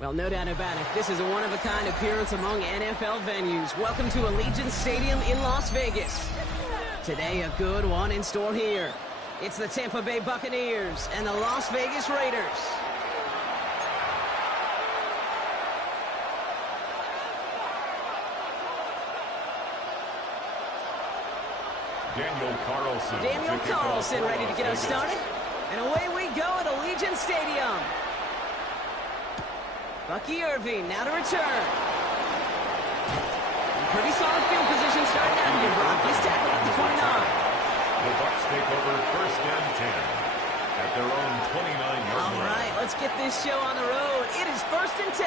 Well, no doubt about it. This is a one-of-a-kind appearance among NFL venues. Welcome to Allegiant Stadium in Las Vegas. Today, a good one in store here. It's the Tampa Bay Buccaneers and the Las Vegas Raiders. Daniel Carlson ready to get us started. And away we go at Allegiant Stadium. Bucky Irving now to return. Pretty solid field position starting out here, Brock. He's tackled at the 29. The Bucs take over first and 10 at their own 29-yard line. All right, let's get this show on the road. It is first and 10.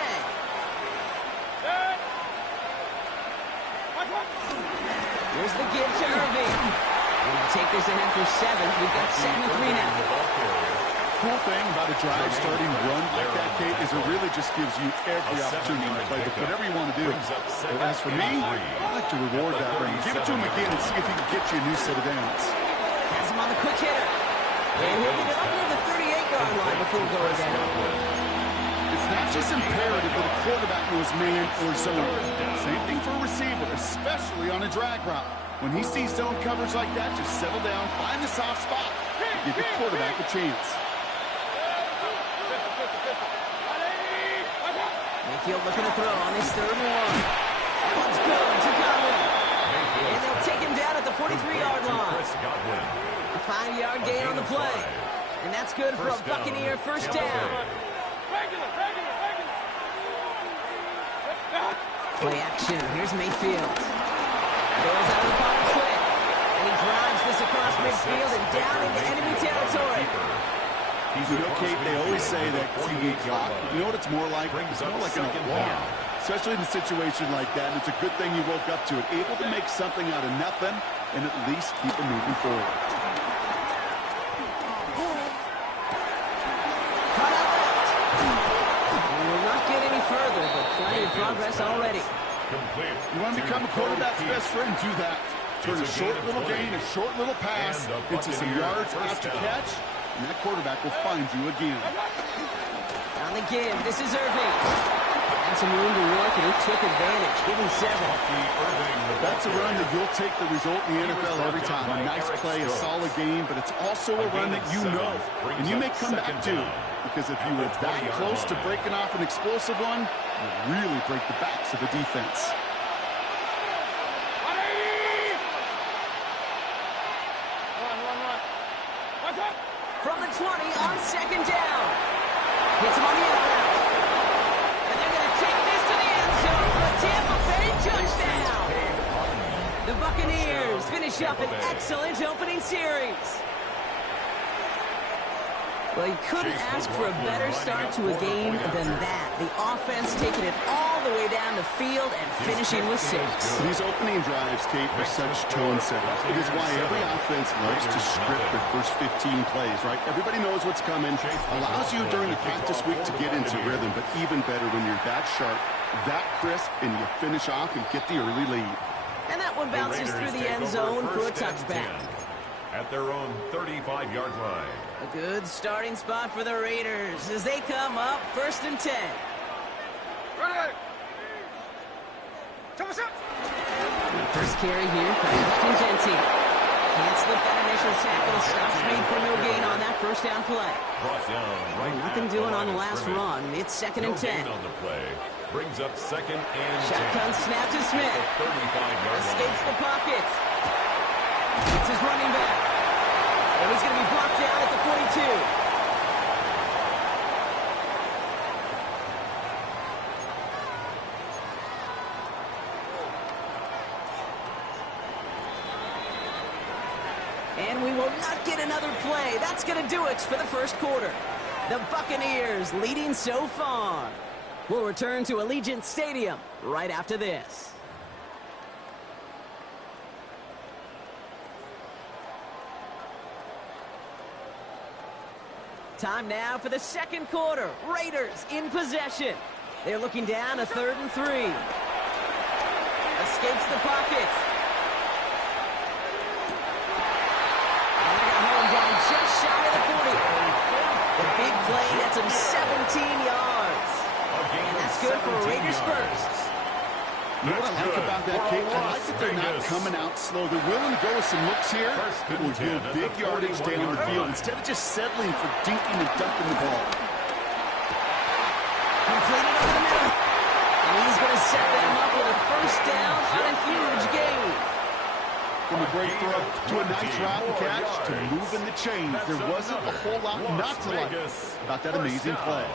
Here's the give to Irving. We'll take this ahead for 7. We've got 7-3 now. Cool thing about a drive starting run like that, Kate, is it really just gives you every opportunity to play with whatever you want to do. But as for me, I like to reward that run. Give it to him again and see if he can get you a new set of downs. Has him on the quick hitter. And he'll get it up near the 38-yard line before going down. It's not just imperative that a quarterback knows man or zone. Same thing for a receiver, especially on a drag route. When he sees zone coverage like that, just settle down, find the soft spot, and give your quarterback a chance. Mayfield looking to throw on his 3rd and 1. And let's go to Godwin. And they'll take him down at the 43-yard line. A 5-yard gain on the play. And that's good for a Buccaneer first down. Play action. Here's Mayfield. Goes out of the pocket quick. And he drives this across midfield and down into enemy territory. You know, Kate, they always say that QB clock. You know what it's more like? It's more like an alarm. Especially in a situation like that. And it's a good thing you woke up to it. Able to make something out of nothing and at least keep it moving forward. Cut out left. And we'll not get any further, but plenty of progress already. You want to become a quarterback's best friend? Do that. Turn a short little gain, a short little pass into some yards after catch. And that quarterback will find you again. On the give, this is Irving. And some room to work, and he took advantage. Give him 7. That's a run that you'll take the result in the NFL every time. A nice play, a solid game, but it's also a run that you know. And you may come back to, because if you were that close to breaking off an explosive one, you really break the backs of the defense. From the 20 on 2nd down. Hits him on the out route. And they're going to take this to the end zone for a Tampa Bay touchdown. The Buccaneers finish up an excellent opening series. Well, you couldn't ask for a better start to a game than that. The offense taking it all the way down the field and finishing with 6. These opening drives, Kate, are such tone setters. It is why every offense loves to script their first 15 plays, right? Everybody knows what's coming. Allows you during the practice week to get into rhythm, but even better when you're that sharp, that crisp, and you finish off and get the early lead. And that one bounces through the end zone for a touchback. At their own 35-yard line. A good starting spot for the Raiders as they come up first and 10. First carry here for Ashton Genty. Can't slip that initial tackle. Stops made for no gain on that first down play. Nothing doing on the last run. It's 2nd and 10. On the play. Brings up 2nd and 10. Shotgun snap to Smith. Escapes the pocket. It's his running back. And he's going to be blocked down at the 42. And we will not get another play. That's going to do it for the first quarter. The Buccaneers leading so far. We'll return to Allegiant Stadium right after this. Time now for the second quarter. Raiders in possession. They're looking down a 3rd and 3. Escapes the pocket. And they're going to hold him down just shy of the 40. The big play gets him 17 yards. And that's good for Raiders first. You know what I like about that, Kate? I like that they're not coming out slow. They're willing to go with some looks here that will yield big yardage down the field instead of just settling for dinking and dumping the ball. Completed over the middle. And he's going to set them up with a first down on a huge gain. From a great throw to a nice route and catch to moving the chains. There wasn't a whole lot not to like about that amazing play.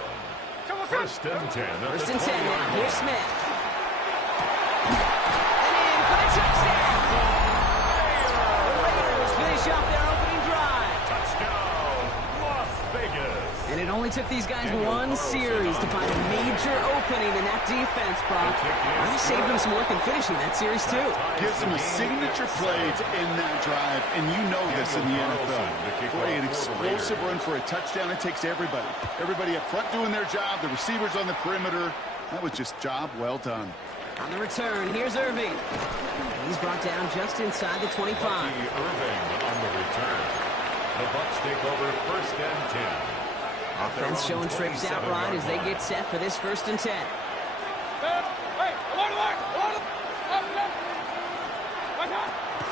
First and 10. First and 10 now. Here's Smith. And in for the touchdown. The Raiders finish off their opening drive. Touchdown, Las Vegas. And it only took these guys one series to find a major opening in that defense, Brock. I saved them some work in finishing that series, too. Gives them a signature play to end that drive, and you know this in the NFL. For an explosive run for a touchdown, it takes everybody. Everybody up front doing their job, the receivers on the perimeter. That was just job well done. On the return, here's Irving. And he's brought down just inside the 25. Irving on the return. The Bucs take over first and 10. Offense showing trips out right as they get set for this first and 10.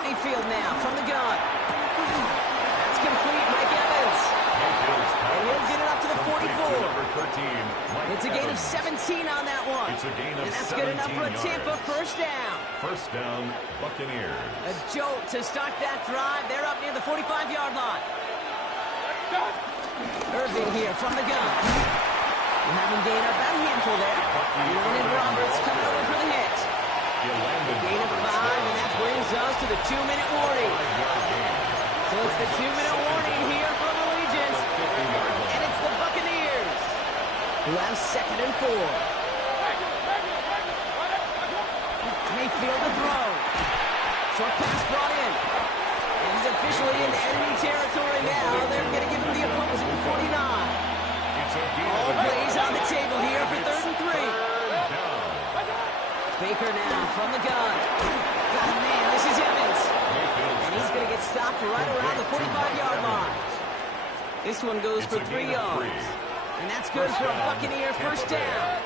Mayfield now from the gun. That's complete, Mike Evans. And he'll get it up to the 44. It's a gain of 17 on that one. And that's good enough for a Tampa first down. First down, Buccaneers. A jolt to start that drive. They're up near the 45-yard line. Irving here from the gun. You have him gain up about a handful there. Landon Roberts coming over for the hit. Gain of 5, and that brings us to the 2-minute warning. So it's the 2-minute warning here from the Legions. And it's the Buccaneers who have second and 4. Mayfield to throw. Short pass brought in. And he's officially in enemy territory now. They're going to give him the opposing 49. All plays on the table here for 3rd and 3. Baker now from the gun. Got a man. This is Evans. And he's going to get stopped right around the 45-yard line. This one goes for 3 yards. And that's good for a Buccaneer first down.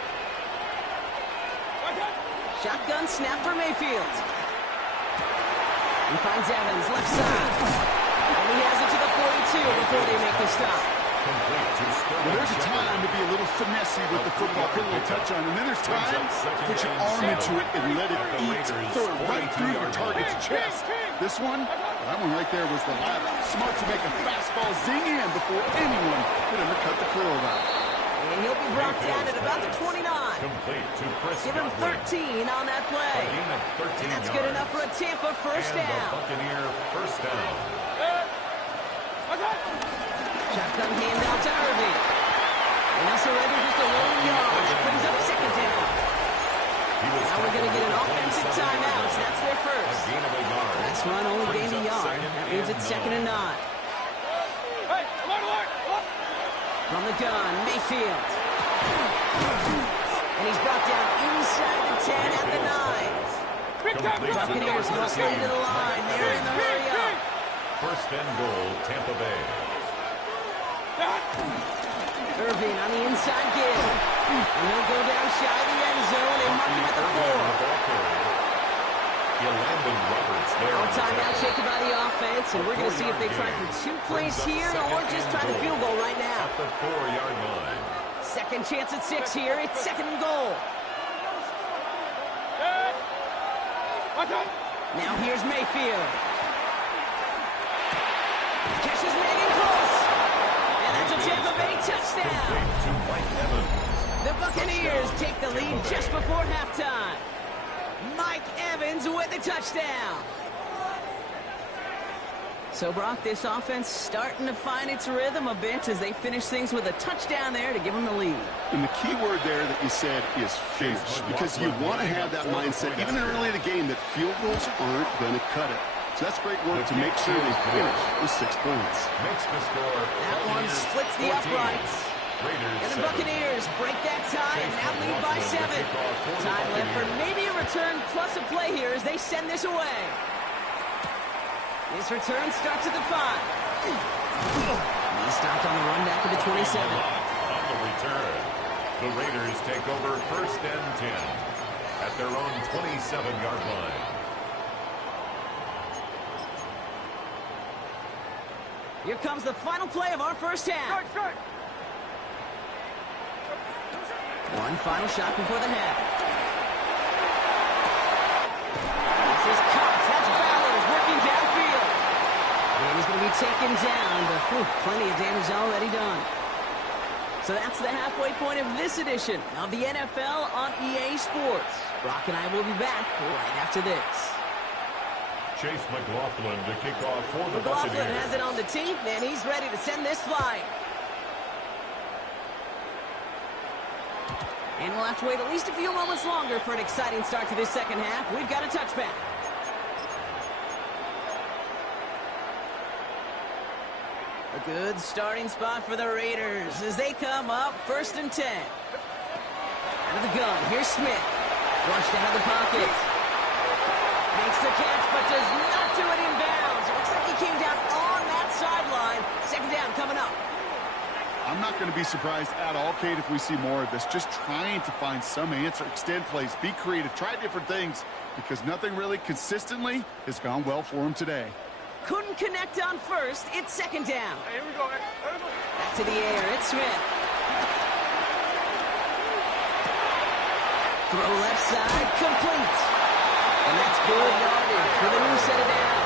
Shotgun snap for Mayfield. He finds Evans left side. And he has it to the 42 before they make the stop. Well, there's a time to be a little finessey with the football, put a little touch on, and then there's time to put your arm into it and let it eat, throw it right through your target's chest. This one, that one right there was the latter. Smart to make a fastball zing in before anyone could ever cut the curl out. And he'll be brought down at about the 29. Give him 13 on that play. And that's good enough for a Tampa first down. Buccaneer first down. Shotgun handout to Irving. And they'll surrender just a lone yard. That brings up second down. Now we're going to get an offensive timeout. So that's their first. This run only gained a yard. That means it's 2nd and 9. From the gun, Mayfield. And he's brought down inside the 10 at the 9. Buccaneers hustling to the line. They're in the hurry up. First and goal, Tampa Bay. Irving on the inside give. And he'll go down shy of the end zone and mark him at the 4. No timeout taken by the offense, and we're going to see if they try for 2 plays here or just try the field goal right now. At the 4-yard line. Second chance at 6 here. It's 2nd and goal. Now here's Mayfield. Catches Megan close. And that's a Tampa Bay touchdown. The Buccaneers take the lead just before halftime. Mike Evans with the touchdown. So, Brock, this offense starting to find its rhythm a bit as they finish things with a touchdown there to give them the lead. And the key word there that you said is finish, because you want to have that mindset, even early in the game, that field goals aren't going to cut it. So that's great work to make sure they finish with 6 points. That one splits the uprights. And the Buccaneers break that tie and now lead by 7. Time left for maybe a return plus a play here as they send this away. This return starts at the 5. He stopped on the run back to the 27. On the return. The Raiders take over 1st and 10 at their own 27-yard line. Here comes the final play of our first half. One final shot before the half. This is Cox. That's Bowers working downfield. And he's going to be taken down, but plenty of damage already done. So that's the halfway point of this edition of the NFL on EA Sports. Brock and I will be back right after this. Chase McLaughlin to kick off for the McLaughlin Buccaneers. has it on the tee, and he's ready to send this flying. And we'll have to wait at least a few moments longer for an exciting start to this second half. We've got a touchback. A good starting spot for the Raiders as they come up 1st and 10. Out of the gun, here's Smith. Rushed out of the pocket. Makes the catch, but does not do it in bounds. It looks like he came down on that sideline. Second down coming up. I'm not going to be surprised at all, Kate, if we see more of this. Just trying to find some answer, extend plays, be creative, try different things, because nothing really consistently has gone well for him today. Couldn't connect on first. It's second down. Hey, here we go. Back to the air. It's Smith. Throw left side. Complete. And that's good yardage for the new set of downs.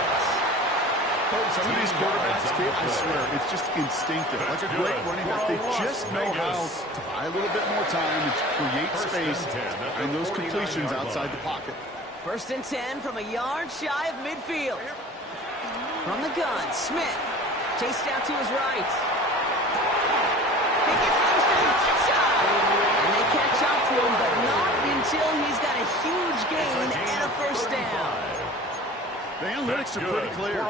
Some of these quarterbacks, Kate, I swear, it's just instinctive. Like a great running back, they just know how to buy a little bit more time and create space and those completions outside the pocket. 1st and 10 from a yard shy of midfield. From the gun, Smith. Chased out to his right. He gets loose to the right side. And they catch up to him, but not until he's got a huge gain and a first down. The analytics are pretty clear.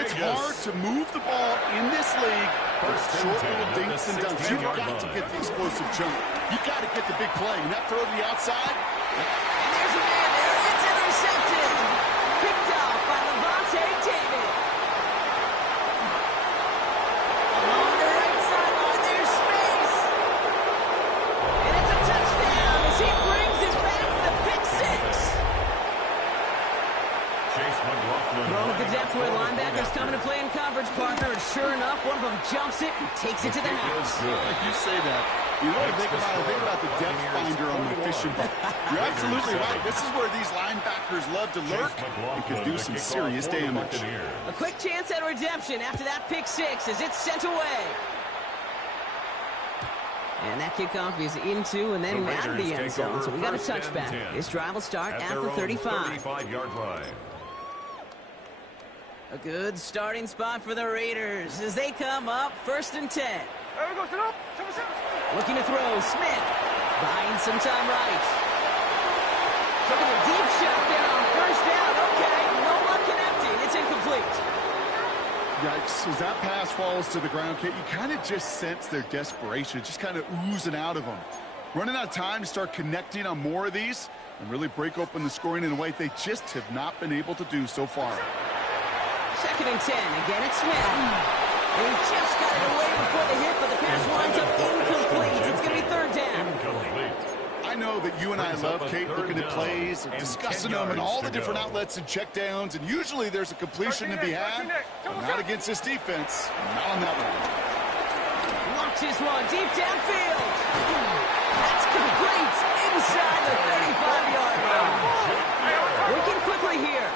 It's hard to move the ball in this league with short little dinks and dunks. You've got to get the explosive jump. You've got to get the big play. And that throw to the outside. And there's a man there. It's intercepted. Picked off by Levante David. Along the right sideline, there's space. And it's a touchdown as he brings it back to the pick six. Chase McLaughlin. Thrown at the depth where linebackers coming to play in coverage, partner. And sure enough, one of them jumps it and takes it to the house. Like you say that, you really think about the depth finder on my fishing boat. You're absolutely right. This is where these linebackers love to lurk and can do some serious damage. A quick chance at redemption after that pick six as it's sent away. And that kickoff is into and then out of the end zone. So we got a touchback. This drive will start at the 35. 35-yard line. A good starting spot for the Raiders as they come up 1st and 10. There we go. Sit up. Looking to throw. Smith buying some time right. Taking a deep shot there on 1st down. Okay, no luck connecting. It's incomplete. Yikes. As that pass falls to the ground, Kate, you kind of just sense their desperation. Just kind of oozing out of them. Running out of time to start connecting on more of these and really break open the scoring in a way they just have not been able to do so far. 2nd and 10. Again, it's Smith. And he just got it away before the hit, but the pass winds up incomplete. It's going to be 3rd down. I know that you and I love, Kate, looking at plays and discussing them and all the different outlets and checkdowns, and usually there's a completion to be had, but not against this defense. Not on that one. Launches one deep downfield. That's complete inside the 35-yard line. Working quickly here.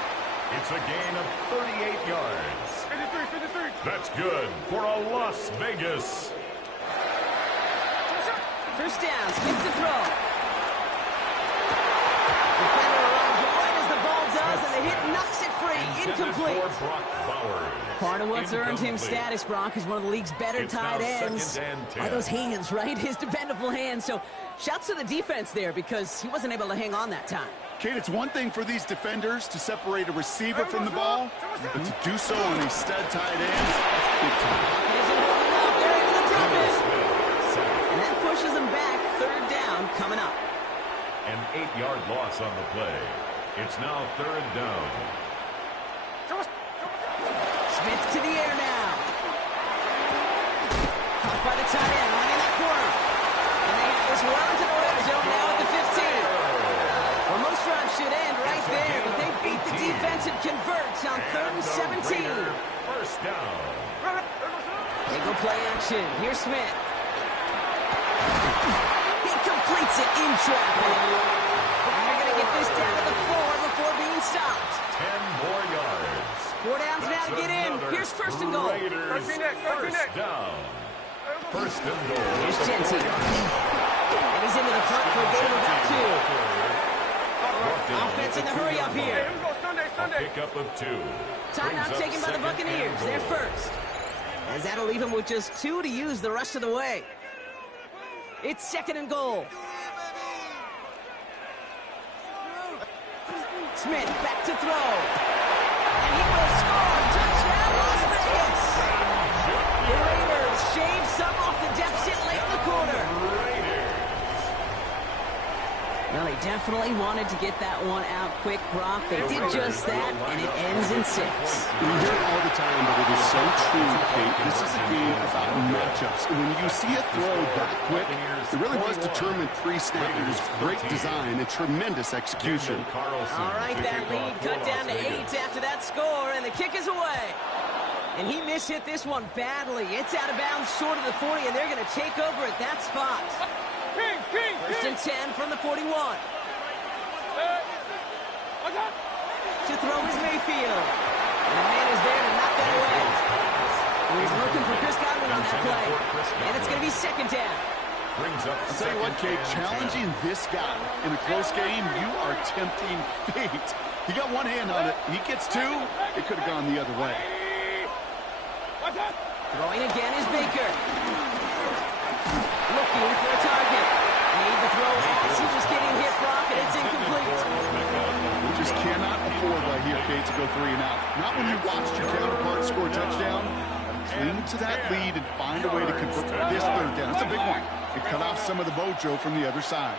It's a gain of 38 yards. 53. That's good for a Las Vegas. 1st down, Smith to throw. Defender arrives right as the ball does, and the hit knocks it free. Incomplete. For Brock Bowers. Part of what's earned him status, Brock, is one of the league's better It's tight now ends. 2nd and 10. Are those hands, right? His dependable hands. So shouts to the defense there because he wasn't able to hang on that time. Kate, it's one thing for these defenders to separate a receiver from the ball, but to do so on these stud tight ends, that's big time. Isn't holding up. They're able to drop it. And that pushes him back. 3rd down coming up. An 8-yard loss on the play. It's now 3rd down. Smith to the air now. Caught by the tight end, running that corner. And they have this Smith. He completes it in traffic. And they're going to get this down to the 4 before being stopped. 10 more yards. 4 downs now to get in. Here's first and goal. Raiders, first down. First and goal. Here's Jensen. And he's into the front for a gain of about 2. Offense in the hurry up here. Pickup of 2. Timeout taken by the Buccaneers. They're first. As that'll leave him with just 2 to use the rest of the way. It's second and goal. Smith back to throw. And he will score. Touchdown, Las Vegas. The Raiders shave some off the deficit late in the quarter. Well, they definitely wanted to get that one out quick, Brock. They did just that, and it ends in 6. We hear it all the time, but it is so true, Kate. This is a game about matchups. And when you see a throw that quick, it really was determined pre-snappers, great design, and tremendous execution. All right, that lead cut down to 8 after that score, and the kick is away. And he mishit this one badly. It's out of bounds short of the 40, and they're going to take over at that spot. First and 10 from the 41. To throw is Mayfield. And a man is there to knock that away. He was looking for Chris Godwin on that play. And it's going to be second down. I'll tell you what, Kate, challenging this guy in a close game, you are tempting fate. He got one hand on it. He gets 2. It could have gone the other way. Throwing again is Baker. Looking for a target. Made the throw as he was getting hit, Brock, and it's incomplete. You just cannot afford right here, Kate, to go 3 and out. Not when you watched your counterpart score a touchdown. Cling to that lead and find a way to convert this third down. It's a big one. And cut off some of the mojo from the other side.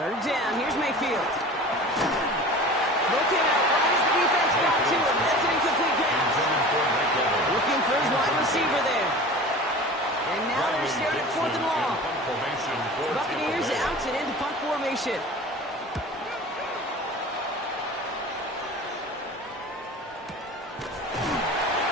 Third down. Here's Mayfield. Looking out. Right as the defense got to him. That's an incomplete pass. Looking for his wide receiver there. And now they're staring at 4th and long. Buccaneers out and into punt formation.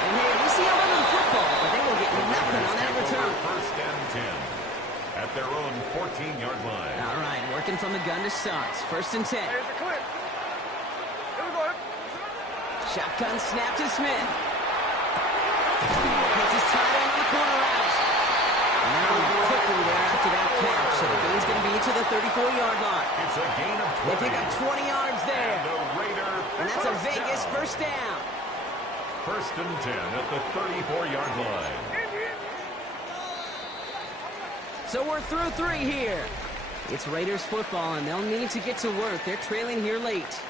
And hey, we see a little football, but they will get nothing on that return. First and 10 at their own 14-yard line. All right, working from the gun to starts. First and 10. Shotgun snap to Smith. Hits his tight end on the corner out. And now quickly there after that catch. So the gain's going to be to the 34-yard line. It's a gain of 20. They pick up 20 yards there. And that's a Vegas first down. First and 10 at the 34-yard line. So we're through 3 here. It's Raiders football, and they'll need to get to work. They're trailing here late.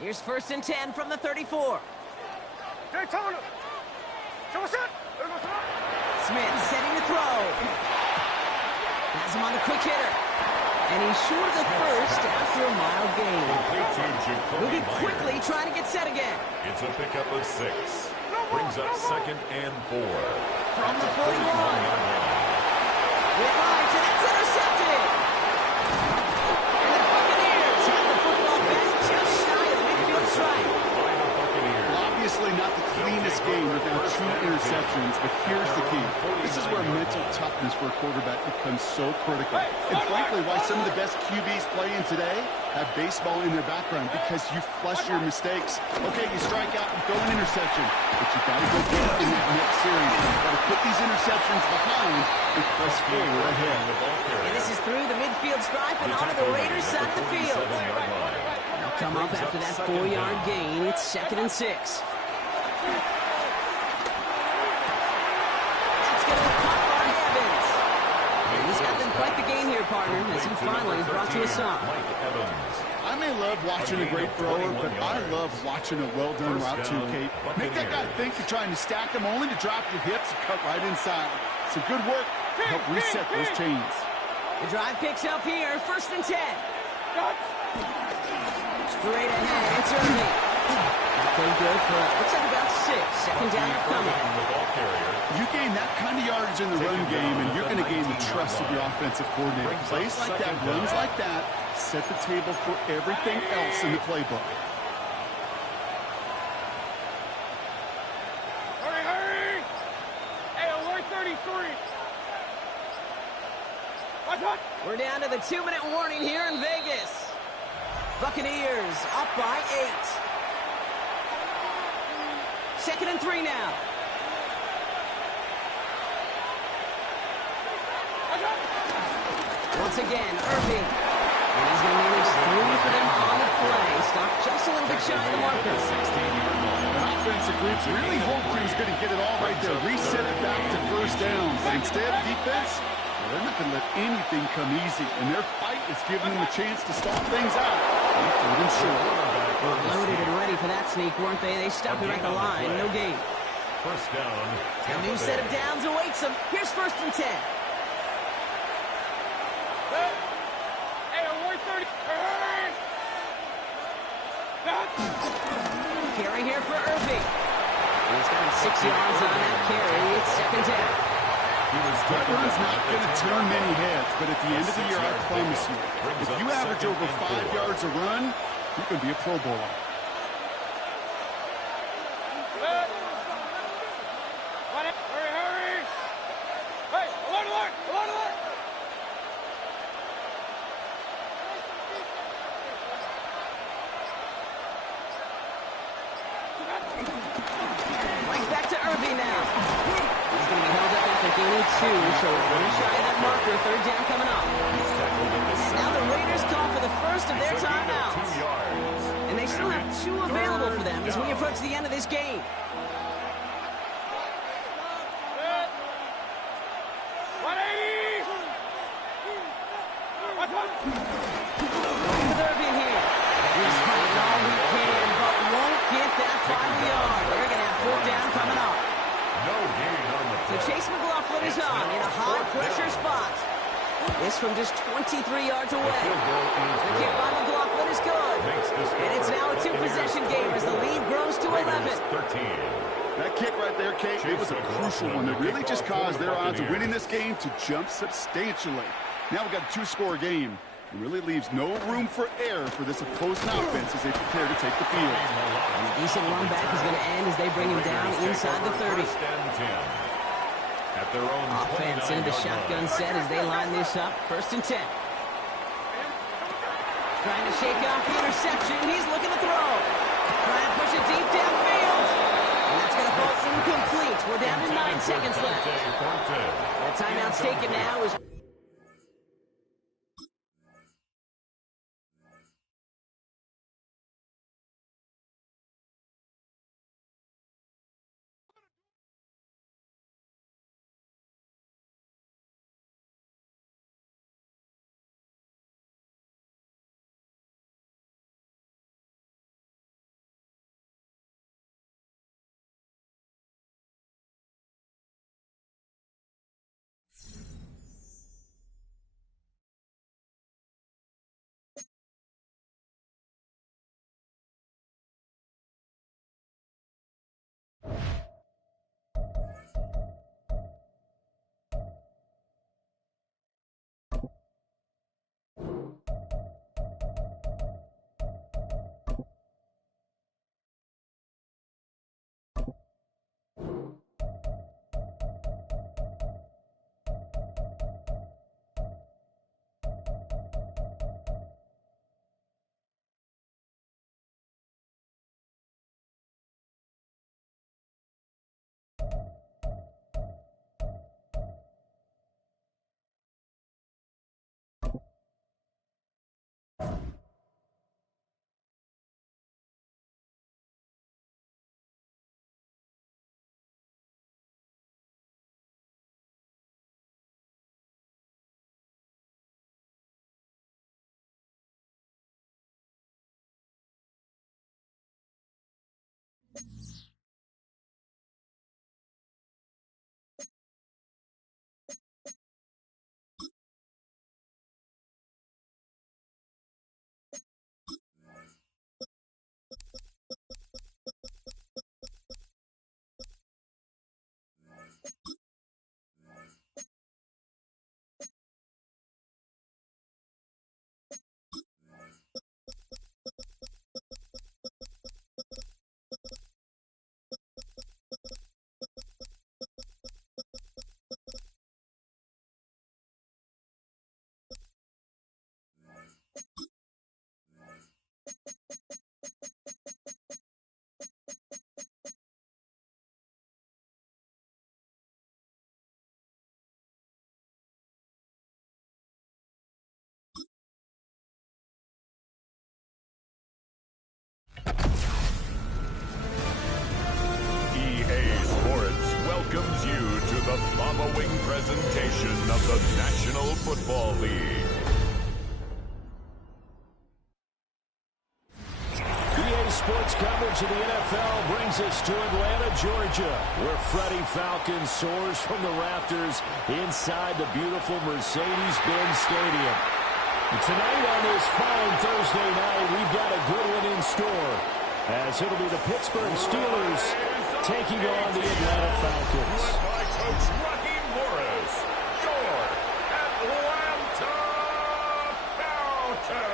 Here's first and 10 from the 34. Smith setting the throw. Has him on the quick hitter. And he's short of the first after a mild gain. Moving quickly, trying to get set again. It's a pickup of 6. Brings up second and 4. From the 41. With lines, and it's intercepted. And the Buccaneers have the football back just shy of the midfield strike. Obviously not the cleanest game without 2 interceptions, but here's the key. This is where mental toughness for a quarterback becomes so critical. And frankly, why some of the best QBs playing today have baseball in their background, because you flush your mistakes. Okay, you strike out and throw an interception, but you got to go get it in that next series. You've got to put these interceptions behind and press forward ahead. And this is through the midfield stripe and onto the Raiders side of the field. They'll come up after that 4-yard gain. It's second and 6. That's going to be caught by Evans. And he's got them quite the game here, partner, as he finally is brought to a stop. I may love watching a great thrower, but I love watching a well-done route too, Kate. Make that guy think you're trying to stack him only to drop your hips and cut right inside. Some good work to help reset those chains. The drive picks up here, first and 10. Straight ahead, it's early. Playing good for, looks like about 6. Second down coming. The ball carrier. You gain that kind of yardage in the run game, and you're going to gain the trust of your offensive coordinator. Plays like that, runs like that, set the table for everything else in the playbook. Hurry, hurry! Hey, alert 33! Watch. We're down to the 2-minute warning here in Vegas. Buccaneers up by 8. Second and 3 now. Once again, Irving. And he's going to manage 3 for them on the play. Stopped just a little bit shy of the marker. The offensive group really hoped he was going to get it all right there. Reset it back to first down. But instead, defense, they're not going to let anything come easy. And their fight is giving them a chance to stall things out. Loaded and ready for that sneak, weren't they? They stopped him at the line. No gain. First down. A new set of downs awaits them. Here's first and 10. Hey, alert 30! Hurry! Carry here for Irving. He's got 6 yards on that carry. It's second down. That run's not going to turn many heads, but at the end of the year, I promise you, if you average over 5 yards a run, you can be a Pro Bowler. Hurry! Hey, alert! Right back to Irving now. He's going to be held up after gaining 2, so one shy of that marker. Third down coming up. Now the Raiders call for the first of their timeouts. And they still have 2 available for them as we approach the end of this game. With Irving here. He's fighting all he can, but won't get that final yard. They're going to have 4th down coming up. No gain on the So Chase McLaughlin is on in a high-pressure spot. This from just 23 yards away. The kick by McLaughlin is good. And it's now a 2-possession game as the lead grows to 11. That kick right there, Kate, it was a crucial one that really just caused their odds of winning this game to jump substantially. Now we've got a 2-score game. It really leaves no room for error for this opposing offense as they prepare to take the field. And a decent run back is going to end as they bring him down inside the 30. At their own Offense into the shotgun set as they line this up. First and 10. Trying to shake off the interception. He's looking to throw. Trying to push it deep downfield. And that's going to fall incomplete. We're down to 9 seconds left. The timeout's taken now is... the following presentation of the National Football League. EA Sports coverage of the NFL brings us to Atlanta, Georgia, where Freddie Falcon soars from the rafters inside the beautiful Mercedes-Benz Stadium. And tonight on this fine Thursday night, we've got a good one in store, as it'll be the Pittsburgh Steelers taking on the Atlanta Falcons. Led by Coach Rocky Morris, your Atlanta Falcons.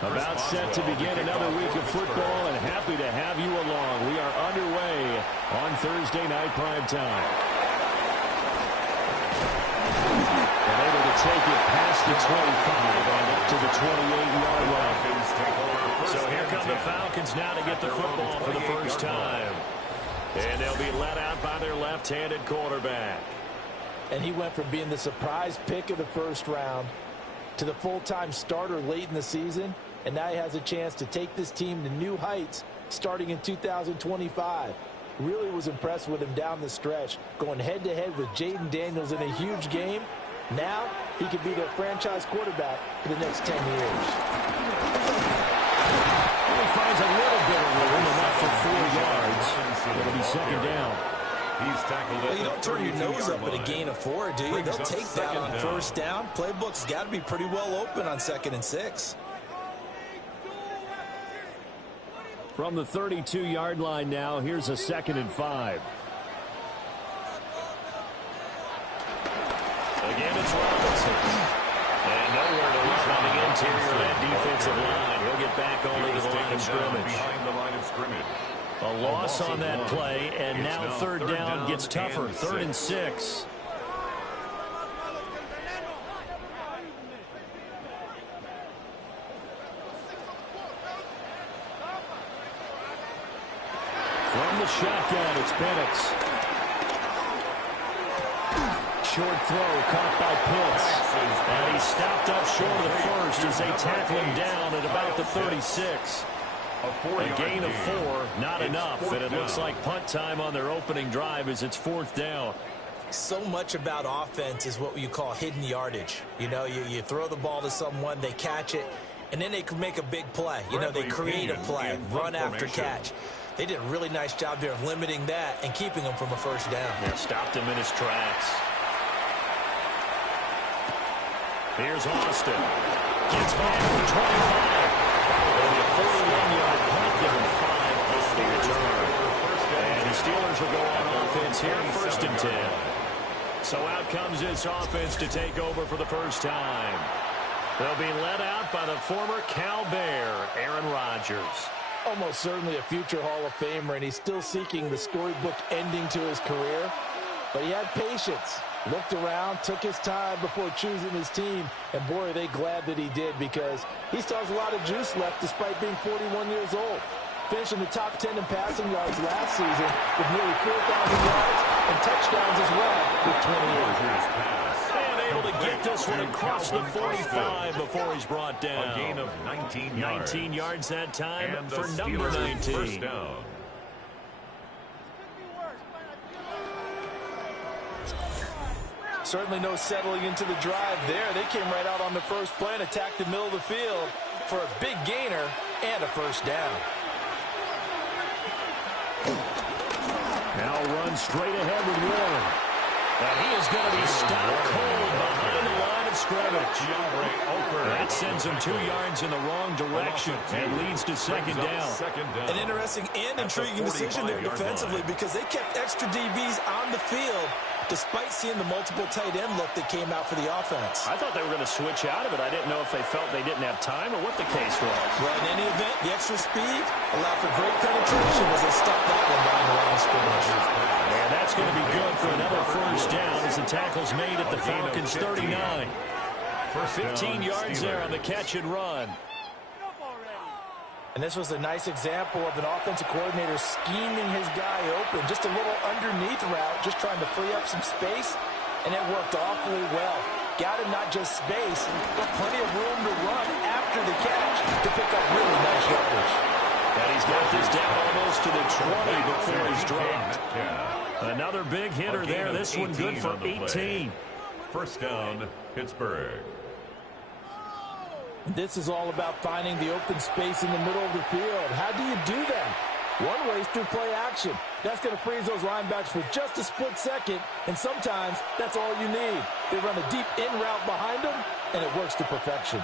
About set to begin another week of football, and happy to have you along. We are underway on Thursday night primetime. And able to take it past the 25 and up to the 28-yard line. So here come the Falcons now to get the football for the first time. And they'll be let out by their left-handed quarterback. And he went from being the surprise pick of the first round to the full-time starter late in the season. And now he has a chance to take this team to new heights starting in 2025. Really was impressed with him down the stretch, going head-to-head with Jaden Daniels in a huge game. Now he could be their franchise quarterback for the next 10 years. And he finds a little bit of room, enough for 4 yards. It'll be second down. He's tackled. Well, you don't turn your nose up at a gain of 4, do you? They'll take that on first down. Playbook's got to be pretty well open on 2nd and 6. From the 32-yard line now, here's a 2nd and 5. Again, it's Robinson. And nowhere to look on the interior of that defensive line. He'll get back only to the line of scrimmage. Behind the line of scrimmage. A loss on that play, and now third down gets tougher. 3rd and 6. From the shotgun, it's Penix. Short throw caught by Pitts. And he stopped up short of the first as they tackle him down at about the 36. A gain of 4, not enough, and it looks like punt time on their opening drive as it's 4th down. So much about offense is what you call hidden yardage. You know, you throw the ball to someone, they catch it, and then they can make a big play. You know, they create a play, run after catch. They did a really nice job there of limiting that and keeping him from a first down. Yeah, stopped him in his tracks. Here's Austin. Gets back to the 25. Only a 41-yard punt, give him 5 on the return. And the Steelers will go on offense here, 1st and 10. So out comes this offense to take over for the first time. They'll be led out by the former Cal Bear, Aaron Rodgers. Almost certainly a future Hall of Famer, and he's still seeking the storybook ending to his career. But he had patience, looked around, took his time before choosing his team, and boy, are they glad that he did, because he still has a lot of juice left despite being 41 years old. Finishing the top 10 in passing yards last season with nearly 4,000 yards and touchdowns as well with 28. And able to get this one across the 45 before he's brought down. A gain of 19 yards. 19 yards that time and for number 19. First down. Certainly no settling into the drive there. They came right out on the first play and attacked the middle of the field for a big gainer and a first down. Now run straight ahead with Warren. And he is going to be stopped cold behind the line of scrimmage. That sends him 2 yards in the wrong direction and leads to second down. An interesting and intriguing decision there defensively, because they kept extra DBs on the field despite seeing the multiple tight end look that came out for the offense. I thought they were going to switch out of it. I didn't know if they felt they didn't have time or what the case was. Well, in any event, the extra speed allowed for great penetration as they stopped that one behind the line of scrimmage. And that's going to be good for another first down as the tackle's made at the Falcons' 39. 15 yards there on the catch and run. And this was a nice example of an offensive coordinator scheming his guy open. Just a little underneath route, just trying to free up some space, and it worked awfully well. Got him not just space, but plenty of room to run after the catch to pick up really nice yardage. And he's got this down almost to the 20 before he's dropped. Another big hitter there. This one good for 18. First down, Pittsburgh. This is all about finding the open space in the middle of the field. How do you do that? One way is through play action. That's going to freeze those linebackers for just a split second, and sometimes that's all you need. They run a deep in route behind them, and it works to perfection.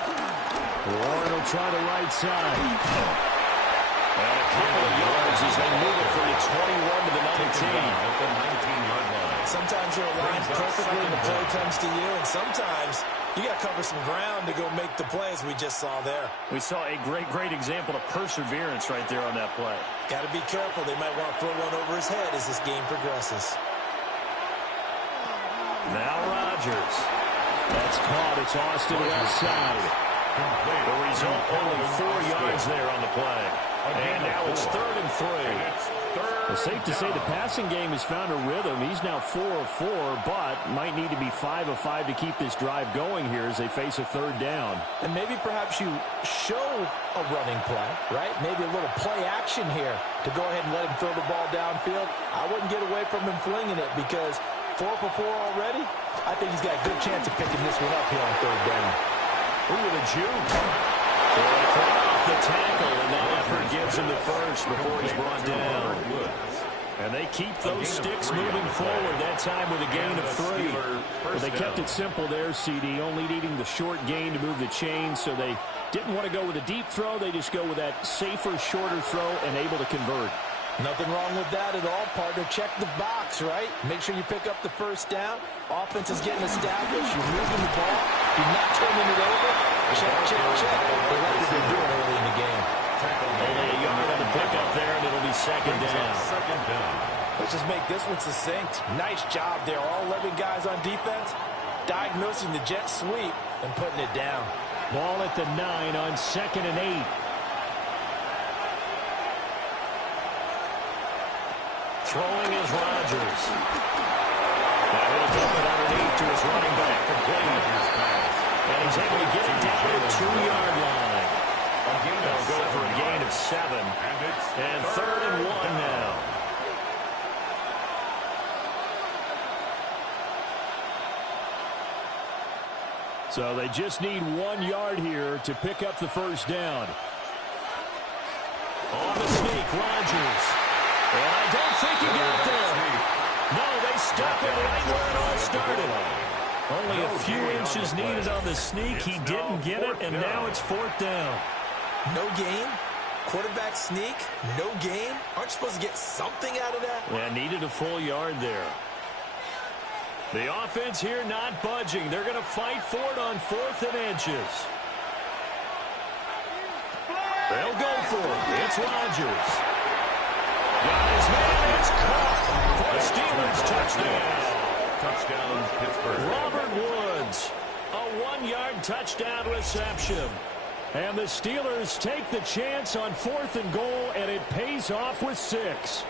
Warren will try the right side. And a couple of yards as they move it from the 21 to the 19. At the 19-yard line. Sometimes you're aligned perfectly and the play comes to you, and sometimes you got to cover some ground to go make the play, as we just saw there. We saw a great example of perseverance right there on that play. Got to be careful. They might want to throw one over his head as this game progresses. Now Rodgers. That's caught. It's Austin left side. The result, only 4 yards there on the play. And now it's 3rd and 3. It's safe to say the passing game has found a rhythm. He's now 4 of 4, but might need to be 5 of 5 to keep this drive going here as they face a 3rd down. And maybe perhaps you show a running play, right? Maybe a little play action here to go ahead and let him throw the ball downfield. I wouldn't get away from him flinging it because 4 for 4 already. I think he's got a good chance of picking this one up here on 3rd down. Ooh, with a juke. They throw off the tackle, and that effort gives him the first before he's brought down. And they keep those sticks moving forward, that time with a gain of 3. Well, they kept it simple there, CD, only needing the short gain to move the chain, so they didn't want to go with a deep throw. They just go with that safer, shorter throw and able to convert. Nothing wrong with that at all, partner. Check the box, right? Make sure you pick up the first down. Offense is getting established. You're moving the ball. You're not turning it over. Check. They like what they're doing early in the game. Only a yard on the pickup there, and it'll be 2nd down. Let's just make this one succinct. Nice job there. All 11 guys on defense diagnosing the jet sweep and putting it down. Ball at the 9 on 2nd and 8. Throwing is Rodgers. Now he'll dump it underneath to his running back. Complete. And he's able to get it down to the 2-yard line. They'll go for a gain of 7. And 3rd and 1 now. So they just need 1 yard here to pick up the first down. On the sneak, Rodgers. And I don't think he got there. No, they stopped it right where it all started. Only a few inches needed on the sneak. He didn't get it, and now it's 4th down. No gain? Quarterback sneak? No gain? Aren't you supposed to get something out of that? Yeah, needed a full yard there. The offense here not budging. They're going to fight for it on 4th and inches. They'll go for it. It's Rodgers. Got his man. It's caught for a Steelers touchdown. Touchdown, Pittsburgh. Robert Woods, a 1-yard touchdown reception. And the Steelers take the chance on 4th and goal, and it pays off with 6.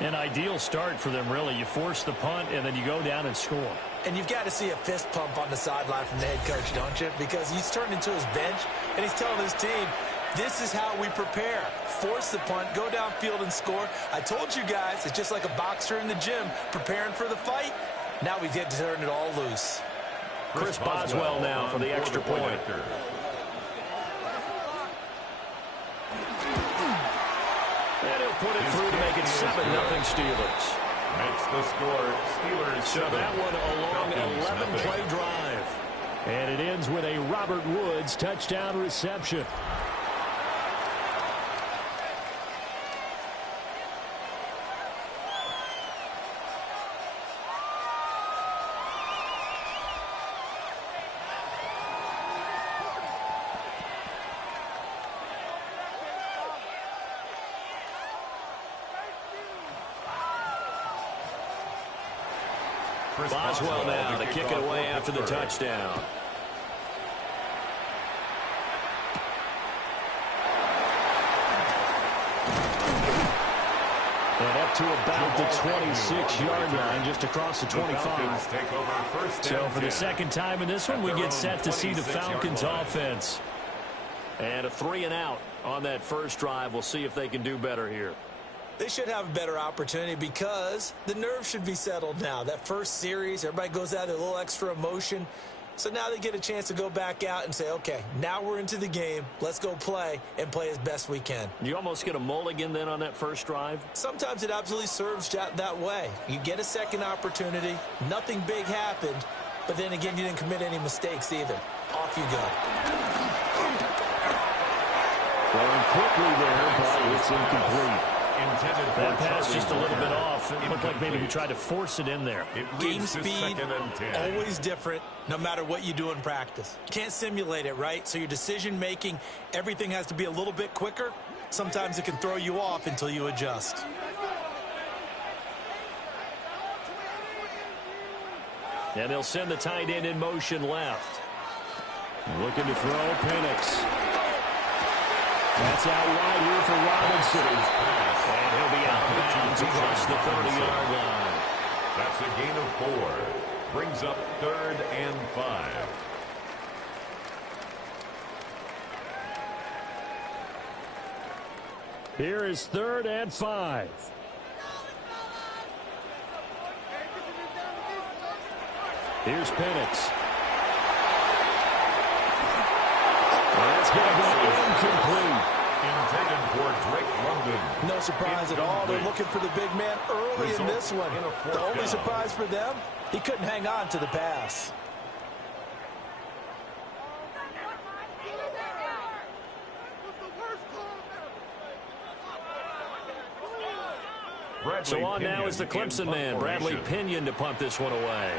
An ideal start for them, really. You force the punt, and then you go down and score. And you've got to see a fist pump on the sideline from the head coach, don't you? Because he's turned into his bench, and he's telling his team, this is how we prepare. Force the punt, go downfield and score. I told you guys, it's just like a boxer in the gym preparing for the fight. Now we get to turn it all loose. Chris Boswell now for the extra point. And he'll put it through to make it 7-0 Steelers. Makes the score Steelers 7. So that one a long 11-play drive. And it ends with a Robert Woods touchdown reception. Boswell now to kick it away after the touchdown. And up to about the 26-yard line, just across the 25. So for the second time in this one, we get set to see the Falcons offense. And a 3-and-out on that first drive. We'll see if they can do better here. They should have a better opportunity because the nerves should be settled now. That first series, everybody goes out with a little extra emotion. So now they get a chance to go back out and say, okay, now we're into the game. Let's go play and play as best we can. You almost get a mulligan then on that first drive? Sometimes it absolutely serves that way. You get a second opportunity. Nothing big happened. But then again, you didn't commit any mistakes either. Off you go. Throwing quickly there, but it's incomplete. That pass just a little bit off. It looked like maybe he tried to force it in there. Game speed, always different, no matter what you do in practice. Can't simulate it, right? So your decision-making, everything has to be a little bit quicker. Sometimes it can throw you off until you adjust. And they'll send the tight end in motion left. Looking to throw, Penix. That's out wide here for Robinson. And he'll be out of bounds across the 30-yard line. That's a gain of 4. Brings up 3rd and 5. Here is 3rd and 5. Here's Penix. That's going to be incomplete. Intended for Drake London. No surprise at all. They're looking for the big man early in this one. The only surprise for them, he couldn't hang on to the pass. So on now is the Clemson man, Bradley Pinion, to punt this one away.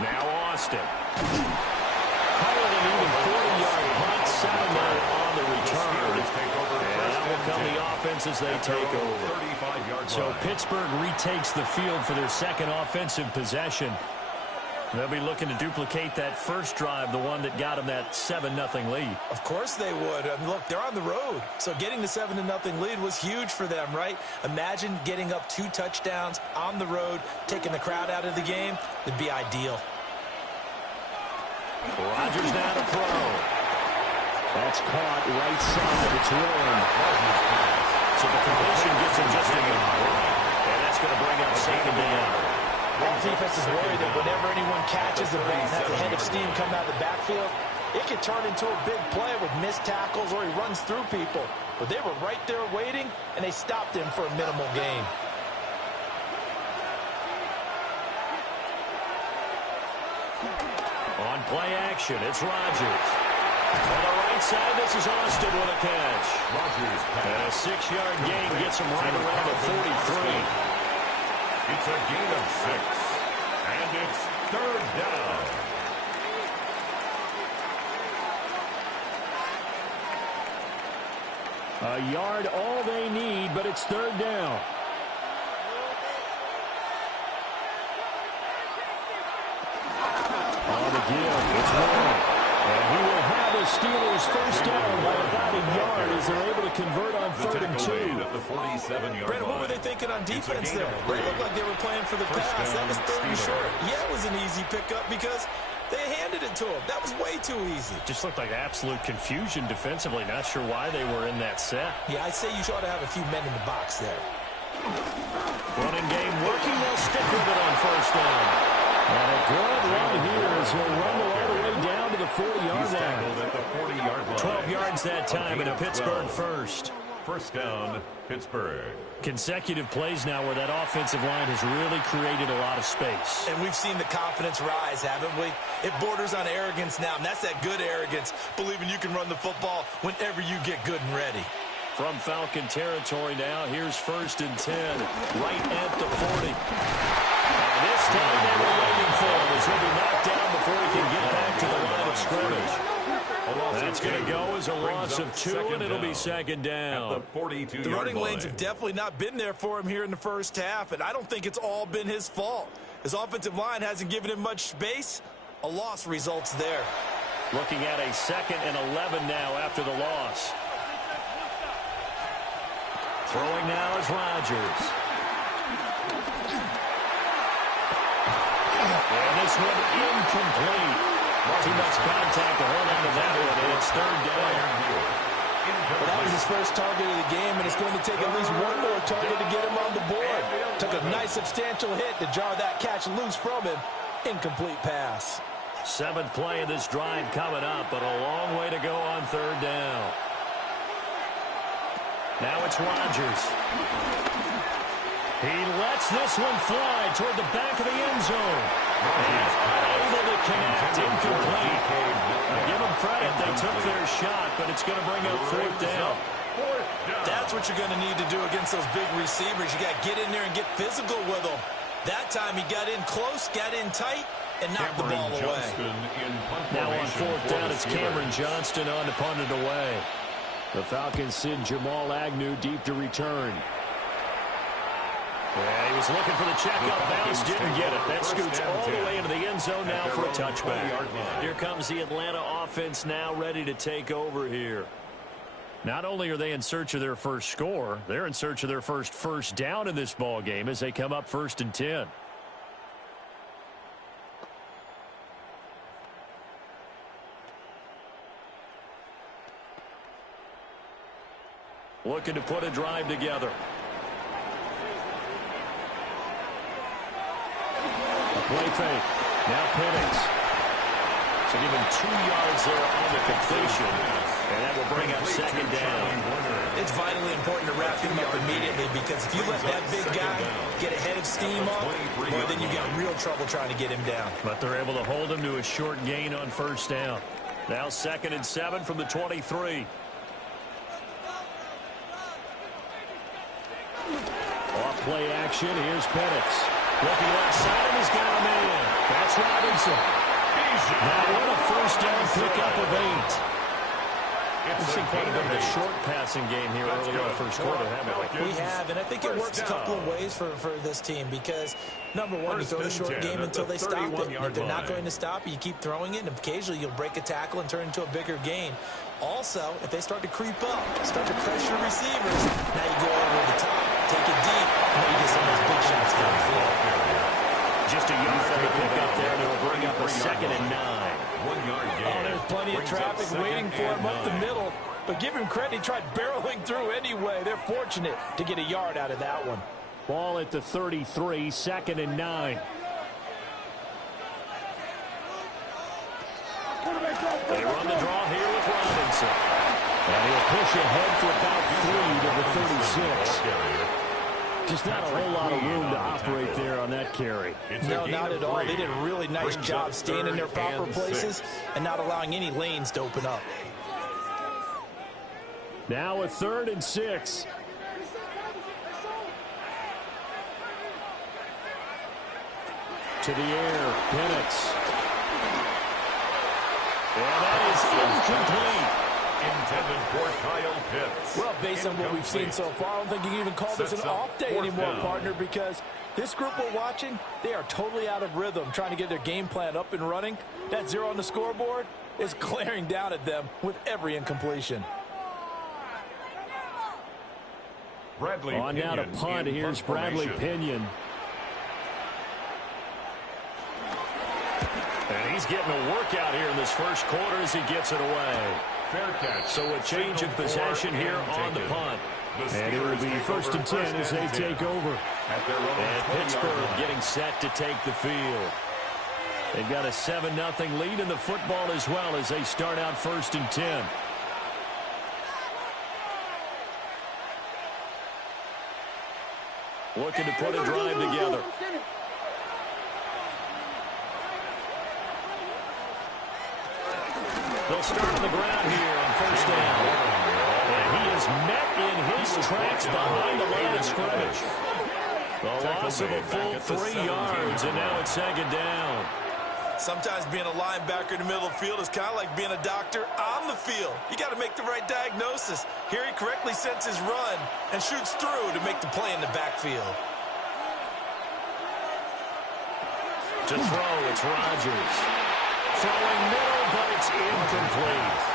Now Austin. Calling an even 40-yard punt, 7-yard on the return. And that will come the offense as they take over. So Pittsburgh retakes the field for their second offensive possession. They'll be looking to duplicate that first drive, the one that got them that 7-0 lead. Of course they would. I mean, look, they're on the road. So getting the 7-0 lead was huge for them, right? Imagine getting up 2 touchdowns on the road, taking the crowd out of the game. It'd be ideal. Rodgers now to throw. That's caught right side. It's rolling. So the completion gets him just a yard. And that's going to bring up 2nd down. All defense is worried that whenever anyone catches the ball and has a head of steam come out of the backfield, it can turn into a big play with missed tackles or he runs through people. But they were right there waiting, and they stopped him for a minimal gain. On play action, it's Rodgers. On the right side, this is Austin with a catch. And a 6-yard gain gets him right around the 43. It's a gain of 6. And it's 3rd down. A yard all they need, but it's 3rd down. On the give, it's Warren. And he will have the Steelers first down by about a yard as they're able to convert on 3rd and 2. At the 47-yard Brandon, what were they thinking on defense there? They looked like they were playing for the pass. That was 3rd and short. Yeah, it was an easy pickup because they handed it to him. That was way too easy. Just looked like absolute confusion defensively. Not sure why they were in that set. Yeah, I'd say you ought to have a few men in the box there. Running game working. They'll stick with it on 1st down. And a good run here as he'll rumble all the way down to the 40-yard line. 12 yards that time and a Pittsburgh first. 1st down, Pittsburgh. Consecutive plays now where that offensive line has really created a lot of space. And we've seen the confidence rise, haven't we? It borders on arrogance now, and that's that good arrogance, believing you can run the football whenever you get good and ready. From Falcon territory now, here's 1st and 10, right at the 40. And this time they were waiting for him as he'll be knocked down before he can get back to the line of scrimmage. That's going to go as a loss of 2, and it'll be 2nd down. The running lanes have definitely not been there for him here in the first half, and I don't think it's all been his fault. His offensive line hasn't given him much space. A loss results there. Looking at a 2nd and 11 now after the loss. Throwing now is Rodgers. And this one incomplete. Too much contact to hold on to that one, and it's 3rd down. Well, that was his first target of the game, and it's going to take at least one more target to get him on the board. Took a nice substantial hit to jar that catch loose from him. Incomplete pass. 7th play of this drive coming up, but a long way to go on 3rd down. Now it's Rodgers. He lets this one fly toward the back of the end zone. And unable to connect, incomplete. Give them credit, they took their shot, but it's going to bring up 4th down. That's what you're going to need to do against those big receivers. You got to get in there and get physical with them. That time he got in close, got in tight, and knocked the ball away. Now on 4th down, it's Cameron Johnston on to punt it away. The Falcons send Jamal Agnew deep to return. Yeah, he was looking for the checkup bounce, didn't get it. That scoots all the way into the end zone now for a touchback. Here comes the Atlanta offense now ready to take over here. Not only are they in search of their first score, they're in search of their first down in this ball game as they come up 1st and 10. Looking to put a drive together. Play fake. Now Penix. So give him 2 yards there on the completion. And that will bring up 2nd down. It's vitally important to wrap him up immediately, because if you let that big guy get a head of steam up, well, then you got real trouble trying to get him down. But they're able to hold him to a short gain on 1st down. Now 2nd and 7 from the 23. Off play action. Here's Penix. Looking left side, he's got him in. That's Robinson. Now what a 1st down pickup of 8. We've seen quite a bit of a short passing game here early in the 1st quarter, haven't we? We have, and I think it works a couple of ways for this team, because, number one, you throw the short game until they stop it. And if they're not going to stop it, you keep throwing it, and occasionally you'll break a tackle and turn into a bigger gain. Also, if they start to creep up, start to pressure receivers, now you go over the top, take it deep, and then you get some of those big shots downfield. Just a yard on the pickup there, and it will bring up a 2nd and 9. 1 yard gain. Oh, there's plenty of traffic waiting for him up the middle. But give him credit, he tried barreling through anyway. They're fortunate to get a yard out of that one. Ball at the 33, 2nd and 9. They run the draw here with Robinson. And he'll push ahead for about 3 to the 36. Just not a whole lot of room to operate there on that carry. No, not at all. They did a really nice job staying in their proper places and not allowing any lanes to open up. Now a 3rd and 6. To the air, Penix. And that is incomplete. Intended for Kyle Pitts. Well, based on what we've seen so far, I don't think you can even call this an off day anymore, partner, because this group we're watching, they are totally out of rhythm, trying to get their game plan up and running. That 0 on the scoreboard is glaring down at them with every incompletion. Bradley on now to punt. Here's Bradley Pinion. And he's getting a workout here in this 1st quarter as he gets it away. Fair catch. So a change of possession here on the punt. And it will be 1st and 10 as they take over. And Pittsburgh getting set to take the field. They've got a 7-0 lead in the football as well as they start out 1st and 10. Looking to put a drive together. They'll start on the ground here on 1st down. And he is met in his tracks behind the line of scrimmage. The loss of a full 3 yards, and now it's 2nd down. Sometimes being a linebacker in the middle of the field is kind of like being a doctor on the field. You got to make the right diagnosis. Here he correctly sets his run and shoots through to make the play in the backfield. To throw, it's Rodgers. throwing middle, but it's incomplete.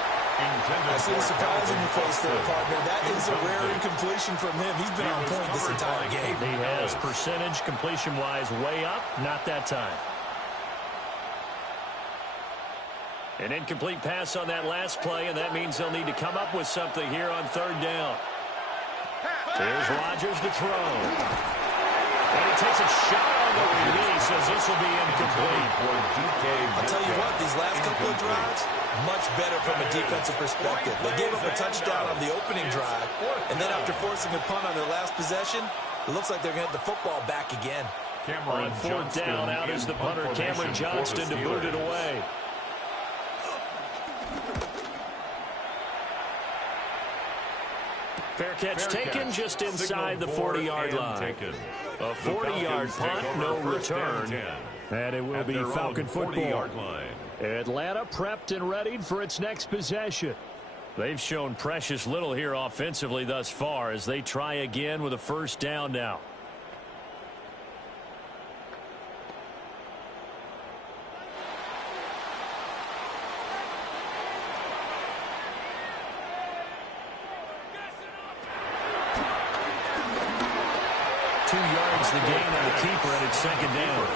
I see the surprise in your face there, partner. That is a rare incompletion from him. He's been on point this entire game. He has percentage completion-wise way up, not that time. An incomplete pass on that last play, and that means they'll need to come up with something here on third down. Here's Rodgers to throw. And he takes a shot on the release as this will be incomplete. I'll tell you what, these last couple of drives, much better from a defensive perspective. They gave up a touchdown on the opening drive, and then after forcing a punt on their last possession, it looks like they're going to get the football back again. On fourth down, out is the punter, Cameron Johnston, to boot it away. Fair catch taken just inside the 40-yard line. A 40-yard punt, no return. And it will be Falcon football. Atlanta prepped and readied for its next possession. They've shown precious little here offensively thus far as they try again with a first down now. The gain on the keeper, and it's second down.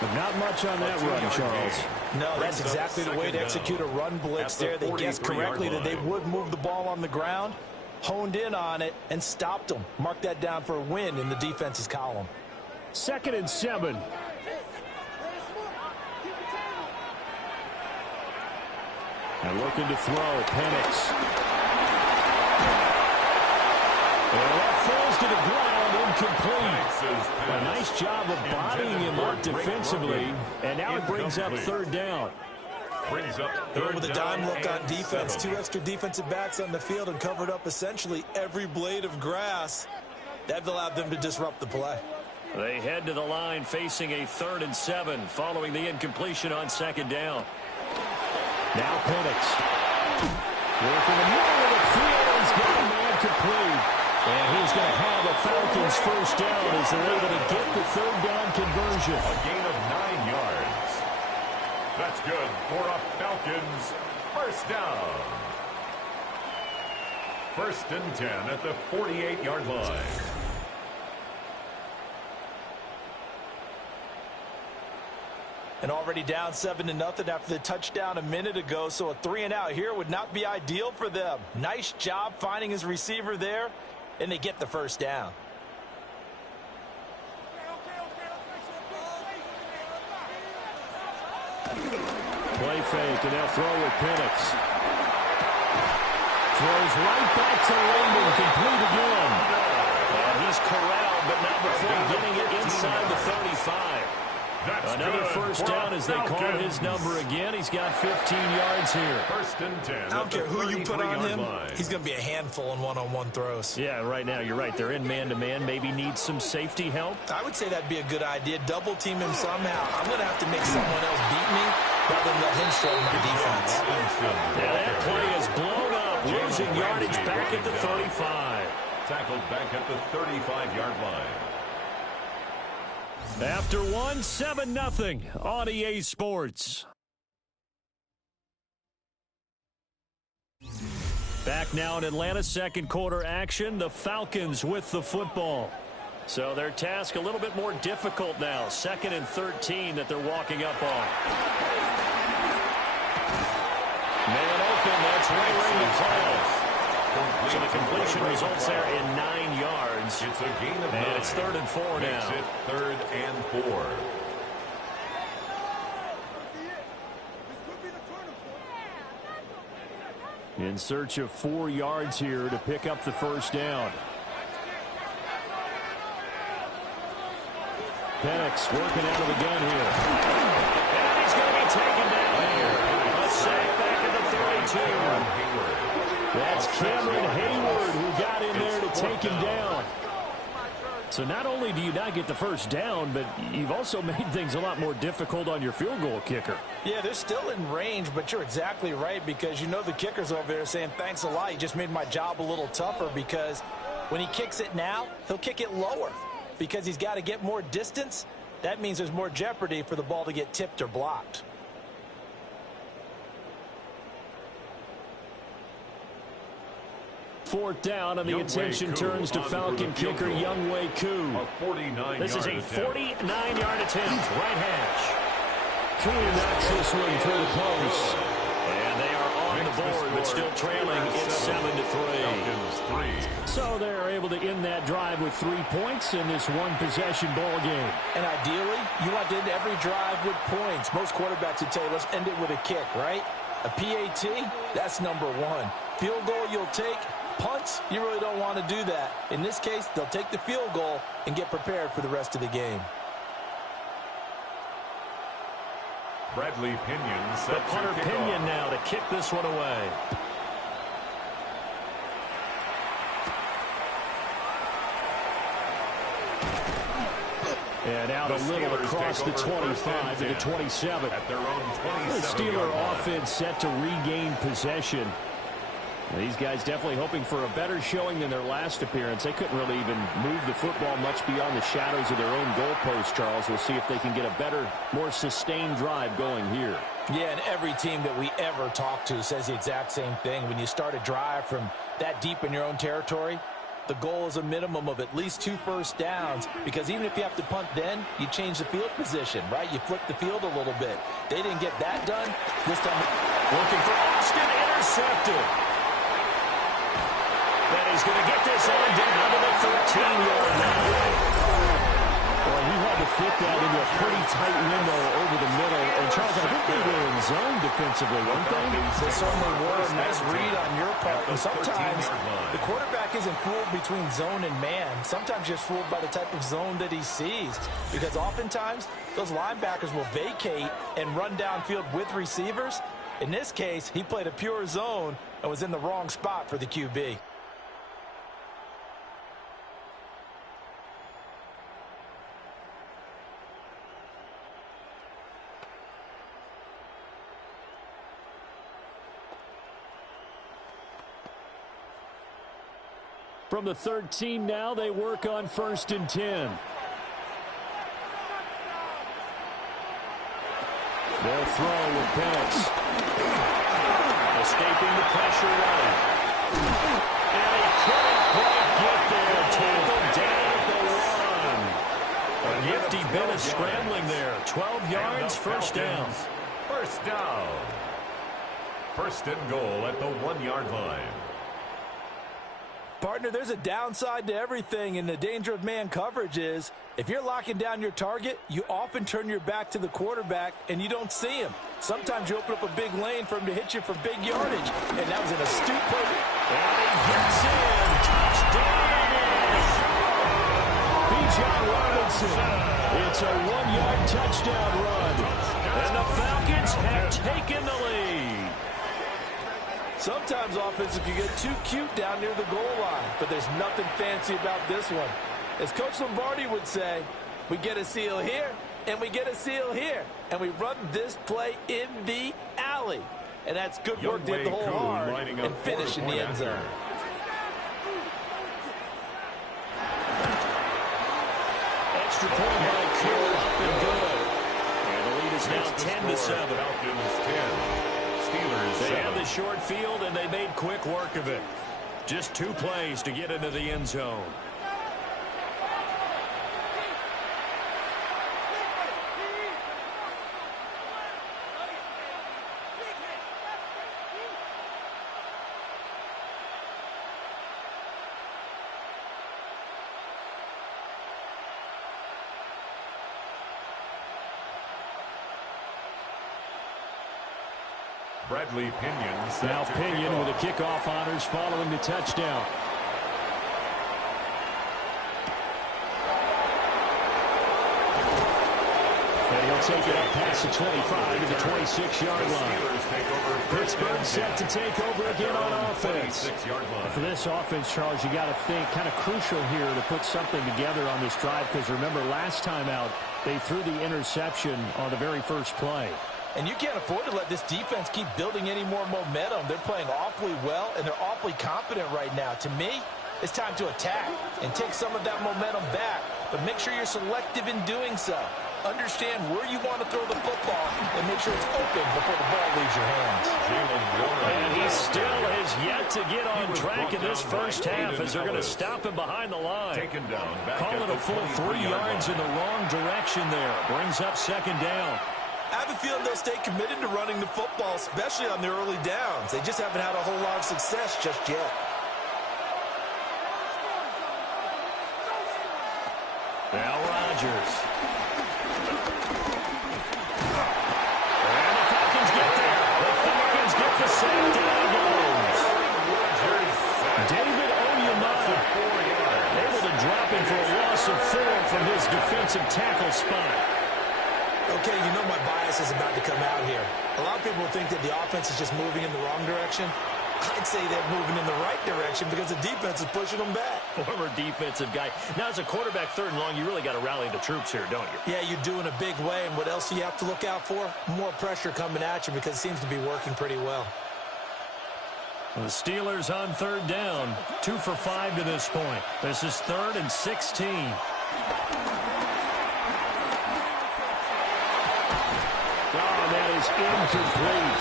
But not much on that run, Charles. No, that's exactly the way to execute a run blitz there. They guessed correctly that they would move the ball on the ground, honed in on it, and stopped them. Mark that down for a win in the defense's column. 2nd and 7. And looking to throw, Penix. And that falls to the ground. Incomplete. A nice job of bodying him up defensively, and now it brings up third down. They're with a dime look on defense. 2 extra defensive backs on the field and covered up essentially every blade of grass. That allowed them to disrupt the play. They head to the line facing a 3rd and 7 following the incompletion on second down. Now Penix. Working the middle of the field. He's got a man complete. And he's going to have a Falcons first down as they're able to get the third down conversion. A gain of 9 yards. That's good for a Falcons first down. 1st and 10 at the 48-yard line. And already down 7-0 after the touchdown a minute ago, so a 3-and-out here would not be ideal for them. Nice job finding his receiver there, and they get the first down. Play fake, and they'll throw with Penix. Throws right back to London, complete again. And he's corralled, but not before getting it inside the 35. Another first down as they call his number again. He's got 15 yards here. 1st and 10. I don't care who you put on him. He's going to be a handful in one-on-one throws. Yeah, right now you're right. They're in man-to-man. Maybe needs some safety help. I would say that'd be a good idea. Double team him somehow. I'm going to have to make someone else beat me rather than let him shred my defense. Yeah, that play is blown up. Losing yardage back at the 35. Tackled back at the 35-yard line. After one, 7-0 on EA Sports. Back now in Atlanta, second quarter action. The Falcons with the football. So their task a little bit more difficult now. 2nd and 13 that they're walking up on. Man open, that's Ray. So the completion results there in 9 yards. It's a gain of 9. And it's 3rd and 4 now. Makes it 3rd and 4. In search of 4 yards here to pick up the first down. Penix working out of the gun here. And he's going to be taken down here. A sack back at the 32. That's Cameron Hayward who got in there to take him down. So not only do you not get the first down, but you've also made things a lot more difficult on your field goal kicker. Yeah, they're still in range, but you're exactly right because you know the kicker's over there saying, thanks a lot. You just made my job a little tougher because when he kicks it now, he'll kick it lower because he's got to get more distance. That means there's more jeopardy for the ball to get tipped or blocked. 4th down, and the attention turns to Falcon kicker Younghoe Koo. This is a 49-yard attempt, right hash. Koo knocks this one through the post. And they are on the board, but still trailing. It's 7-3. So they're able to end that drive with 3 points in this one-possession ball game. And ideally, you want to end every drive with points. Most quarterbacks would tell you, let's end it with a kick, right? A PAT, that's number 1. Field goal you'll take. Punts, you really don't want to do that. In this case, they'll take the field goal and get prepared for the rest of the game. Bradley Pinion set the punter Pinion now to kick this one away. And out a little across the 25 to the 27. At their own 27. The Steeler offense set to regain possession. These guys definitely hoping for a better showing than their last appearance. They couldn't really even move the football much beyond the shadows of their own goalpost, Charles. We'll see if they can get a better, more sustained drive going here. Yeah, and every team that we ever talk to says the exact same thing. When you start a drive from that deep in your own territory, the goal is a minimum of at least 2 first downs, because even if you have to punt then, you change the field position, right? You flip the field a little bit. They didn't get that done. This time, looking for Austin, intercepted. And he's going to get this on down to the 13-yard line. Well, he had to fit that into a pretty tight window over the middle. And, Charles, I think they were in zone defensively, weren't they? They certainly were. Nice read on your part. And sometimes the quarterback isn't fooled between zone and man. Sometimes you're fooled by the type of zone that he sees. Because oftentimes, those linebackers will vacate and run downfield with receivers. In this case, he played a pure zone and was in the wrong spot for the QB. From the 13 now, they work on 1st and 10. They'll throw with Penix. Escaping the pressure right. And he couldn't quite get there. Tackled down at the 1. A nifty bit of scrambling there. 12 yards, first down. First down. 1st and goal at the 1-yard line. Partner, there's a downside to everything, and the danger of man coverage is if you're locking down your target, you often turn your back to the quarterback and you don't see him. Sometimes you open up a big lane for him to hit you for big yardage, and that was an astute play. And he gets in. Touchdown! Bijan Robinson. It's a 1-yard touchdown run. And the Falcons have taken the lead. Sometimes offense, if you get too cute down near the goal line, but there's nothing fancy about this one. As Coach Lombardi would say, we get a seal here, and we get a seal here, and we run this play in the alley. And that's good work to hit the hole hard and finish in the end zone. Extra point by Koo, up and good. And the lead is now 10-7. Falcons 10. They had the short field, and they made quick work of it. Just 2 plays to get into the end zone. Bradley Pinion. Now Pinion with the kickoff honors following the touchdown. And he'll take it up past the 25 to the 26-yard line. Pittsburgh set to take over again on offense. For this offense, Charles, you got to think kind of crucial here to put something together on this drive, because remember last time out they threw the interception on the very first play. And you can't afford to let this defense keep building any more momentum. They're playing awfully well, and they're awfully confident right now. To me, it's time to attack and take some of that momentum back, but make sure you're selective in doing so. understand where you want to throw the football and make sure it's open before the ball leaves your hands. And he still has yet to get on track in this first half as they're going to stop him behind the line. Call it a full 3 yards in the wrong direction there. Brings up second down. I have a feeling they'll stay committed to running the football, especially on their early downs. They just haven't had a whole lot of success just yet. Now Rodgers. And the Falcons get there. The Falcons get the sack. Down he goes. David Onyemata able to drop him for a loss of 4 from his defensive tackle spot. Okay, you know my bias is about to come out here. A lot of people think that the offense is just moving in the wrong direction. I'd say they're moving in the right direction because the defense is pushing them back. Former defensive guy. Now, as a quarterback, 3rd and long, you really got to rally the troops here, don't you? Yeah, you do in a big way. And what else do you have to look out for? More pressure coming at you because it seems to be working pretty well. The Steelers on 3rd down. 2 for 5 to this point. This is 3rd and 16. That is incomplete.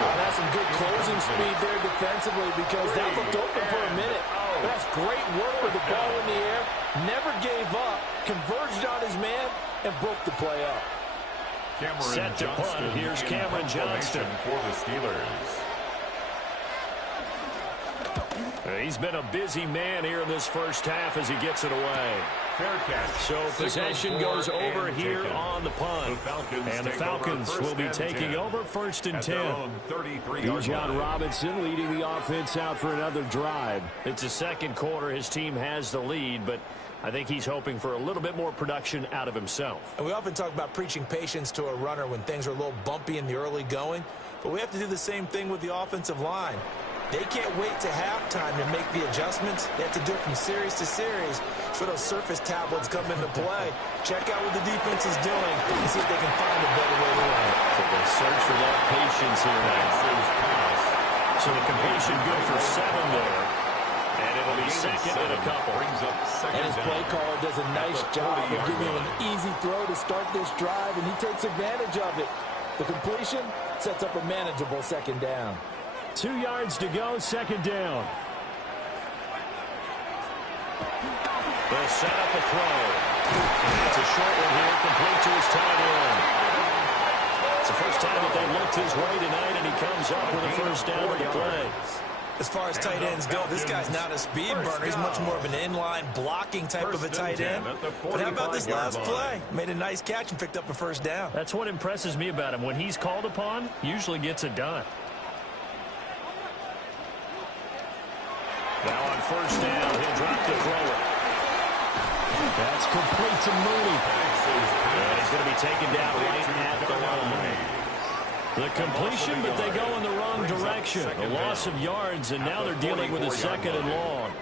That's some good closing speed there defensively because that looked open for a minute. That's great work with the ball in the air. Never gave up. Converged on his man and broke the play up. Set to punt. Here's Cameron Johnston for the Steelers. He's been a busy man here in this first half as he gets it away. Fair catch. So possession goes over here on the punt. And the Falcons will be taking over 1st and 10. Bijan Robinson leading the offense out for another drive. It's the second quarter. His team has the lead, but I think he's hoping for a little bit more production out of himself. And we often talk about preaching patience to a runner when things are a little bumpy in the early going, but we have to do the same thing with the offensive line. They can't wait to halftime to make the adjustments. They have to do it from series to series so those surface tablets come into play. Check out what the defense is doing and see if they can find a better way to run it. So they search for that patience here now. So the completion good for 7 there. And it'll be second and a couple. And his play caller does a nice job of giving him an easy throw to start this drive, and he takes advantage of it. The completion sets up a manageable second down. 2 yards to go, second down. They'll set up a throw. And it's a short one here, complete to his tight end. It's the first time that they looked his way tonight, and he comes up with a first down on the play. As far as tight ends go, this guy's not a speed burner. He's much more of an inline blocking type of a tight end. But how about this last play? Made a nice catch and picked up a first down. That's what impresses me about him. When he's called upon, usually gets it done. Now on first down, he'll drop the thrower. That's complete to Mooney. And he's going to be taken down right at the line. The completion, but they go in the wrong direction. A loss of yards, and now they're dealing with a 2nd and long.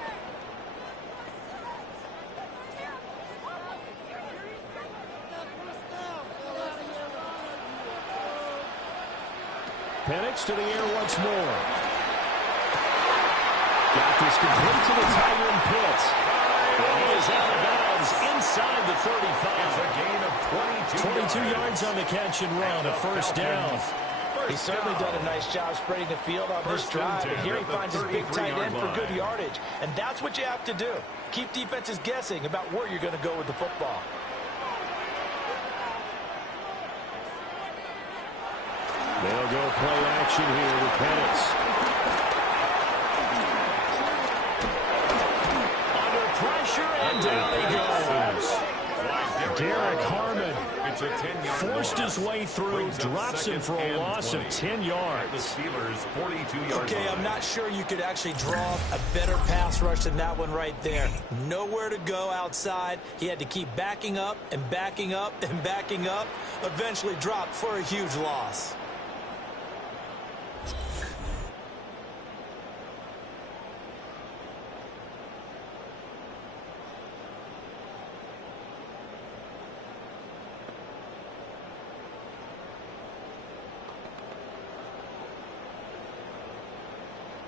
Penix to the air once more. Got this complete to the tight end Pitts. And he is out of bounds inside the 35. It's a gain of 22 yards on the catch and run, a first down. He's certainly done a nice job spreading the field on this drive, and here he finds his big tight end for good yardage. And that's what you have to do. Keep defenses guessing about where you're going to go with the football. They'll go play action here with Penix. Under pressure, and down he goes. Derek Harmon forced his way through, drops him for a loss of 10 yards. Okay, I'm not sure you could actually draw a better pass rush than that one right there. Nowhere to go outside. He had to keep backing up and backing up and backing up. Eventually dropped for a huge loss.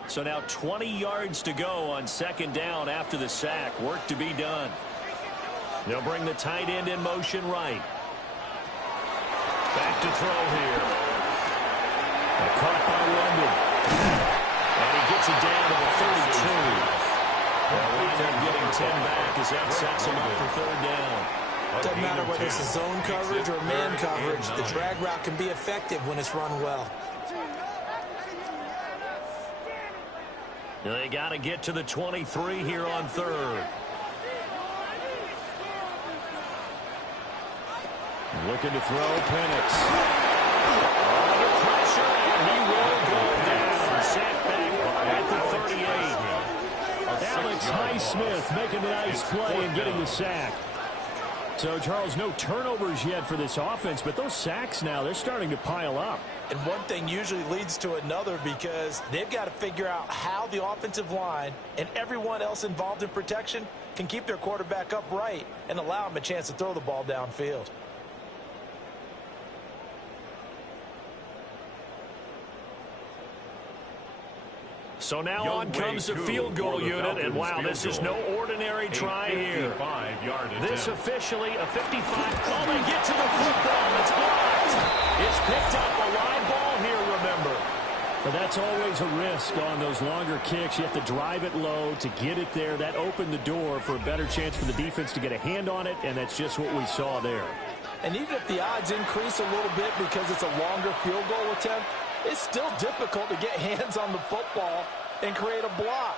So now 20 yards to go on second down after the sack. Work to be done. They'll bring the tight end in motion right. Back to throw here. Caught by London. And he gets it down to the 32. They'll wind up getting 10 back as that sets him up for third down. Doesn't matter whether it's a zone coverage or man coverage, the drag route can be effective when it's run well. They got to get to the 23 here on third. Looking to throw, Penix. Under pressure, and he will go down. Sacked back at the 38. Alex Highsmith making a nice play and getting the sack. So, Charles, no turnovers yet for this offense, but those sacks now, they're starting to pile up. And one thing usually leads to another because they've got to figure out how the offensive line and everyone else involved in protection can keep their quarterback upright and allow him a chance to throw the ball downfield. So now on comes the field goal unit, and wow, this is no ordinary try here. This officially a 55. Oh, they get to the football. It's blocked. It's picked up. A live ball here, remember. But that's always a risk on those longer kicks. You have to drive it low to get it there. That opened the door for a better chance for the defense to get a hand on it, and that's just what we saw there. And even if the odds increase a little bit because it's a longer field goal attempt, it's still difficult to get hands on the football and create a block.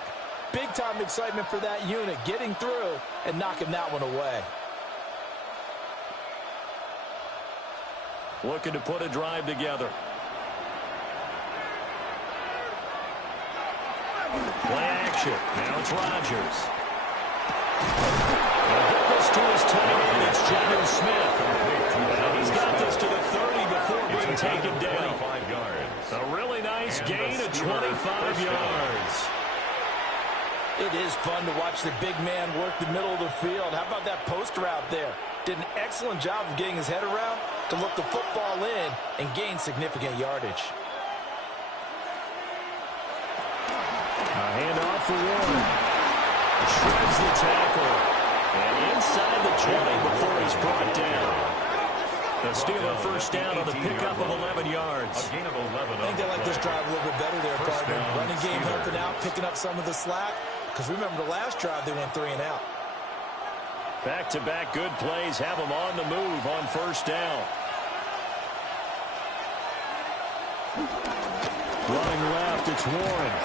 Big-time excitement for that unit, getting through and knocking that one away. Looking to put a drive together. Play action. Now it's Rodgers. He'll get this to his tight end. It's Jonnu Smith. And he's got this to the 30 before being taken down. A really nice gain of 25 yards. It is fun to watch the big man work the middle of the field. How about that post route there? Did an excellent job of getting his head around to look the football in and gain significant yardage. A handoff for Warren. Shreds the tackle. And inside the 20 before he's brought down. The Steeler first down on the pickup of 11 yards. I think they like this drive a little bit better there, partner. Running game helping out, picking up some of the slack. Because remember the last drive, they went 3 and out. Back-to-back good plays have them on the move on first down. Running left, it's Warren.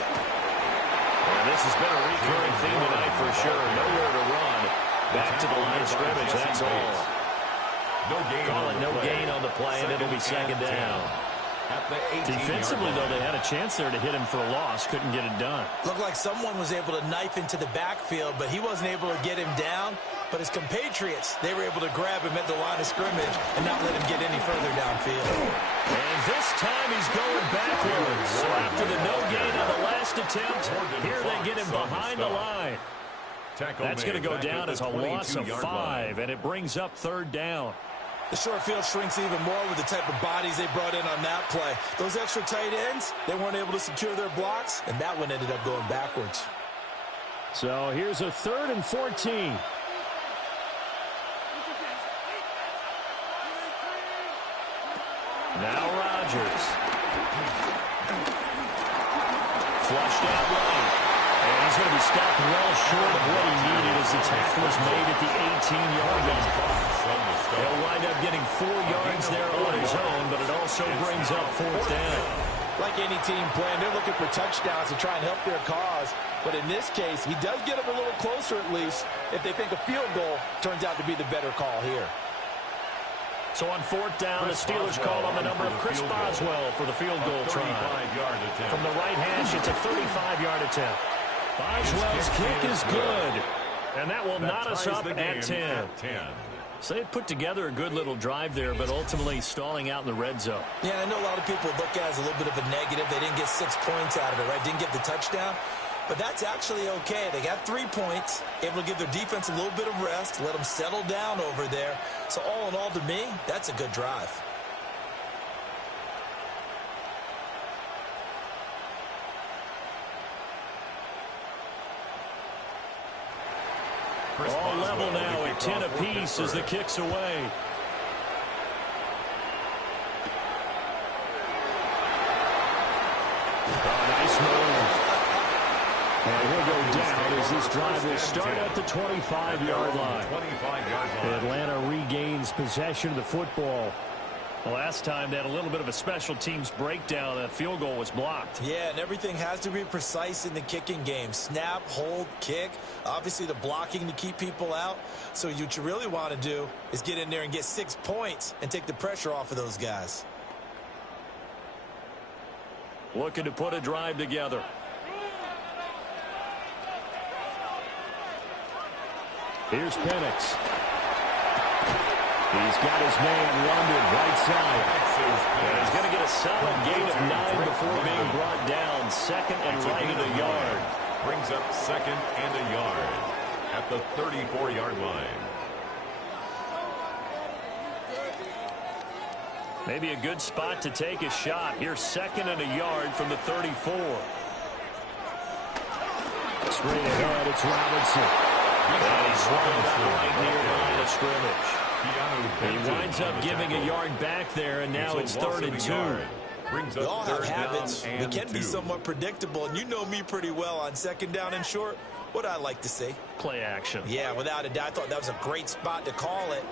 And this has been a recurring theme tonight for sure. Nowhere to run. Back to the line of scrimmage, that's all. Call it no gain on the play, and it'll be second down. Defensively, though, they had a chance there to hit him for a loss. Couldn't get it done. Looked like someone was able to knife into the backfield, but he wasn't able to get him down. But his compatriots, they were able to grab him at the line of scrimmage and not let him get any further downfield. And this time he's going backwards. So after the no gain on the last attempt, here they get him behind the line. That's going to go down as a loss of 5, and it brings up third down. The short field shrinks even more with the type of bodies they brought in on that play. Those extra tight ends, they weren't able to secure their blocks, and that one ended up going backwards. So here's a 3rd and 14. Now Rodgers. Flushed out right. And he's going to be stopped well short of what he needed as the tackle was made at the 18-yard line. He'll wind up getting 4 yards there on his own, but it also brings up 4th down. Like any team playing, they're looking for touchdowns to try and help their cause. But in this case, he does get them a little closer at least if they think a field goal turns out to be the better call here. So on 4th down, the Steelers call on the number of Chris Boswell for the field goal try. From the right hash, it's a 35-yard attempt. Boswell's kick is good. And that will knot us up at 10. So they put together a good little drive there, but ultimately stalling out in the red zone. Yeah, I know a lot of people look at it as a little bit of a negative. They didn't get 6 points out of it, right? Didn't get the touchdown. But that's actually okay. They got 3 points, able to give their defense a little bit of rest, let them settle down over there. So all in all, to me, that's a good drive. All level now at 10 apiece as the kick's away. Nice move. And he'll go down as this drive will start at the 25-yard line. Atlanta regains possession of the football. Last time they had a little bit of a special teams breakdown. That field goal was blocked. Yeah, and everything has to be precise in the kicking game. Snap, hold, kick. Obviously the blocking to keep people out. So what you really want to do is get in there and get 6 points and take the pressure off of those guys. Looking to put a drive together. Here's Penix. He's got his man London right side. And he's going to get a solid gain of 9 before being brought down. Second and right at a yard. Brings up second and a yard at the 34-yard line. Maybe a good spot to take a shot. Here's second and a yard from the 34. Straight ahead, it's Robinson. And he's running right near the line of scrimmage. He winds up giving a yard back there, and now it's 3rd and 2. We all have habits. We can be somewhat predictable, and you know me pretty well on 2nd down and short. What I like to say? Play action. Yeah, without a doubt, I thought that was a great spot to call it.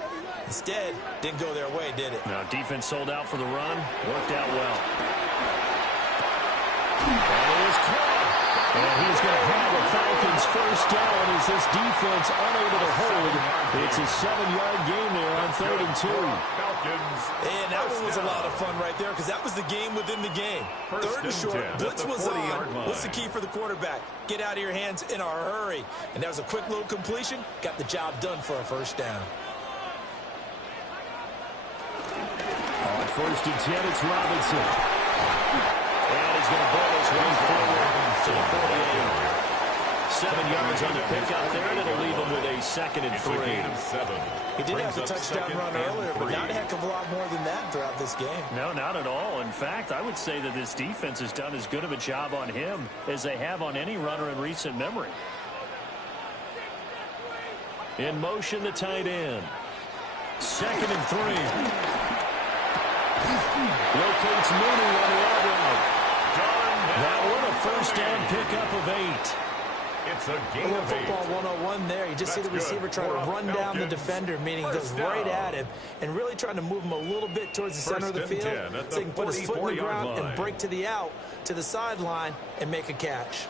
Instead, didn't go their way, did it? Now, defense sold out for the run. Worked out well. And it is caught. And he's going to have a Falcons first down as this defense unable to hold. It's a 7-yard gain there on 3rd and 2. And that one was a lot of fun right there because that was the game within the game. 3rd and short, blitz was on. What's the key for the quarterback? Get out of your hands in a hurry. And that was a quick little completion. Got the job done for a first down. On 1st and 10, it's Robinson. And he's going to ball his way forward to the 48. 7 yards on the pickup there, and it'll leave him with a 2nd and 3. He did have the touchdown run earlier, but not a heck of a lot more than that throughout this game. No, not at all. In fact, I would say that this defense has done as good of a job on him as they have on any runner in recent memory. In motion, the tight end. 2nd and 3. Locates Mooney on the out route. That one a first down pickup of 8. It's a gain of 8. Football 101 there. You just see the receiver trying to run down the defender, meaning he goes right at him and really trying to move him a little bit towards the center of the field so he can put his foot in the ground and break to the out, to the sideline, and make a catch.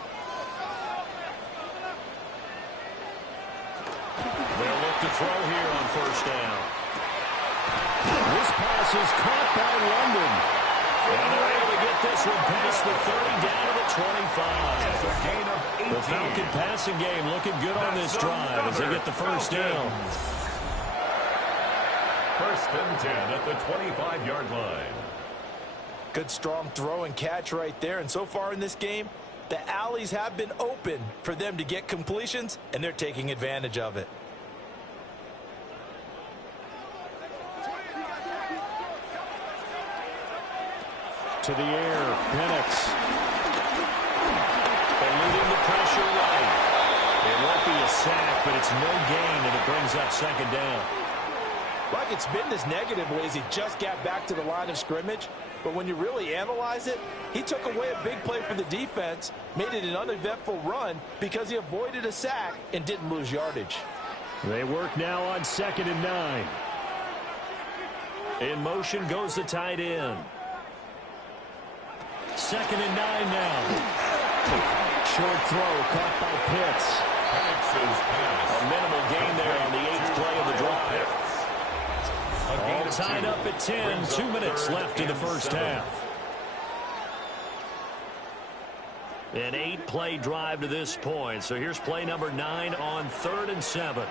They'll look to throw here on first down. This pass is caught by London. And they're able to get this one past the 30 down to the 25. It's a gain of 18. The Falcon passing game looking good on this drive as they get the first down. 1st and 10 at the 25-yard line. Good strong throw and catch right there. And so far in this game, the alleys have been open for them to get completions, and they're taking advantage of it. To the air, Penix. They're leading the pressure right. It won't be a sack, but it's no gain, and it brings up 2nd down. Like it's been this negatively as he just got back to the line of scrimmage. But when you really analyze it, he took away a big play for the defense, made it an uneventful run because he avoided a sack and didn't lose yardage. They work now on 2nd and 9. In motion goes the tight end. 2nd and 9 now. Short throw caught by Pitts. A minimal gain there on the 8th play of the drive. All tied up at 10. 2 minutes left in the first half. An 8-play drive to this point. So here's play number 9 on 3rd and 7.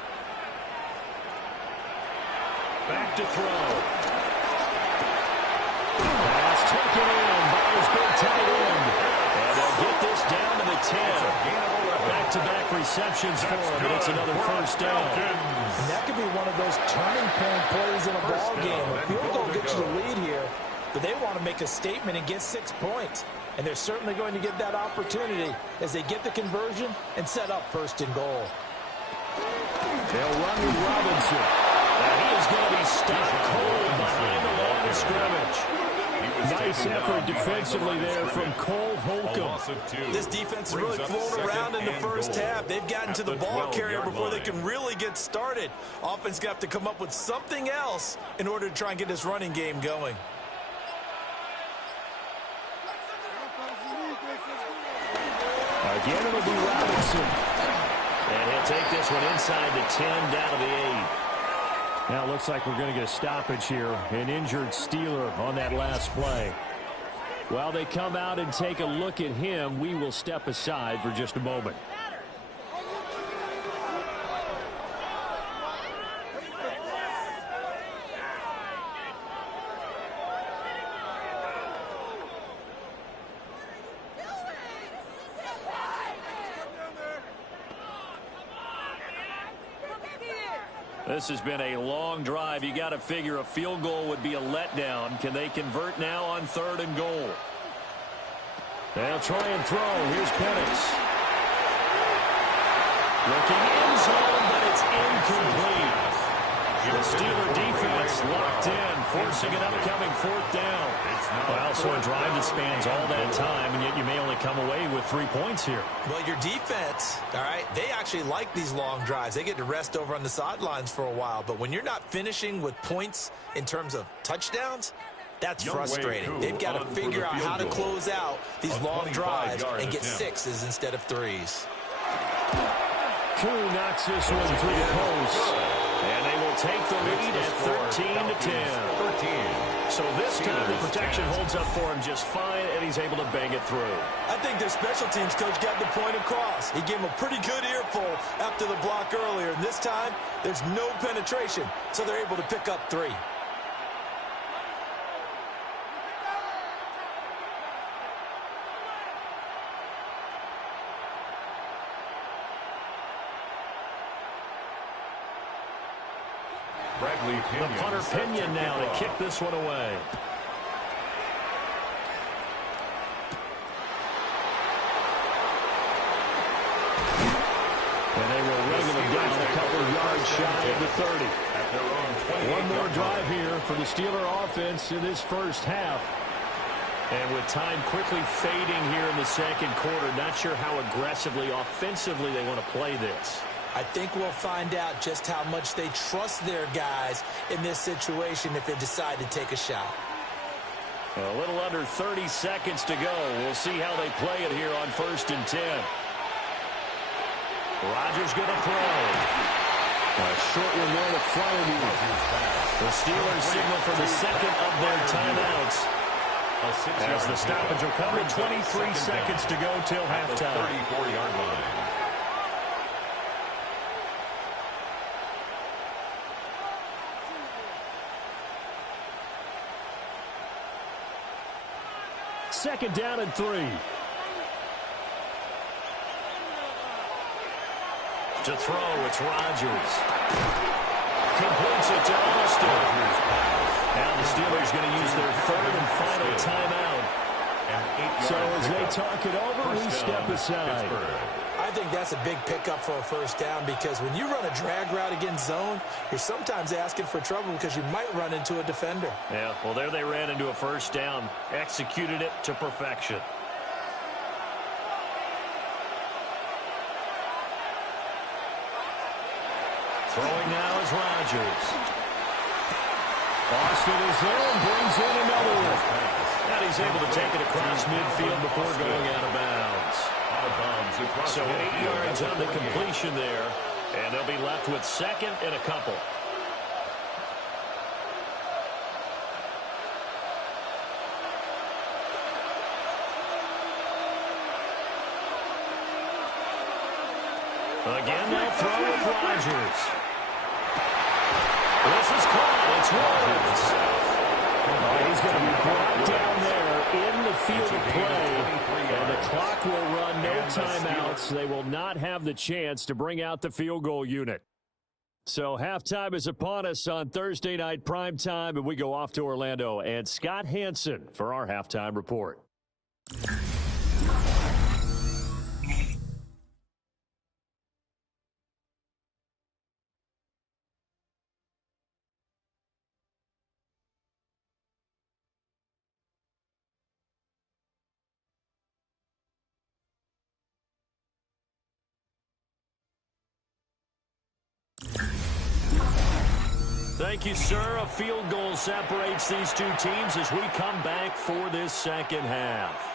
Back to throw. Pass taken in by his big tight end. And they'll get this down to the 10. Back-to-back receptions for him, and it's another first down. And that could be one of those turning point plays in a ball game. A field goal gets you the lead here, but they want to make a statement and get 6 points. And they're certainly going to get that opportunity as they get the conversion and set up 1st and goal. They'll run with Robinson. And he is going to be stopped cold behind the line of scrimmage. Nice effort defensively there from Cole Holcomb. This defense has really flown around in the first half. They've gotten to the ball carrier before they can really get started. Offense got to come up with something else in order to try and get this running game going. Again, it'll be Robinson. And he'll take this one inside the 10, down to the 8. Now it looks like we're going to get a stoppage here. An injured Steeler on that last play. While they come out and take a look at him, we will step aside for just a moment. This has been a long drive. You got to figure a field goal would be a letdown. Can they convert now on 3rd and goal? They'll try and throw. Here's Penix. Looking in zone, but it's incomplete. The Steeler defense locked in, forcing an upcoming 4th down. Well, so a drive that spans all that time, and yet you may only come away with 3 points here. Well, your defense, all right, they actually like these long drives. They get to rest over on the sidelines for a while. But when you're not finishing with points in terms of touchdowns, that's frustrating. They've got to figure out how to close out these long drives and get 6s instead of 3s. Koo knocks this one through the post. And they will take the lead at 13-10. So this time the protection holds up for him just fine, and he's able to bang it through. I think their special teams coach got the point across. He gave him a pretty good earful after the block earlier. And this time, there's no penetration, so they're able to pick up 3. The punter Pinion now to kick this one away. And they will wriggle him down a couple of yards shy of the 30. One more drive here for the Steeler offense in this first half. And with time quickly fading here in the second quarter, not sure how aggressively, offensively they want to play this. I think we'll find out just how much they trust their guys in this situation if they decide to take a shot. A little under 30 seconds to go. We'll see how they play it here on 1st and 10. Rodgers going to throw. A short one there to Fryermuth. The Steelers signal for the second of their timeouts. As the stoppage will come with 23 seconds to go till halftime. 34-yard line. Second down and 3. To throw, it's Rodgers. Completes it to Austin. Now the Steelers going to use their 3rd and final timeout. So as they talk it over, we step aside. I think that's a big pickup for a first down because when you run a drag route against zone, you're sometimes asking for trouble because you might run into a defender. Yeah, well, there they ran into a first down, executed it to perfection. Throwing now is Rodgers. Austin is there and brings in another one. And he's able to take it across midfield before going out of bounds. So 8 yards on the completion there, and they'll be left with 2nd and a couple. Again, they'll throw with Rodgers. This is caught. It's Woods. He's going to be brought down there in the field of play, and the clock will run, no timeouts. They will not have the chance to bring out the field goal unit. So halftime is upon us on Thursday night primetime, and we go off to Orlando. And Scott Hansen for our halftime report. Thank you, sir. A field goal separates these two teams as we come back for this second half.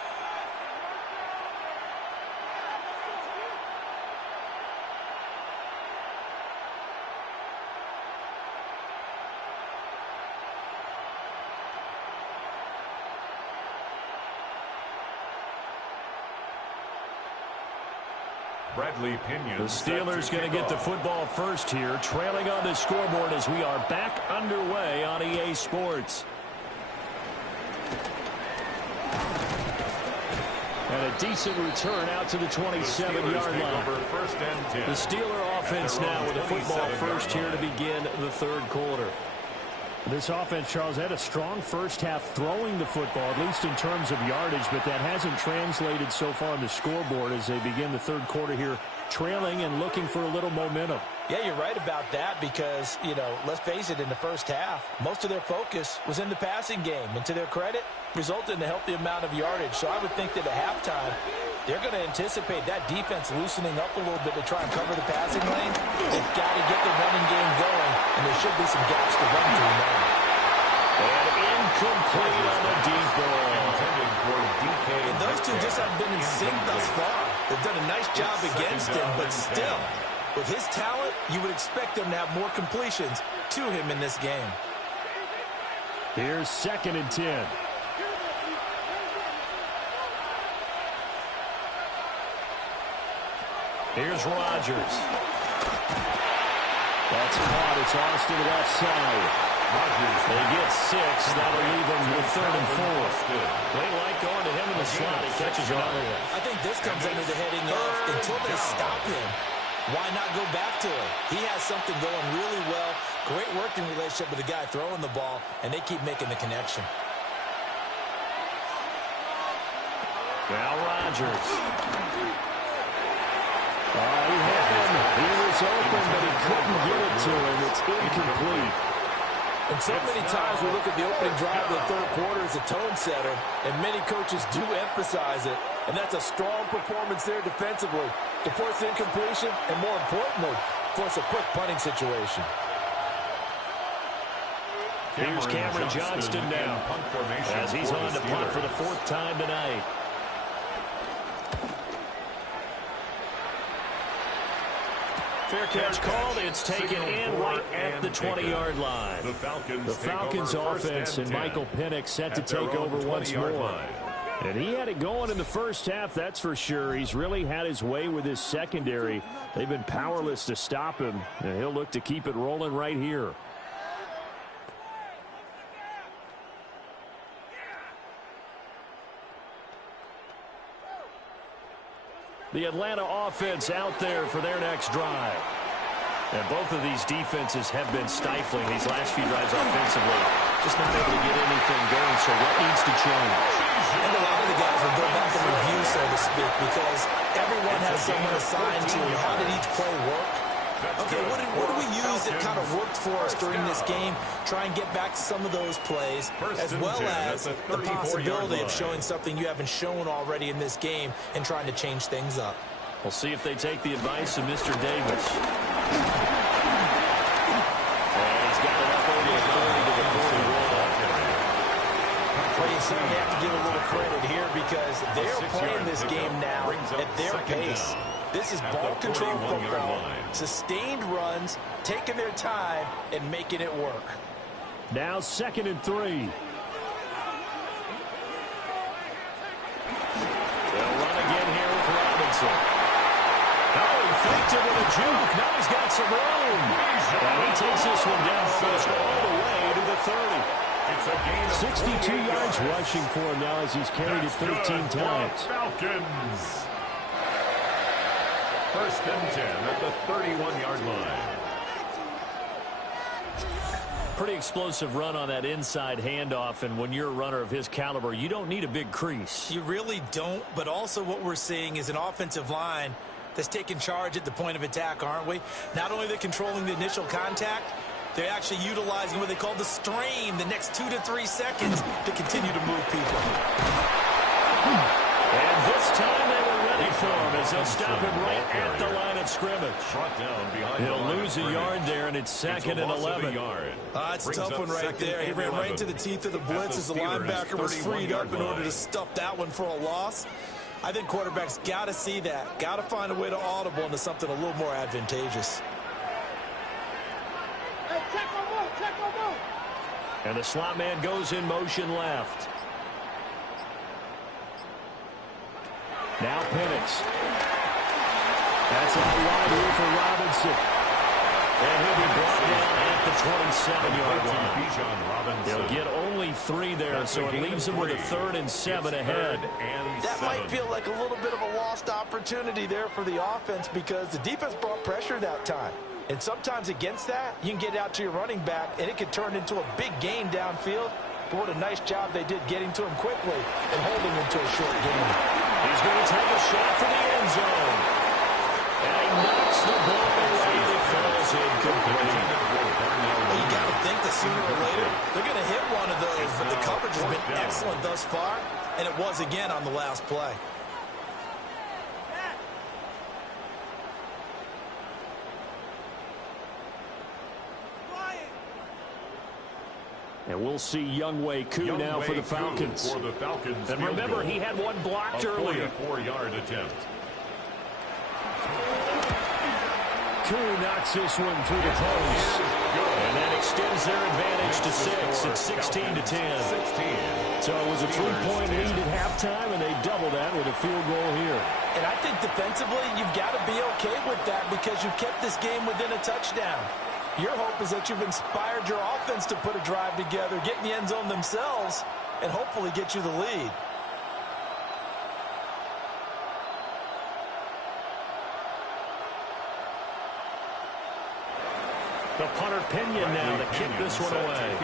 Bradley Pinion. The Steelers going to get the football first here, trailing on the scoreboard as we are back underway on EA Sports. And a decent return out to the 27-yard line. The Steeler offense now with a football first here to begin the third quarter. This offense, Charles, had a strong first half throwing the football, at least in terms of yardage, but that hasn't translated so far on the scoreboard as they begin the third quarter here, trailing and looking for a little momentum. Yeah, you're right about that because, you know, let's face it, in the first half, most of their focus was in the passing game. And to their credit, resulted in a healthy amount of yardage. So I would think that at halftime, they're going to anticipate that defense loosening up a little bit to try and cover the passing lane. They've got to get the running game going, and there should be some gaps to run through now. And incomplete on the deep ball. And those two just haven't been in sync thus far. They've done a nice job against him, but still, with his talent, you would expect them to have more completions to him in this game. Here's 2nd and 10. Here's Rodgers. That's caught. It's Austin left side. They get 6. That'll leave them with 3rd and 4. They like going to him in the slot. He catches another one. I think this comes under the heading of until they stop him, why not go back to him? He has something going really well. Great working relationship with the guy throwing the ball, and they keep making the connection. Now Rodgers. He had him. He was open, but he couldn't get it to him. It's incomplete. And so many times we look at the opening drive of the third quarter as a tone setter, and many coaches do emphasize it. And that's a strong performance there defensively to force incompletion and, more importantly, force a quick punting situation. Here's Cameron Johnston now as he's on to punt for the 4th time tonight. Fair catch called. It's taken in right at the 20-yard line. The Falcons offense and Michael Penix set to take over once more. And he had it going in the first half, that's for sure. He's really had his way with his secondary. They've been powerless to stop him, and he'll look to keep it rolling right here. The Atlanta offense out there for their next drive. And both of these defenses have been stifling these last few drives offensively. Just not able to get anything going, so what needs to change? And a lot of the guys will go back and review, so to speak, because everyone has someone assigned to how did each play work. Okay, what do we use that kind of worked for us during this game? Try and get back to some of those plays, as well as the possibility of showing something you haven't shown already in this game and trying to change things up. We'll see if they take the advice of Mr. Davis. And he's got it up over the 30 to the 41. Well, you certainly have to give a little credit here because they're playing this game now at their pace. This is ball control football, sustained runs, taking their time, and making it work. Now 2nd and 3. They'll run again here with Robinson. Oh, he faked it with a juke. Now he's got some room. And he takes this one down almost all the way to the 30. 62 yards rushing for him now as he's carried it 13 times. Falcons. 1st and 10 at the 31-yard line. Pretty explosive run on that inside handoff, and when you're a runner of his caliber, you don't need a big crease. You really don't, but also what we're seeing is an offensive line that's taking charge at the point of attack, aren't we? Not only are they controlling the initial contact, they're actually utilizing what they call the strain, the next 2 to 3 seconds to continue to move people. And this time they were ready for him as they'll stop him right at the line of scrimmage. He'll lose a yard there, and it's second and 11. It's a tough one right there. He ran right into the teeth of the blitz as the linebacker was freed up in order to stuff that one for a loss. I think quarterbacks got to see that. Got to find a way to audible into something a little more advantageous. Hey, check on move, check on move. And the slot man goes in motion left. Now Penix. That's out wide here for Robinson. And he'll be brought down at the 27-yard line. They'll get only 3 there, so it leaves them with a 3rd and 7 ahead. That might feel like a little bit of a lost opportunity there for the offense because the defense brought pressure that time. And sometimes against that, you can get out to your running back, and it could turn into a big gain downfield. But what a nice job they did getting to him quickly and holding him to a short gain. He's going to take a shot for the end zone. And he knocks the ball away. It falls incomplete. Well, you got to think that sooner or later they're going to hit one of those. But the coverage has been excellent thus far, and it was again on the last play. And we'll see Younghoe Koo now for the Falcons. And remember, he had one blocked earlier. 44-yard attempt. Koo knocks this one through the post. And that extends their advantage to 6. It's 16-10. So it was a 3-point lead at halftime, and they double that with a field goal here. And I think defensively, you've got to be okay with that because you've kept this game within a touchdown. Your hope is that you've inspired your offense to put a drive together, get in the end zone themselves, and hopefully get you the lead. The punter Pinion now to kick this one away.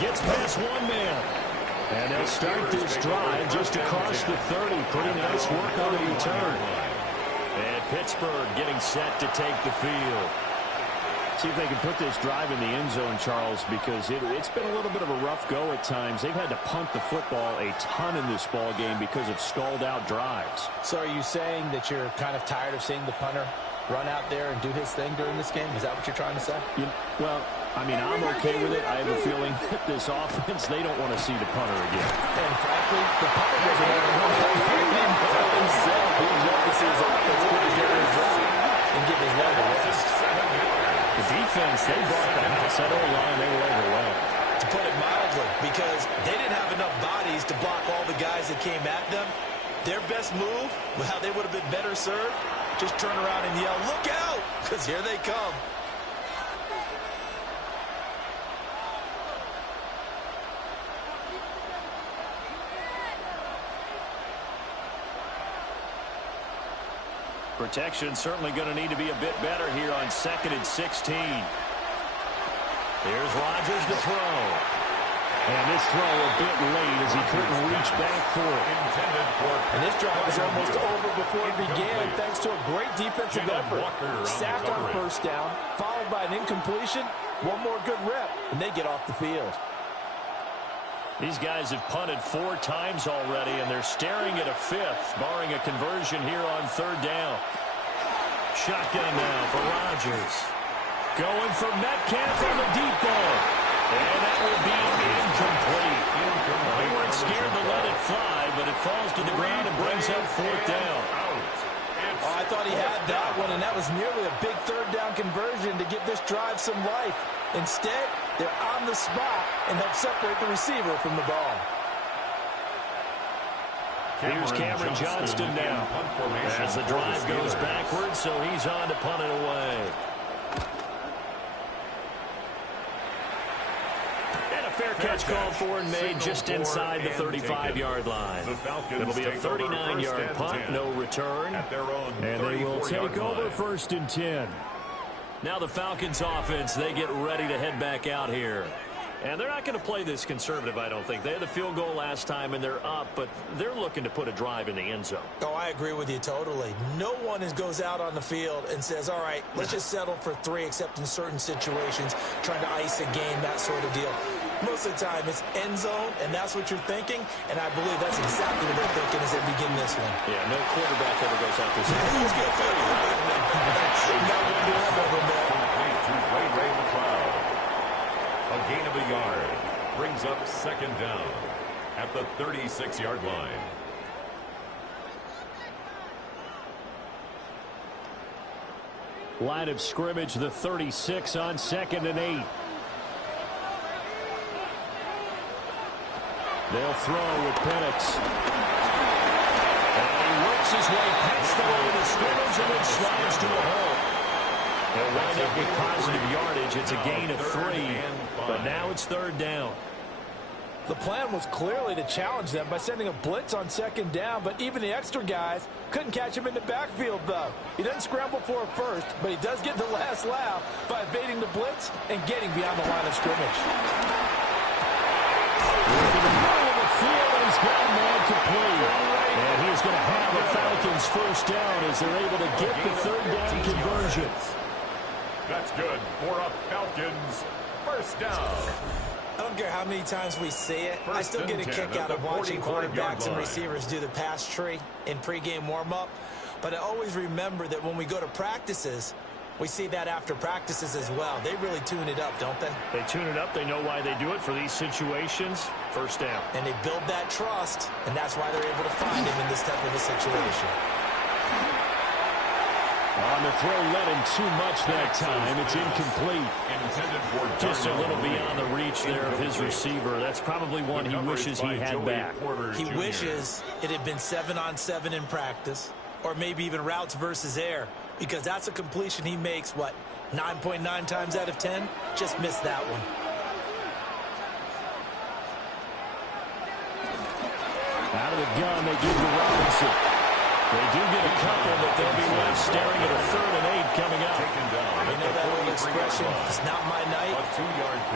Gets past one man. And they'll start this drive just across the 30. Pretty nice work on the return. And Pittsburgh getting set to take the field. See if they can put this drive in the end zone, Charles, because it's been a little bit of a rough go at times. They've had to punt the football a ton in this ball game because of stalled-out drives. So are you saying that you're kind of tired of seeing the punter run out there and do his thing during this game? Is that what you're trying to say? Well, I mean, I'm okay with it. I have a feeling that this offense, they don't want to see the punter again. And frankly, the punter doesn't want to run out himself. He wants to see his offense put together a drive and give his leg a rest. The defense, they brought the house. That O-line, they were overwhelmed. To put it mildly, because they didn't have enough bodies to block all the guys that came at them. Their best move, well, they would have been better served. Just turn around and yell, "Look out!" Because here they come. Protection certainly going to need to be a bit better here on 2nd and 16. Here's Rodgers to throw. And this throw a bit late as he couldn't reach back for it. And this drive was almost over before it began thanks to a great defensive effort. Sack on first down, followed by an incompletion. One more good rep, and they get off the field. These guys have punted 4 times already, and they're staring at a 5th, barring a conversion here on 3rd down. Shotgun now for Rodgers. Going for Metcalf on the deep ball. And that will be incomplete. They weren't scared to let it fly, but it falls to the ground and brings up 4th down. Oh, I thought he had that one, and that was nearly a big 3rd down conversion to give this drive some life. Instead, they're on the spot and help separate the receiver from the ball. Here's Cameron Johnston now. As the drive goes backwards, so he's on to punt it away. And a fair catch called for and made just inside the 35-yard line. It'll be a 39-yard punt, no return. And they will take over 1st and 10. Now the Falcons offense, they get ready to head back out here. And they're not going to play this conservative, I don't think. They had the field goal last time, and they're up, but they're looking to put a drive in the end zone. Oh, I agree with you totally. No one goes out on the field and says, all right, let's just settle for 3, except in certain situations, trying to ice a game, that sort of deal. Most of the time, it's end zone, and that's what you're thinking, and I believe that's exactly what they're thinking as they begin this one. Yeah, no quarterback ever goes out this. He's going to fight Complete to Ray McLeod. A gain of a yard brings up second down at the 36-yard line. Line of scrimmage, the 36 on 2nd and 8. They'll throw with Penix. And he works his way past the line of scrimmage and then slides to a hole. They'll wind up with positive yardage. It's a gain of 3, but now it's 3rd down. The plan was clearly to challenge them by sending a blitz on 2nd down, but even the extra guys couldn't catch him in the backfield, though. He doesn't scramble for it first, but he does get the last laugh by evading the blitz and getting beyond the line of scrimmage. Working the middle of the field, and he's got a man complete. And he's going to have a Falcons first down as they're able to get the 3rd down conversion. That's good for a Falcons first down. I don't care how many times we see it. I still get a kick out of watching quarterbacks and receivers do the pass tree in pregame warm-up. But I always remember that when we go to practices, we see that after practices as well. They really tune it up, don't they? They tune it up. They know why they do it for these situations. First down. And they build that trust, and that's why they're able to find him in this type of a situation. On the throw, led him too much that time. It's incomplete. Just a little beyond the reach there of his receiver. That's probably one he wishes he had back. He wishes it had been 7-on-7 in practice, or maybe even routes versus air, because that's a completion he makes, 9.9 times out of 10? Just missed that one. Out of the gun, they give to Robinson. They do get a couple, but they'll be left staring at a 3rd and 8 coming up. You know that old expression, it's not my night?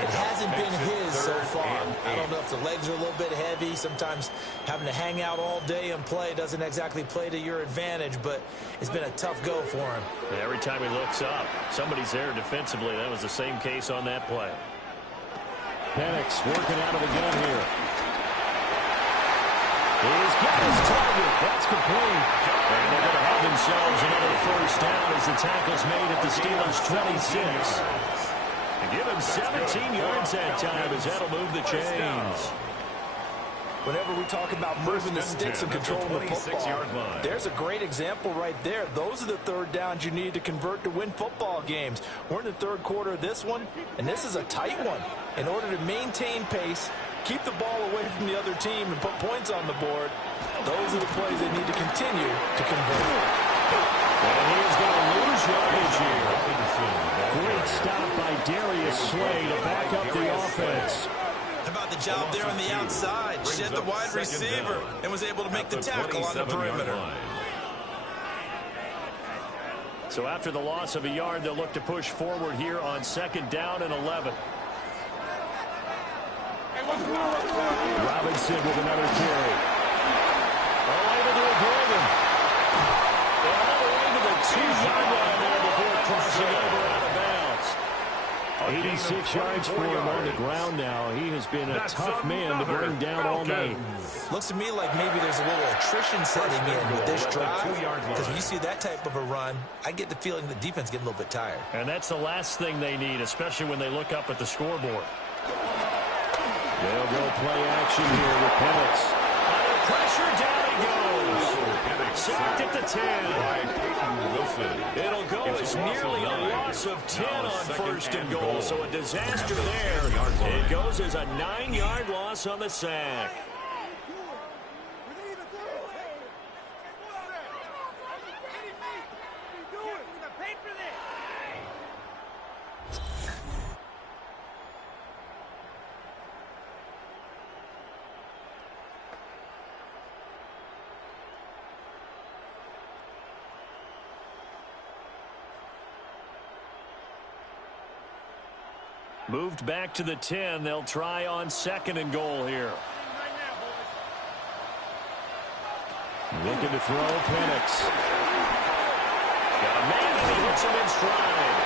It hasn't been his so far. I don't know if the legs are a little bit heavy. Sometimes having to hang out all day and play doesn't exactly play to your advantage, but it's been a tough go for him. Every time he looks up, somebody's there defensively. That was the same case on that play. Penix working out of the gun here. He's got his target. That's complete. And they're going to have themselves another first down as the tackle's made at the Steelers' 26. And give him 17 yards that time as that'll move the chains. Whenever we talk about moving the sticks and controlling the football, there's a great example right there. Those are the 3rd downs you need to convert to win football games. We're in the 3rd quarter of this one, and this is a tight one. In order to maintain pace, keep the ball away from the other team, and put points on the board, those are the plays they need to continue to convert. And he is going to lose yardage here. Great stop by Darius Slay to back up the offense. How about the job there on the outside? Shed the wide receiver and was able to make the tackle on the perimeter. So after the loss of a yard, they'll look to push forward here on 2nd down and 11. Robinson with another carry. Able to avoid him. And all the way to the 2-yard line there before crossing over out of bounds. 86 yards for him on the ground now. He has been a tough man to bring down all night. Looks to me like maybe there's a little attrition setting in with this drive, because when you see that type of a run, I get the feeling the defense getting a little bit tired. And that's the last thing they need, especially when they look up at the scoreboard. They'll go play action here with Penix. Under pressure, down he goes. Sacked at the 10. It'll go as nearly a loss of 10 on 1st and goal, so a disaster there. It goes as a 9-yard loss on the sack. Moved back to the 10. They'll try on 2nd and goal here. Looking to throw, Penix. Got a man and he hits him in stride.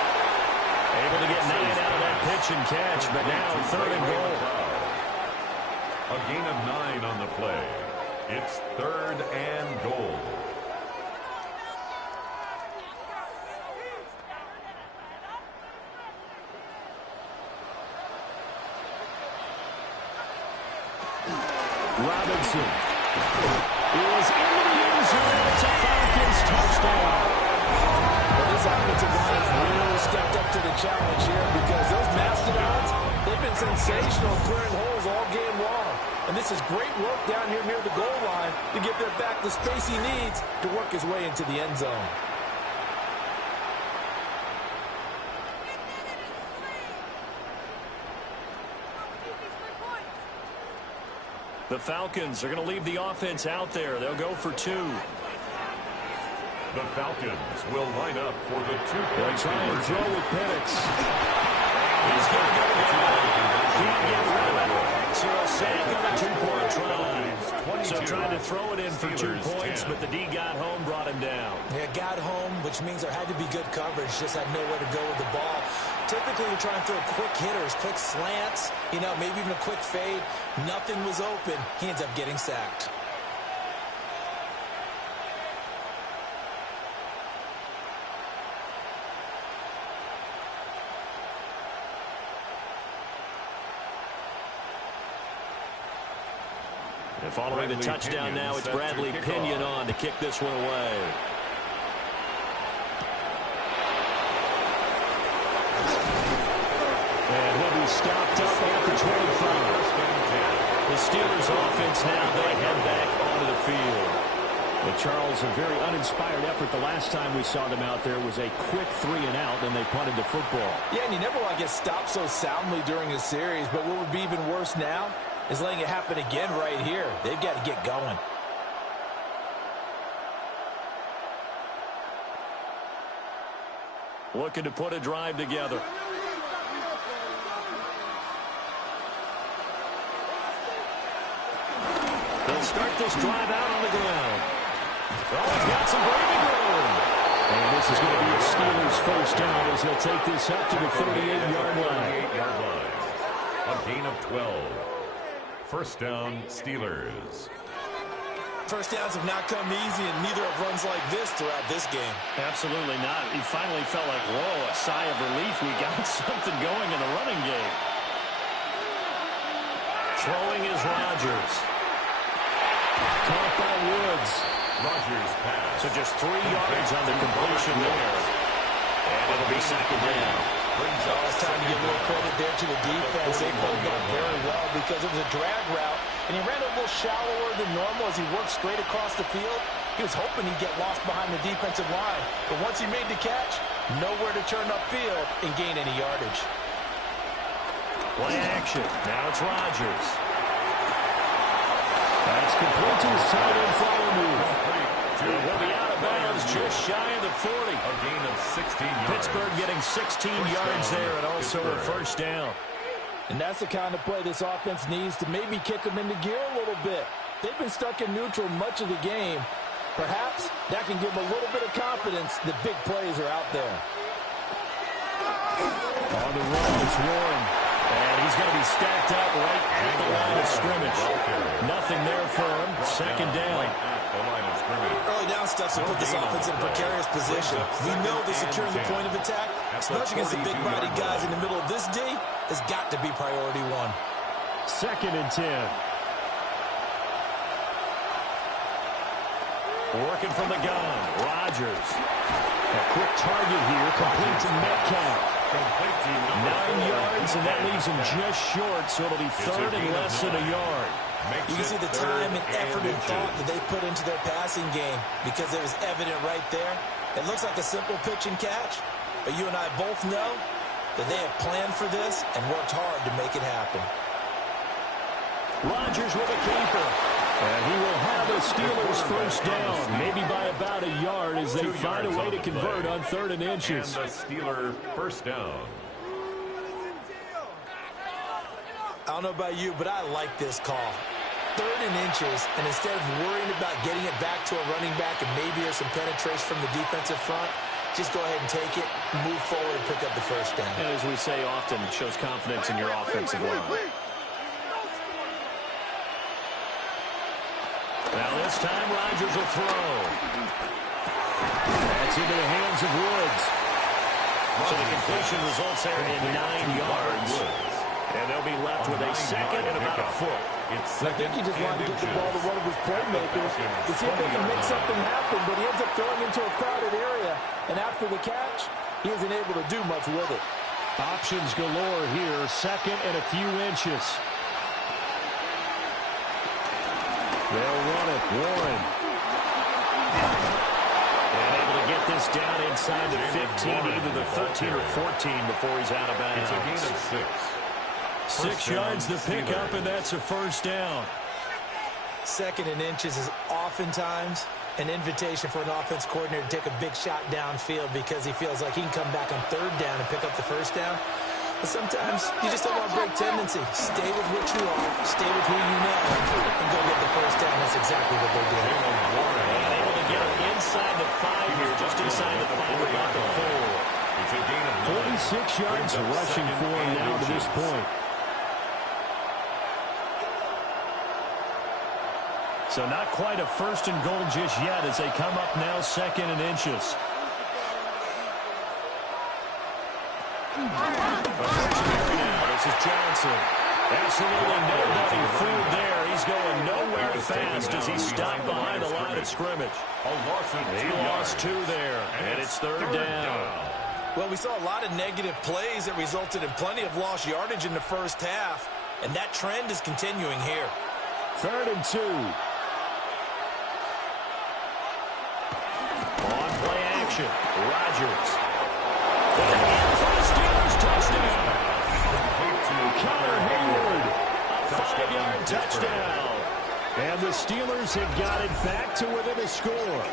Able to get 9 out of that pitch and catch, but now 3rd and goal. A gain of 9 on the play. It's 3rd and goal. Robinson is into the end zone. It's a Falcons touchdown. Well, this offensive line has really stepped up to the challenge here because those mastodons, they've been sensational clearing holes all game long. And this is great work down here near the goal line to give their back the space he needs to work his way into the end zone. The Falcons are going to leave the offense out there. They'll go for 2. The Falcons will line up for the 2-point Try and throw conversion. with Penix. He's going to go down. Can't get rid of it. So a sack on a 2-point try. So trying to throw it in for 2 points, but the D got home, brought him down. Yeah, got home, which means there had to be good coverage. Just had nowhere to go with the ball. Typically, you're trying to throw quick hitters, quick slants, maybe even a quick fade. Nothing was open. He ends up getting sacked. And following the touchdown now, it's Bradley Pinion on to kick this one away. And he'll be stopped up at the 25. The Steelers offense now, they head back onto the field. Well, Charles, a very uninspired effort. The last time we saw them out there was a quick 3-and-out, and they punted the football. Yeah, and you never want to get stopped so soundly during a series, but what would be even worse now is letting it happen again right here. They've got to get going. Looking to put a drive together. They'll start this drive out on the ground. Oh, he's got some breathing room. And this is going to be a Steelers first down as he'll take this up to the 38-yard line. A gain of 12. First down, Steelers. First downs have not come easy, and neither have runs like this throughout this game. Absolutely not. He finally felt like, whoa, a sigh of relief. We got something going in the running game. Throwing is Rodgers. Caught by Woods. Rodgers pass. So just 3 yards on the completion there. And it'll be second down. It's time to give a little credit there to the defense. They pulled up very well because it was a drag route, and he ran a little shallower than normal as he worked straight across the field. He was hoping he'd get lost behind the defensive line, but once he made the catch, nowhere to turn upfield and gain any yardage. Play action. Now it's Rodgers. That's complete to his tight end follow move. He'll be out of bounds just shy of the 40. A gain of 16 yards. Pittsburgh getting 16 yards there and also a first down. And that's the kind of play this offense needs to maybe kick them into gear a little bit. They've been stuck in neutral much of the game. Perhaps that can give them a little bit of confidence that big plays are out there. On the run, it's Warren. And he's going to be stacked up right at the line of scrimmage. Nothing there for him. Second down. Early down stuff to put this offense in a precarious position. We know that securing the point of attack, especially against the big-bodied guys in the middle of this D, has got to be priority 1. Second and 10. Working from the gun. Rodgers. A quick target here, complete to Metcalf. 9 yards, and that leaves him just short, so it'll be third and less than a yard. You can see the time and effort and thought that they put into their passing game because it was evident right there. It looks like a simple pitch and catch, but you and I both know that they have planned for this and worked hard to make it happen. Rodgers with a keeper. And he will have a Steelers first down, maybe by about a yard as they find a way to convert on 3rd and inches. And the Steeler first down. I don't know about you, but I like this call. 3rd and inches, and instead of worrying about getting it back to a running back and maybe there's some penetration from the defensive front, just go ahead and take it, move forward, and pick up the first down. And as we say often, it shows confidence in your offensive line. Now this time Rodgers will throw. That's into the hands of Woods. So the completion results there in 9 yards. And they'll be left with a second and about a foot. I think he just wanted to get the ball to one of his playmakers to see if they can make something happen, but he ends up throwing into a crowded area. And after the catch, he isn't able to do much with it. Options galore here, second and a few inches. They'll run it, Warren. And able to get this down inside the 15, either the 13 or 14 before he's out of bounds. It's a gain of 6. 6 yards the pickup, and that's a first down. Second and inches is oftentimes an invitation for an offense coordinator to take a big shot downfield because he feels like he can come back on third down and pick up the first down. But sometimes you just don't want to break tendency. Stay with what you are, stay with who you know, and go get the first down. That's exactly what they did. And able to get it inside the 5 here, just inside the 5, about the 4. It's a gain of 46 yards rushing for him now to this point. So not quite a first and goal just yet as they come up now second and inches. Now, this is Johnson. Absolutely nobody fooled there. He's going nowhere fast as he stopped behind the line of scrimmage. He lost 2 there, and it's third down. Well, we saw a lot of negative plays that resulted in plenty of lost yardage in the first half, and that trend is continuing here. Third and 2. On play action, Rodgers. And for the Steelers touchdown. Connor Hayward, a 5-yard touchdown. And the Steelers have got it back to within a score.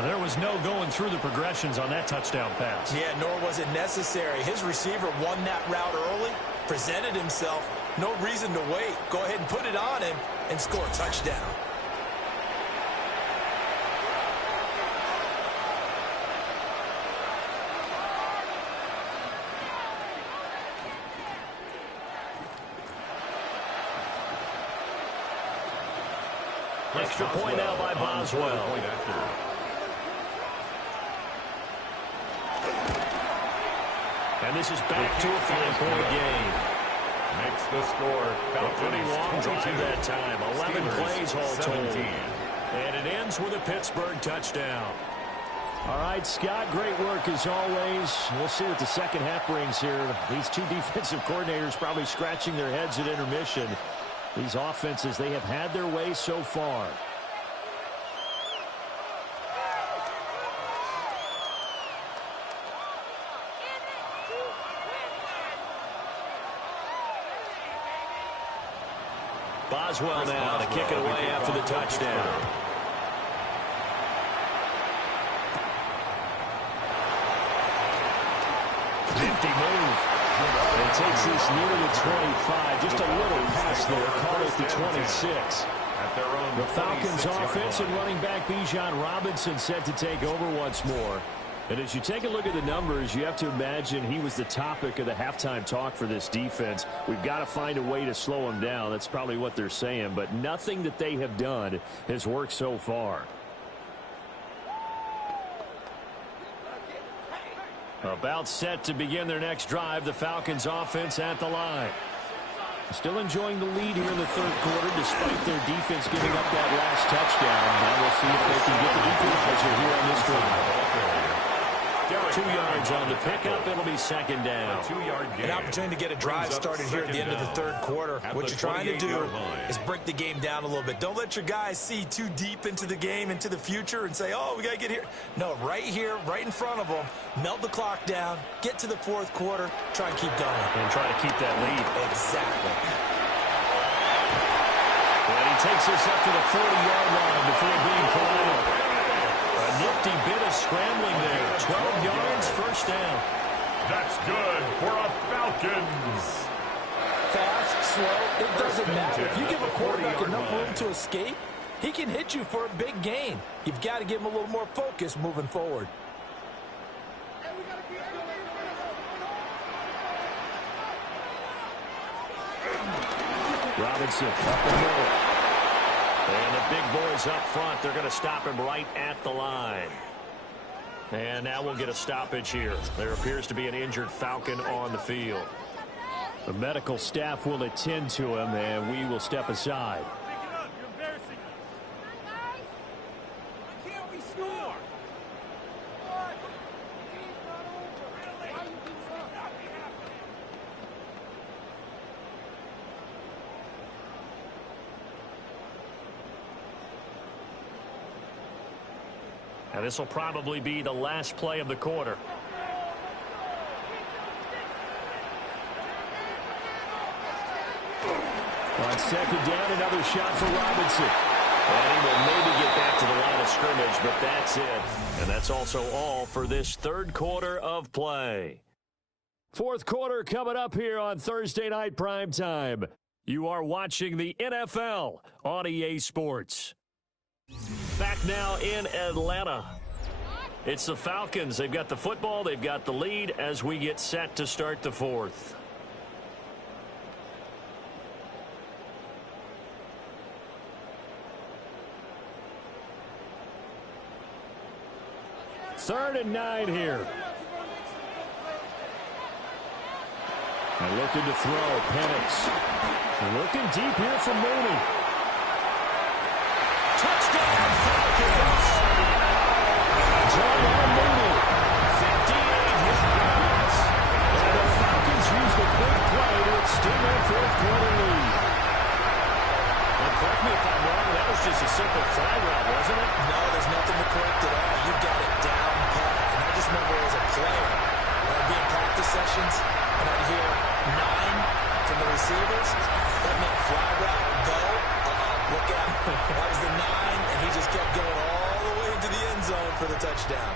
There was no going through the progressions on that touchdown pass. Yeah, nor was it necessary. His receiver won that route early, presented himself, no reason to wait. Go ahead and put it on him and score a touchdown. Extra point now by Boswell. And this is back to a 5-point game. Makes the score. A pretty long drive that time. 11 plays all told. 17. And it ends with a Pittsburgh touchdown. All right, Scott, great work as always. We'll see what the second half brings here. These two defensive coordinators probably scratching their heads at intermission. These offenses, they have had their way so far. Boswell now to kick it away after the touchdown. Nifty move. And takes this near the 25. Just a little pass there. Caught at the 26. The Falcons offense and running back Bijan Robinson set to take over once more. And as you take a look at the numbers, you have to imagine he was the topic of the halftime talk for this defense. We've got to find a way to slow him down. That's probably what they're saying. But nothing that they have done has worked so far. About set to begin their next drive, the Falcons offense at the line. Still enjoying the lead here in the third quarter despite their defense giving up that last touchdown. Now we'll see if they can get the equalizer here on this drive. 2 yards on the pickup. It'll be second down. An opportunity to get a drive started here at the end of the third quarter. What you're trying to do is break the game down a little bit. Don't let your guys see too deep into the game, into the future, and say, oh, we got to get here. No, right here, right in front of them, melt the clock down, get to the fourth quarter, try and keep going. And try to keep that lead. Exactly. And he takes us up to the 40-yard line before being corralled. A nifty bit of scrambling there. 12 yards, first down. That's good for a Falcons. Fast, slow, it doesn't matter. If you give a quarterback enough room to escape, he can hit you for a big gain. You've got to give him a little more focus moving forward. Robinson up the middle. And the big boys up front, they're going to stop him right at the line. And now we'll get a stoppage here. There appears to be an injured Falcon on the field. The medical staff will attend to him, and we will step aside. And this will probably be the last play of the quarter. On second down, another shot for Robinson. And he will maybe get back to the line of scrimmage, but that's it. And that's also all for this third quarter of play. Fourth quarter coming up here on Thursday Night Primetime. You are watching the NFL on EA Sports. Back now in Atlanta. It's the Falcons. They've got the football. They've got the lead as we get set to start the fourth. Third and 9 here. And looking to throw. Penix. Looking deep here for Mooney. Touchdown Falcons! Darnell Mooney, 58 yards. And the Falcons use the big play to extend their fourth quarter lead. And correct me if I'm wrong, that was just a simple fly route, wasn't it? No, there's nothing to correct at all. You got it down pat. And I just remember as a player, when I'd be in practice sessions, and I'd hear 9 from the receivers, that meant fly route, go, look out. That was the 9, and he just kept going all the way into the end zone for the touchdown.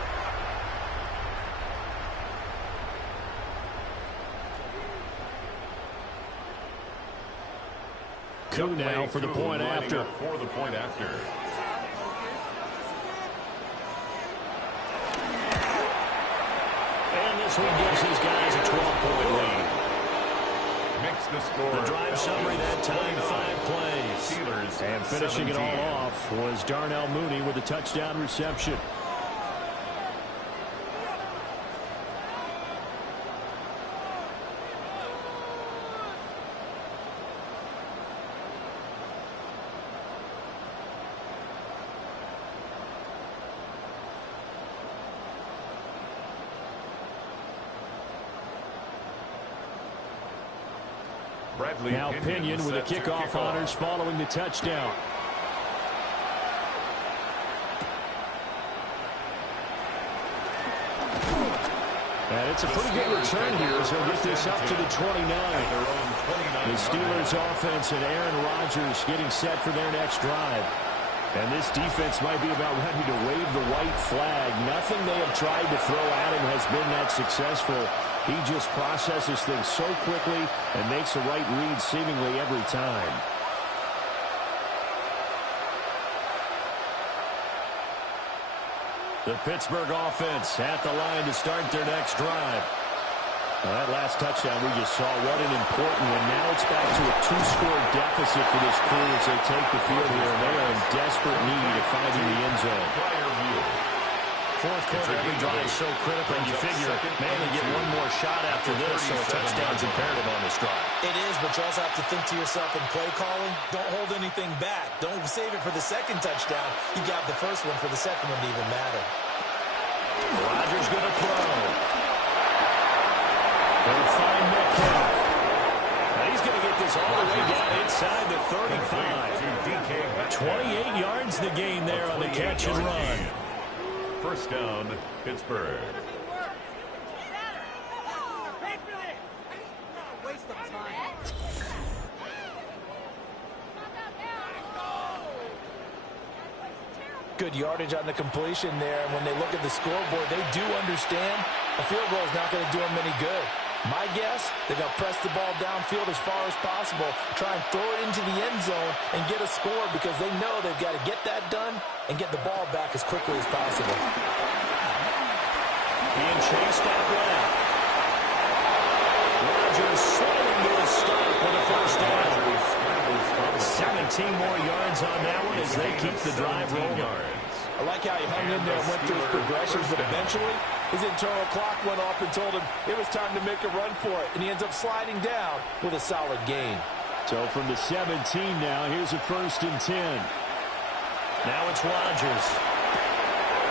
Coup now for the point after. For the point after. And this one gives his guys a 12-point lead. Makes the score. The drive summary that time, 5 plays. Steelers, and finishing 17. it all off was Darnell Mooney with a touchdown reception. Now Pinion with the kickoff honors following the touchdown. And it's a pretty good return here as he'll get this up to the 29. The Steelers offense and Aaron Rodgers getting set for their next drive. And this defense might be about ready to wave the white flag. Nothing they have tried to throw at him has been that successful. He just processes things so quickly and makes the right read seemingly every time. The Pittsburgh offense at the line to start their next drive. Well, that last touchdown we just saw, what an important one. Now it's back to a 2-score deficit for this crew as they take the field here, and they are in desperate need of finding the end zone. Fourth quarter, every drive is so critical, and you figure, man, they get one more shot after this, so a touchdown's imperative on this drive. It is, but you also have to think to yourself in play calling, don't hold anything back. Don't save it for the second touchdown. You got the first one for the second one to even matter. Rodgers going to throw. They'll find Metcalf. Now he's going to get this all the way down inside the 35. 28 yards the gain there on the catch and run. First down, Pittsburgh. Good yardage on the completion there, and when they look at the scoreboard, they do understand a field goal is not going to do them any good. My guess, they're going to press the ball downfield as far as possible, try and throw it into the end zone and get a score because they know they've got to get that done and get the ball back as quickly as possible. Being chased out left. Rodgers sliding to a stop for the first down. 17 more yards on that one as they keep the drive rolling. I like how he hung in there and went through his progressions, but eventually his internal clock went off and told him it was time to make a run for it, and he ends up sliding down with a solid gain. So from the 17 now, here's a 1st and 10. Now it's Rodgers.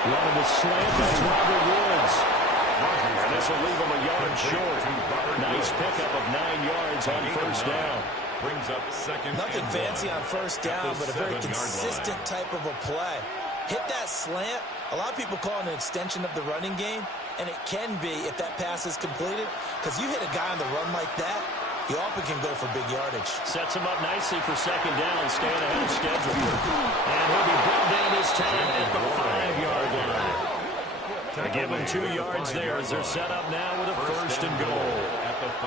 Running the slant, that's Robert Woods. And this will leave him a yard short. Nice pickup of 9 yards on 1st down. Brings up second. Nothing fancy on 1st down, but a very consistent type of a play. Hit that slant. A lot of people call it an extension of the running game, and it can be if that pass is completed, because you hit a guy on the run like that, he often can go for big yardage. Sets him up nicely for 2nd down, staying ahead of schedule. And he'll be brought down this time at the 5-yard line. They give him 2 yards there as they're set up now with a 1st and goal.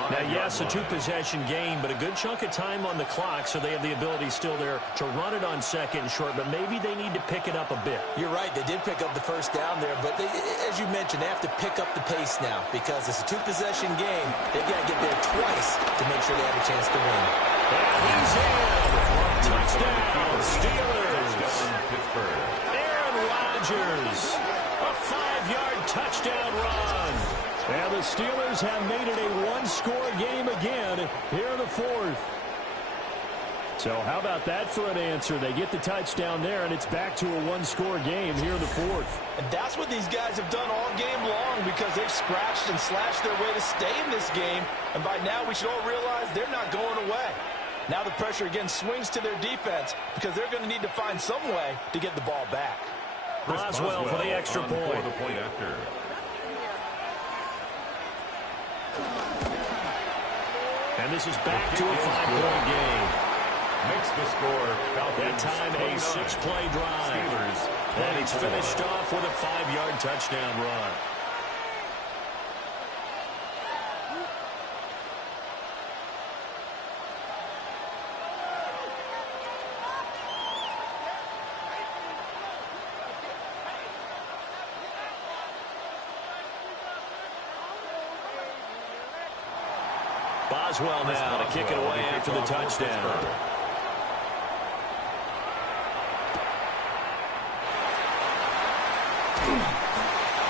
Now, yes, a 2-possession game, but a good chunk of time on the clock, so they have the ability still there to run it on 2nd and short, but maybe they need to pick it up a bit. You're right. They did pick up the 1st down there, but as you mentioned, they have to pick up the pace now because it's a 2-possession game. They've got to get there twice to make sure they have a chance to win. And he's in. Touchdown, Steelers. Aaron Rodgers. A 5-yard touchdown run. And the Steelers have made it a 1-score game again here in the 4th. So how about that for an answer? They get the touchdown there, and it's back to a 1-score game here in the 4th. And that's what these guys have done all game long because they've scratched and slashed their way to stay in this game. And by now we should all realize they're not going away. Now the pressure again swings to their defense because they're going to need to find some way to get the ball back. Boswell for the extra point. And this is back to a 5-point game. Makes the score. That time a 6-play drive. And he's finished off with a 5-yard touchdown run. Boswell now to kick it away after the touchdown.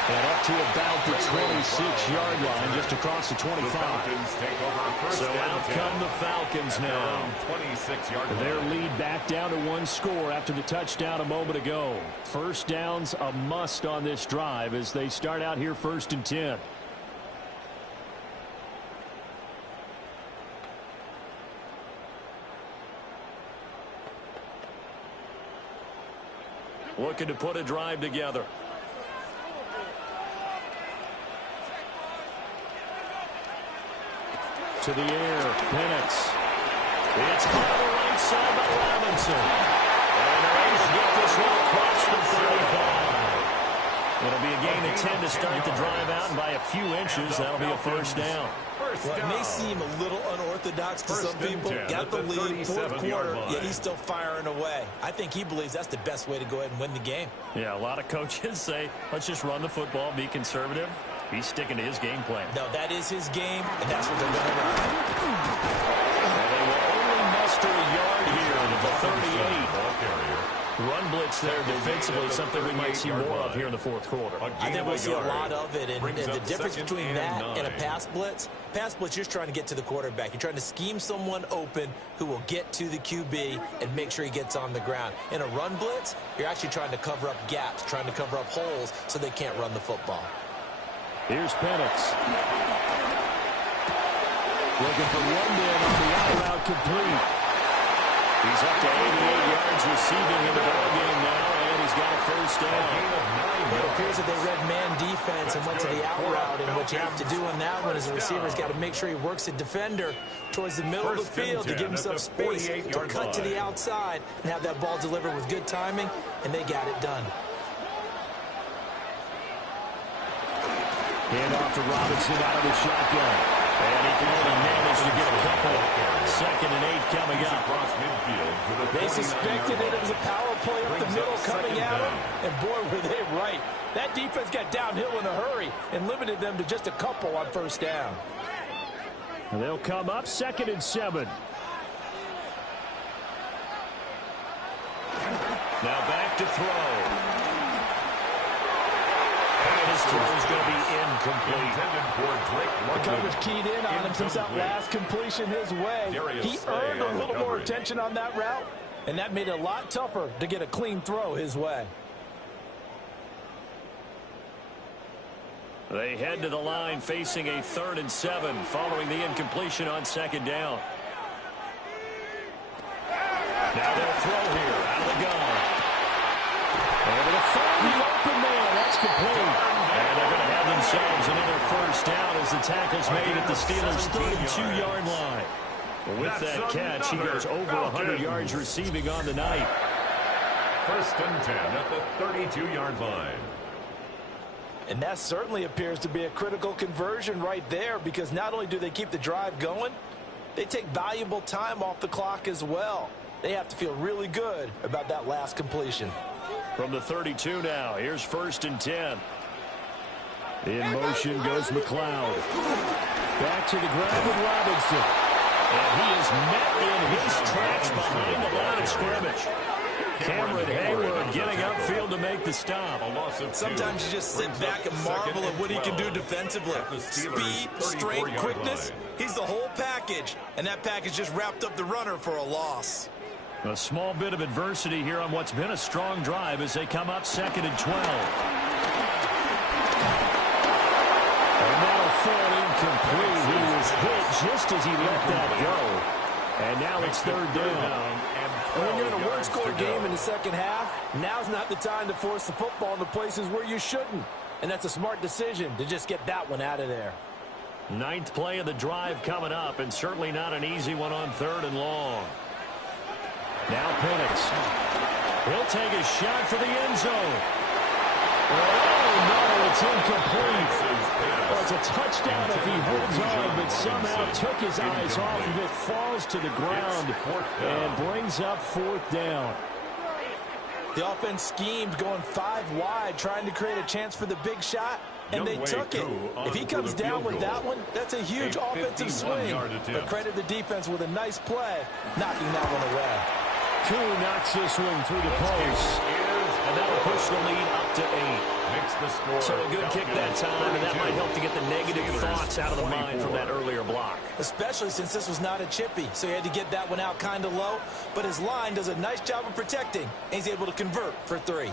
And up to about the 26-yard line, just across the 25. So out come the Falcons now. Their lead back down to 1 score after the touchdown a moment ago. 1st down's a must on this drive as they start out here 1st and 10. Looking to put a drive together. To the air, Penix. It's caught on the right side by Robinson. And they're able to get this one across the 35. It'll be a gain of 10 to start the drive out, and by a few inches, that'll be a 1st down. Well, it may seem a little unorthodox to some people. Got the lead, 4th quarter, yet he's still firing away. I think he believes that's the best way to go ahead and win the game. Yeah, a lot of coaches say, let's just run the football, be conservative. He's sticking to his game plan. No, that is his game, and that's what they're going to run. And they will only muster a yard here to the 38. Run blitz there defensively, something we might see more of here in the 4th quarter. I think we'll see a lot of it, and the difference between that and a pass blitz, you're just trying to get to the quarterback. You're trying to scheme someone open who will get to the QB and make sure he gets on the ground. In a run blitz, you're actually trying to cover up gaps, trying to cover up holes so they can't run the football. Here's Penix. Looking for London on the out route complete. He's up to 88 yards receiving in the ballgame now, and he's got a 1st down. It appears that they read man defense and went to the out route, and what you have to do on that one is the receiver's got to make sure he works the defender towards the middle of the field to give himself space to cut to the outside and have that ball delivered with good timing, and they got it done. Hand off to Robinson out of the shotgun. And he can only manage to get a couple. 2nd and 8 coming up. They suspected that it was a power play up the middle coming at them, and boy, were they right. That defense got downhill in a hurry and limited them to just a couple on 1st down. And they'll come up 2nd and 7. Now back to throw. And his throw is going to be incomplete. The coverage keyed in on him since that last completion his way. He earned a little more attention on that route, and that made it a lot tougher to get a clean throw his way. They head to the line facing a 3rd and 7 following the incompletion on 2nd down. Now they'll throw here out of the gun. Able to find the open man. That's complete. And they're going to have themselves another 1st down as the tackle's made at the Steelers' 32-yard line. With that catch, he goes over 100 yards receiving on the night. 1st and 10 at the 32-yard line. And that certainly appears to be a critical conversion right there, because not only do they keep the drive going, they take valuable time off the clock as well. They have to feel really good about that last completion. From the 32 now, here's 1st and 10. In motion goes McLeod. Back to the ground with Robinson. And he is met in his tracks behind the line of scrimmage. Cameron Hayward getting upfield to make the stop. Sometimes you just sit back and marvel at what he can do defensively. Speed, strength, quickness, he's the whole package. And that package just wrapped up the runner for a loss. A small bit of adversity here on what's been a strong drive as they come up 2nd and 12. And that'll fall incomplete. He was hit just as he let that go. And now it's 3rd down. And when you're in a one-score game in the second half, now's not the time to force the football in the places where you shouldn't. And that's a smart decision to just get that one out of there. 9th play of the drive coming up, and certainly not an easy one on 3rd and long. Now Penix. He'll take a shot for the end zone. Oh, no, it's incomplete. Well, it's a touchdown if he holds on, but somehow took his eyes off of it, falls to the ground, and brings up 4th down. The offense schemed going 5 wide, trying to create a chance for the big shot, and they took it. If he comes down with that one, that's a huge offensive swing. But credit the defense with a nice play, knocking that one away. Koo knocks this one through the post. And that'll push the lead up to 8. So a good kick that time, and that might help to get the negative thoughts out of the mind from that earlier block. Especially since this was not a chippy, so he had to get that one out kind of low. But his line does a nice job of protecting, and he's able to convert for 3.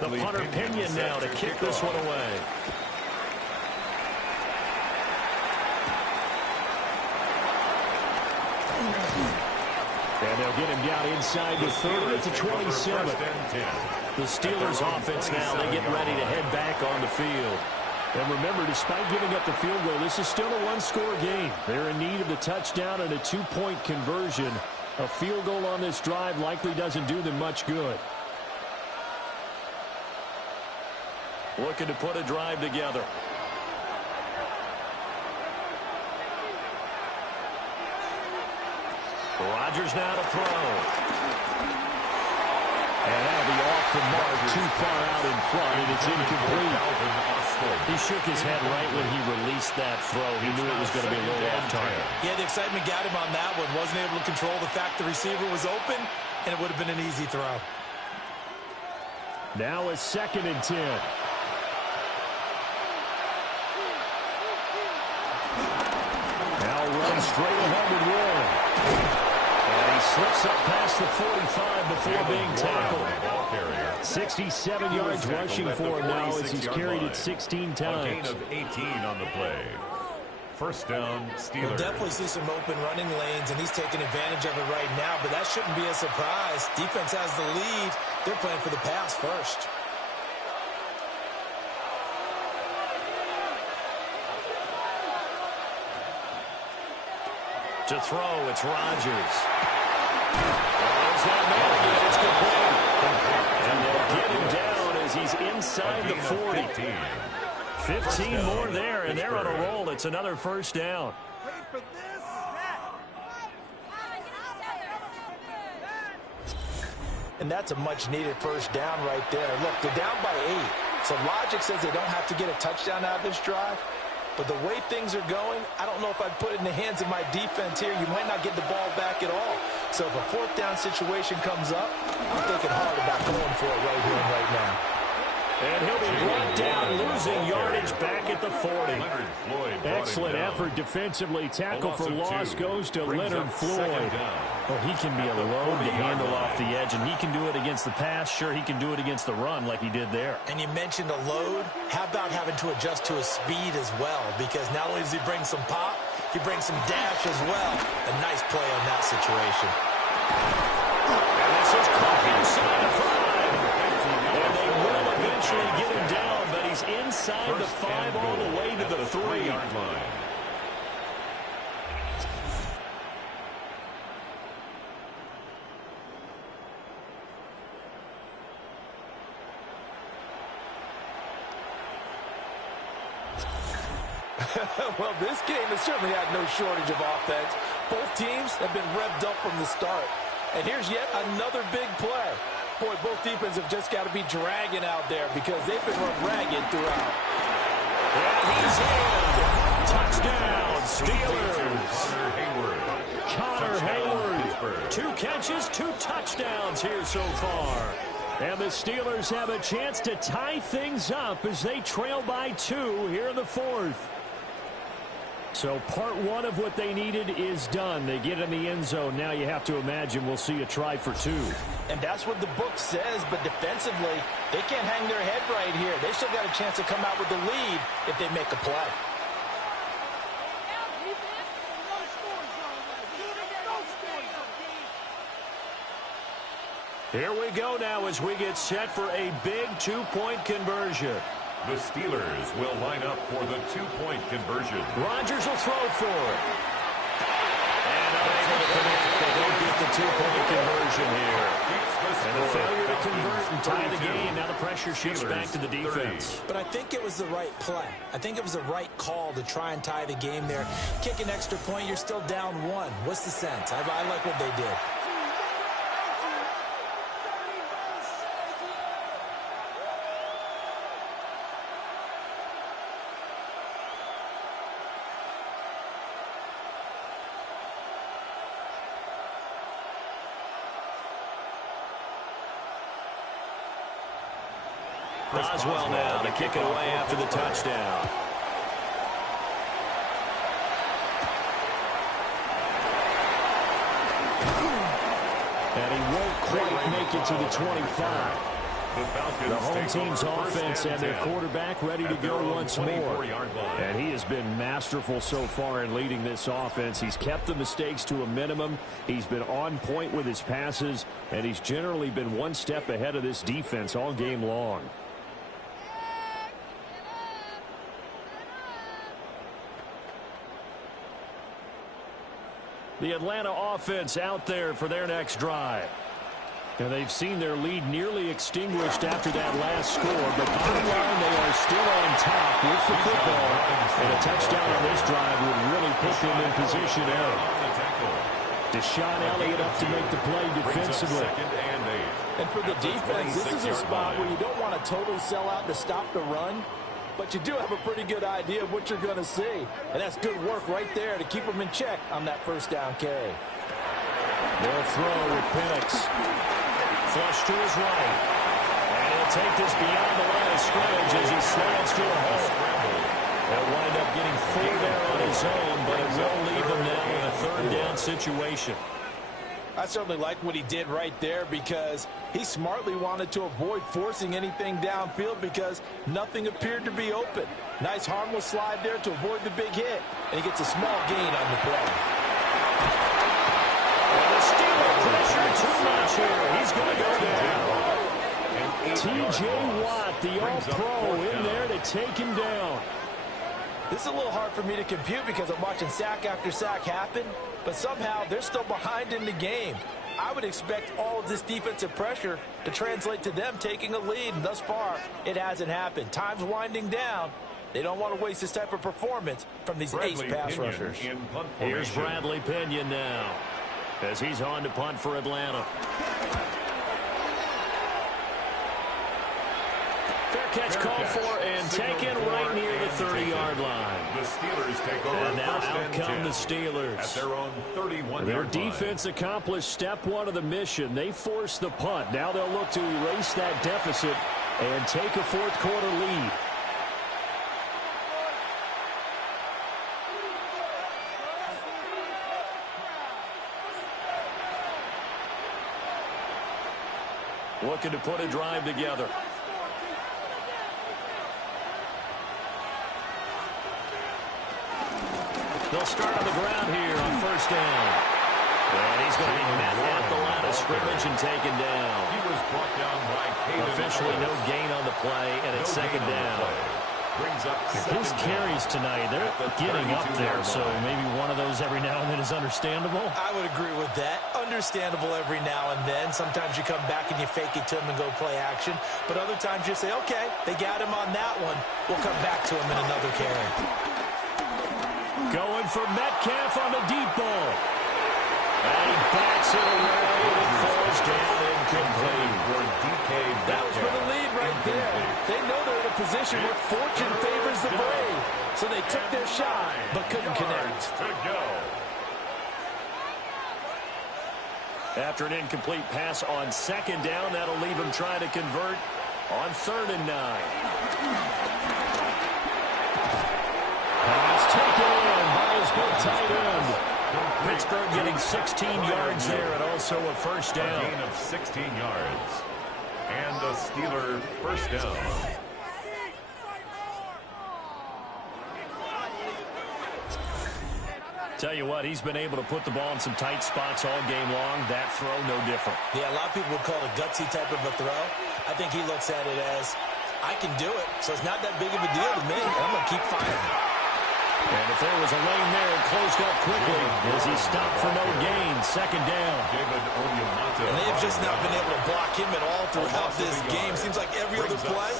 The punter Pinion now to kick this one away. And they'll get him down inside the 30 at the 27. The Steelers offense now, they get ready to head back on the field. And remember, despite giving up the field goal, this is still a one-score game. They're in need of the touchdown and a 2-point conversion. A field goal on this drive likely doesn't do them much good. Looking to put a drive together. Rodgers now to throw. And that'll be off the mark, too far out in front, and it's incomplete. He shook his head right when he released that throw. He knew it was going to be a little off target. Yeah, the excitement got him on that one. Wasn't able to control the fact the receiver was open, and it would have been an easy throw. Now it's 2nd and 10. Now runs straight ahead with Warren. And he slips up past the 45 before being tackled. 67 yards rushing for him now as he's carried it 16 times. 18 on the play. 1st down, Steelers. We'll definitely see some open running lanes, and he's taking advantage of it right now, but that shouldn't be a surprise. Defense has the lead. They're playing for the pass first. To throw, it's Rodgers. There's that man again. It's complete. And they'll get him down as he's inside the 40. 15 more there, and they're on a roll. It's another 1st down. And that's a much-needed first down right there. Look, they're down by 8. So logic says they don't have to get a touchdown out of this drive. But the way things are going, I don't know if I'd put it in the hands of my defense here. You might not get the ball back at all. So if a fourth down situation comes up, I'm thinking hard about going for it right here and right now. And he'll be brought down, losing yardage back at the 40. Excellent effort defensively. Tackle for loss goes to Leonard Floyd. Well, he can be a load to handle off the edge, and he can do it against the pass. Sure, he can do it against the run like he did there. And you mentioned a load. How about having to adjust to his speed as well? Because not only does he bring some pop, he brings some dash as well. A nice play on that situation. And this is caught inside the 5. And they will eventually get him down, but he's inside the 5 all the way to the 3-yard line. Well, this game has certainly had no shortage of offense. Both teams have been revved up from the start. And here's yet another big play. Boy, both defenses have just got to be dragging out there because they've been run ragged throughout. And he's in. Touchdown, Steelers. Connor Hayward. 2 catches, 2 touchdowns here so far. And the Steelers have a chance to tie things up as they trail by 2 here in the 4th. So part 1 of what they needed is done. They get in the end zone. Now you have to imagine we'll see a try for 2. And that's what the book says, but defensively, they can't hang their head right here. They still got a chance to come out with the lead if they make a play. Here we go now as we get set for a big 2-point conversion. The Steelers will line up for the 2-point conversion. Rodgers will throw for it. And unable to connect. They don't get the 2-point conversion here. And a failure to convert and tie the game. Now the pressure shifts back to the defense. But I think it was the right play. I think it was the right call to try and tie the game there. Kick an extra point, you're still down 1. What's the sense? I like what they did. Boswell now to kick it away after the touchdown. And he won't quite make it to the 25. The home team's offense and their quarterback ready to go once more. And he has been masterful so far in leading this offense. He's kept the mistakes to a minimum. He's been on point with his passes, and he's generally been one step ahead of this defense all game long. The Atlanta offense out there for their next drive. And they've seen their lead nearly extinguished after that last score. But bottom line, they are still on top with the football. And a touchdown on this drive would really put them in position early. Deshaun Elliott up to make the play defensively. And for the defense, this is a spot where you don't want to totally sell out to stop the run. But you do have a pretty good idea of what you're going to see. And that's good work right there to keep them in check on that first down carry. They'll throw with Penix. Flush to his right. And he'll take this beyond the line of scrimmage as he slides to a hole. He'll wind up getting 4 there on his own, but it will leave him now in a 3rd down situation. I certainly like what he did right there because he smartly wanted to avoid forcing anything downfield because nothing appeared to be open. Nice harmless slide there to avoid the big hit, and he gets a small gain on the play. And the Steeler pressure too much here. He's going to go down. T.J. Watt, the All-Pro, in there to take him down. This is a little hard for me to compute because I'm watching sack after sack happen, but somehow they're still behind in the game. I would expect all of this defensive pressure to translate to them taking a lead, and thus far, it hasn't happened. Time's winding down. They don't want to waste this type of performance from these ace pass rushers. Here's Bradley Pinion now as he's on to punt for Atlanta. Fair catch called for and taken right near the 30-yard line. The Steelers take over. And now out come the Steelers. At their own 31-yard Their line. defense accomplished step one of the mission. They forced the punt. Now they'll look to erase that deficit and take a fourth-quarter lead. Looking to put a drive together. They'll start on the ground here on first down. And he's going to be met at the line of scrimmage and taken down. He was brought down by Caden. Officially no gain on the play, and it's second down. Brings up His carries tonight, they're getting up there, so maybe one of those every now and then is understandable. I would agree with that. Understandable every now and then. Sometimes you come back and you fake it to him and go play action. But other times you say, okay, they got him on that one. We'll come back to him in another carry. Going for Metcalf on the deep ball. And he backs it away and it falls down incomplete. That was for the lead right there. They know they're in a position where fortune favors the brave. So they took their shot, but couldn't connect. After an incomplete pass on second down, that'll leave him trying to convert on 3rd and 9. Pass taken in by his big tight end. Pittsburgh getting 16 yards there and also a first down. A gain of 16 yards. And a Steeler first down. Tell you what, he's been able to put the ball in some tight spots all game long. That throw, no different. Yeah, a lot of people would call it a gutsy type of a throw. I think he looks at it as, I can do it, so it's not that big of a deal to me. I'm going to keep firing. And if there was a lane there, it closed up quickly as he stopped for no gain. Second down. And they have just not been able to block him at all throughout this game. Seems like every other play,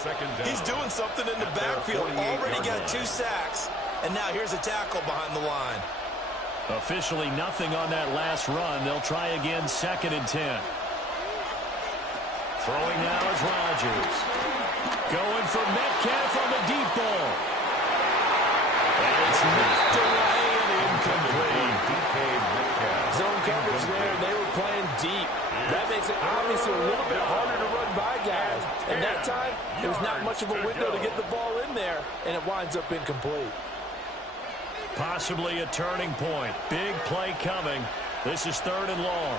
he's doing something in the backfield. Already got 2 sacks, and now here's a tackle behind the line. Officially nothing on that last run. They'll try again, 2nd and 10. Throwing now is Rodgers. Going for Metcalf on the deep ball. And it's knocked away and incomplete. Zone coverage there, they were playing deep. That makes it obviously a little bit harder to run by guys. And that time, there's not much of a window to get the ball in there, and it winds up incomplete. Possibly a turning point. Big play coming. This is 3rd and long.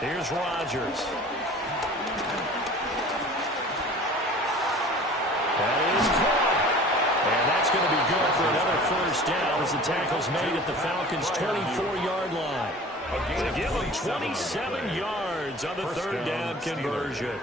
Here's Rodgers. That is caught. And that's going to be good for another first down as the tackle's made at the Falcons' 24-yard line. To give them 27 yards on the 3rd down conversion.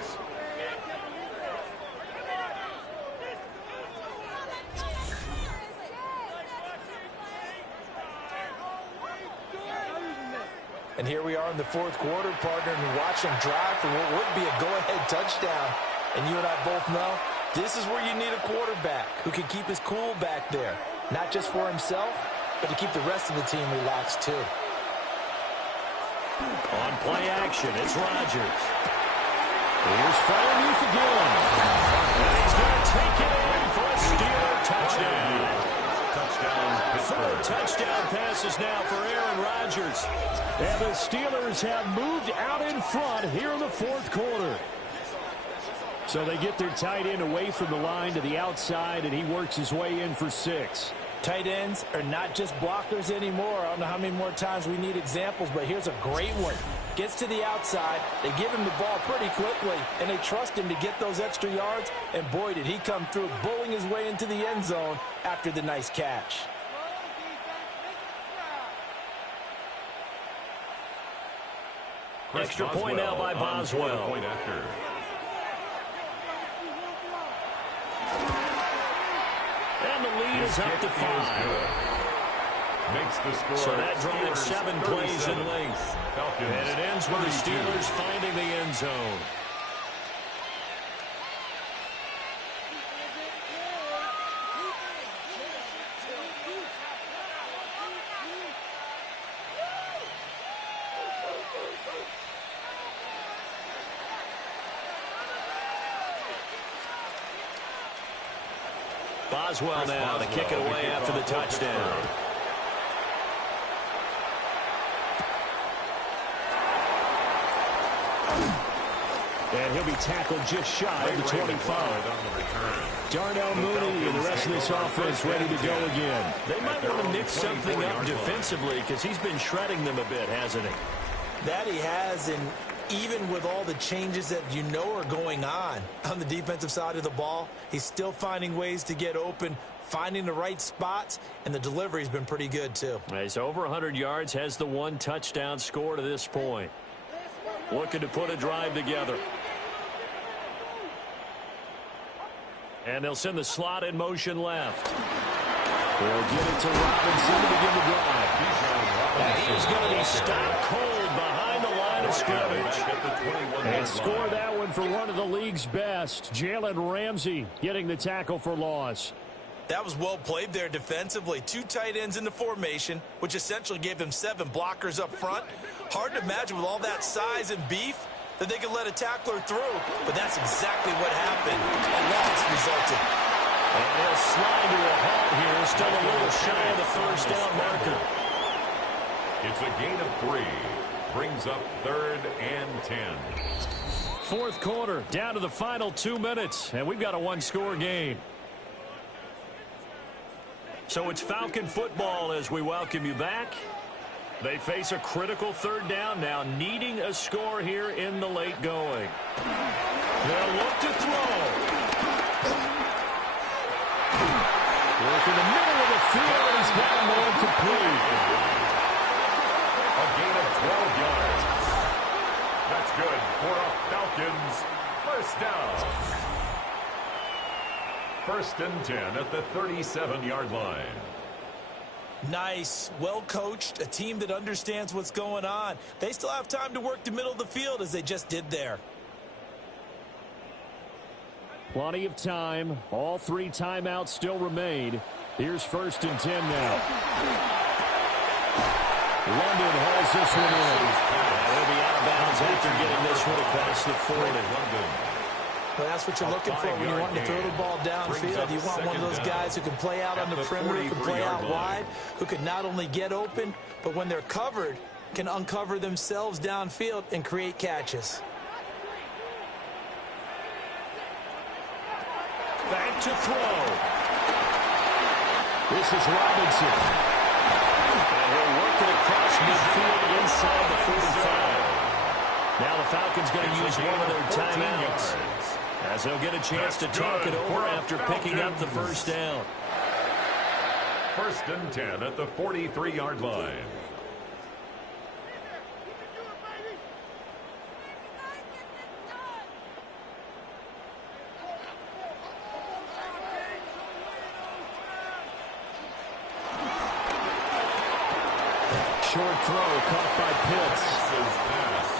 And here we are in the 4th quarter, partner, and watch them drive for what would be a go-ahead touchdown. And you and I both know this is where you need a quarterback who can keep his cool back there. Not just for himself, but to keep the rest of the team relaxed too. On play action, it's Rodgers. Here's Freiermuth again. And he's going to take it in for a Steeler touchdown. 4 touchdown passes now for Aaron Rodgers. And the Steelers have moved out in front here in the 4th quarter. So they get their tight end away from the line to the outside, and he works his way in for 6. Tight ends are not just blockers anymore. I don't know how many more times we need examples, but here's a great one. Gets to the outside, they give him the ball pretty quickly, and they trust him to get those extra yards, and boy, did he come through, bowling his way into the end zone after the nice catch. Extra point now by Boswell. And the lead is up to 5. Makes the score. So that drives 7 plays in length. Falcons, and it ends with the Steelers finding the end zone. Boswell now to kick it away after the touchdown. And he'll be tackled just shy of the 25. Darnell Mooney and the rest of this offense ready to go again. They might want to mix something up defensively because he's been shredding them a bit, hasn't he? That he has, and even with all the changes that you know are going on the defensive side of the ball, he's still finding ways to get open, finding the right spots, and the delivery's been pretty good too. He's over 100 yards, has the 1 touchdown score to this point. Looking to put a drive together. And they'll send the slot in motion left. They'll give it to Robinson to begin the drive. And he's going to be stopped cold behind the line of scrimmage. And score that one for one of the league's best. Jalen Ramsey getting the tackle for loss. That was well played there defensively. 2 tight ends in the formation, which essentially gave them 7 blockers up front. Hard to imagine with all that size and beef that they could let a tackler through, but that's exactly what happened. A loss resulted. And he'll slide to a halt here, still a little shy of the first down marker. It's a gain of 3. Brings up 3rd and 10. Fourth quarter, down to the final 2 minutes, and we've got a 1-score game. So it's Falcon football as we welcome you back. They face a critical 3rd down now, needing a score here in the late going. They'll look to throw. Work in the middle of the field, and he's got him incomplete. A gain of 12 yards. That's good for a Falcons first down. 1st and 10 at the 37-yard line. Nice, well coached, a team that understands what's going on. They still have time to work the middle of the field as they just did there. Plenty of time. All 3 timeouts still remain. Here's 1st and 10 now. London hauls this one in. They'll be out of bounds after getting this one across the 40. Well, that's what you're looking for when you want to throw the ball downfield. You want one of those guys who can play out on the perimeter, who can play out wide, who can not only get open, but when they're covered, can uncover themselves downfield and create catches. Back to throw. This is Robinson. And he'll work it across midfield inside the 45. Now the Falcons going to use one of their timeouts, as they'll get a chance to talk it over after picking up the first down. 1st and 10 at the 43-yard line. Short throw caught by Pitts.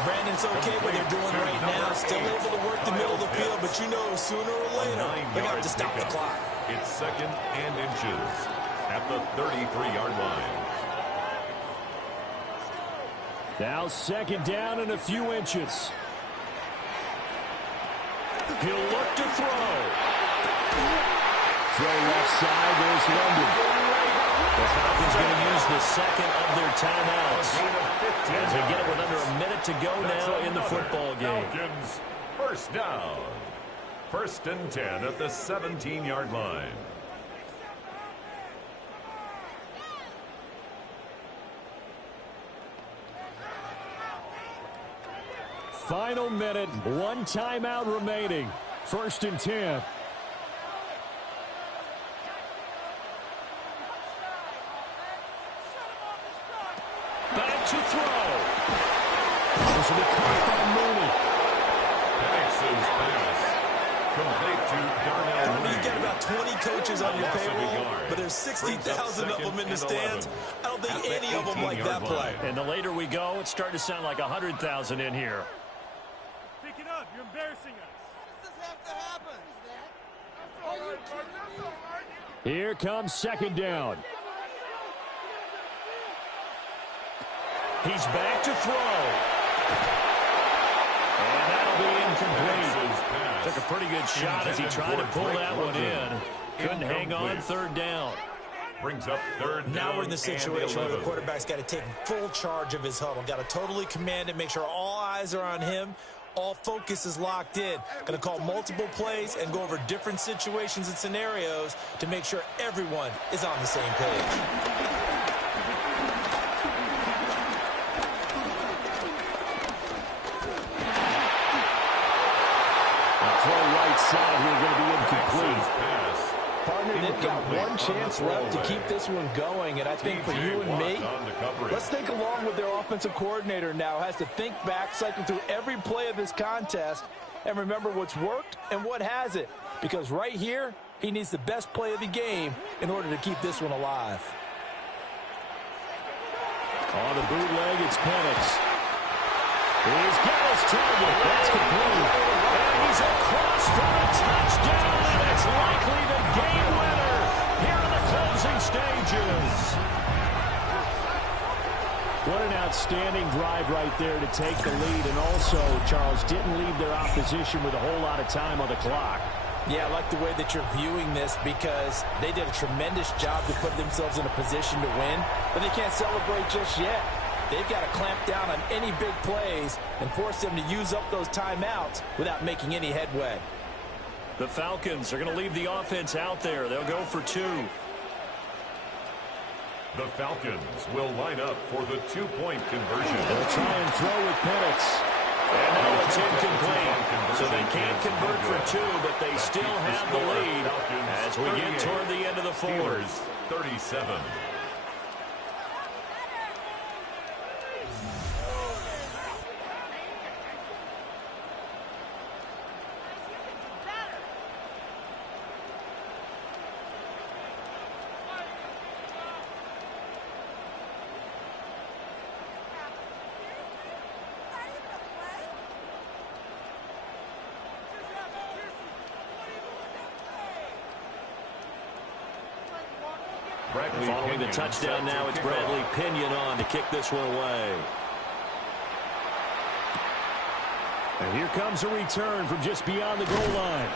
Brandon's okay what they're doing right now. Still able to work the middle of the field, but you know sooner or later they're going to have to stop the clock. It's 2nd and inches at the 33-yard line. Now 2nd down and a few inches. He'll look to throw. Throw left side, there's London. The Falcons going to use the 2nd of their timeouts as they get it with under a minute to go now in the football game. Falcons first down. 1st and 10 at the 17-yard line. Final minute, 1 timeout remaining. 1st and 10. Back to throw. This will be caught by Mooney. Penix's pass. Complete to Darnell Mooney. You've got about 20 coaches on your payroll, but there's 60,000 of them in the stands. I don't think any of them like that play. And the later we go, it's starting to sound like 100,000 in here. Pick it up. You're embarrassing us. How does this have to happen? Here comes 2nd down. He's back to throw. And that'll be incomplete. Took a pretty good shot as he tried to pull that one in. Couldn't hang on third down. Brings up third down. Now we're in the situation where the quarterback's got to take full charge of his huddle. Got to totally command it, make sure all eyes are on him. All focus is locked in. Going to call multiple plays and go over different situations and scenarios to make sure everyone is on the same page. Throw right side here, going to be incomplete. Partner, they've got one chance left to keep this one going, and I think for you and me, let's think along with their offensive coordinator now. Has to think back, cycle through every play of this contest, and remember what's worked and what hasn't. Because right here, he needs the best play of the game in order to keep this one alive. On the bootleg, it's Penix. He's got his target. That's complete. And he's across for a touchdown, and it's likely the game winner here in the closing stages. What an outstanding drive right there to take the lead. And also, Charles, didn't leave their opposition with a whole lot of time on the clock. Yeah, I like the way that you're viewing this because they did a tremendous job to put themselves in a position to win, but they can't celebrate just yet. They've got to clamp down on any big plays and force them to use up those timeouts without making any headway. The Falcons are going to leave the offense out there. They'll go for two. The Falcons will line up for the two-point conversion. They'll try and throw with Penix. And now it's incomplete. So they can't convert for two, but they still have the lead as we get toward the end of the fourth. 37. Following the touchdown now, it's Bradley Pinion on to kick this one away. And here comes a return from just beyond the goal line.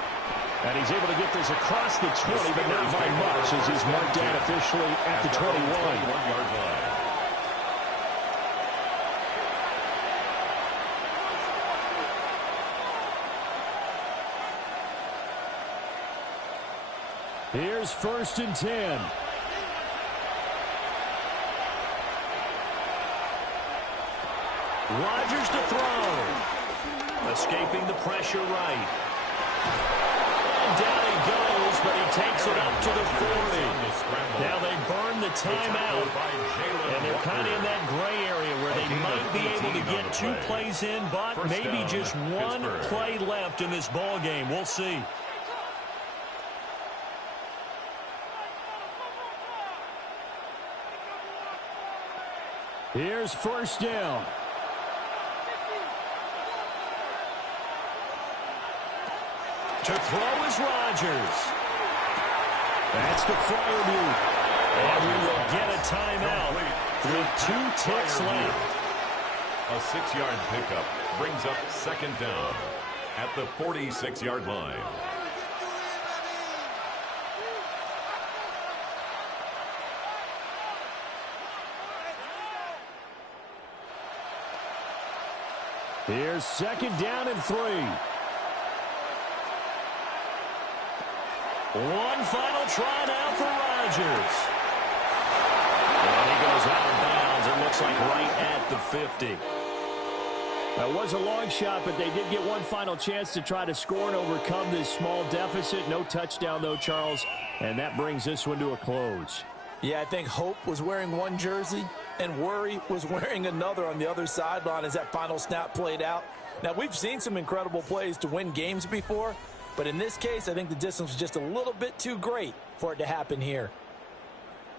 And he's able to get this across the 20, but not by much as he's marked down officially at the 21-yard line. Here's 1st and 10. Rodgers to throw. Escaping the pressure right. And down he goes, but he takes it up to the 40. Now they burn the timeout, and they're kind of in that gray area where they might be able to get 2 plays in, but maybe just 1 play left in this ball game. We'll see. Here's 1st down. To throw is Rodgers. That's to Freiermuth. And we will get a timeout with 2 ticks left. A 6-yard pickup brings up 2nd down at the 46-yard line. Here's 2nd down and 3. One final try now for Rodgers. And he goes out of bounds. It looks like right at the 50. That was a long shot, but they did get one final chance to try to score and overcome this small deficit. No touchdown, though, Charles. And that brings this one to a close. Yeah, I think Hope was wearing one jersey and Worry was wearing another on the other sideline as that final snap played out. Now, we've seen some incredible plays to win games before, but in this case, I think the distance was just a little bit too great for it to happen here.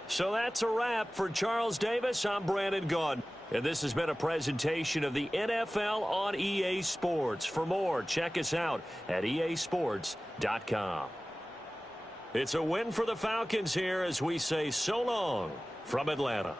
So that's a wrap for Charles Davis. I'm Brandon Gaudin. And this has been a presentation of the NFL on EA Sports. For more, check us out at easports.com. It's a win for the Falcons here as we say so long from Atlanta.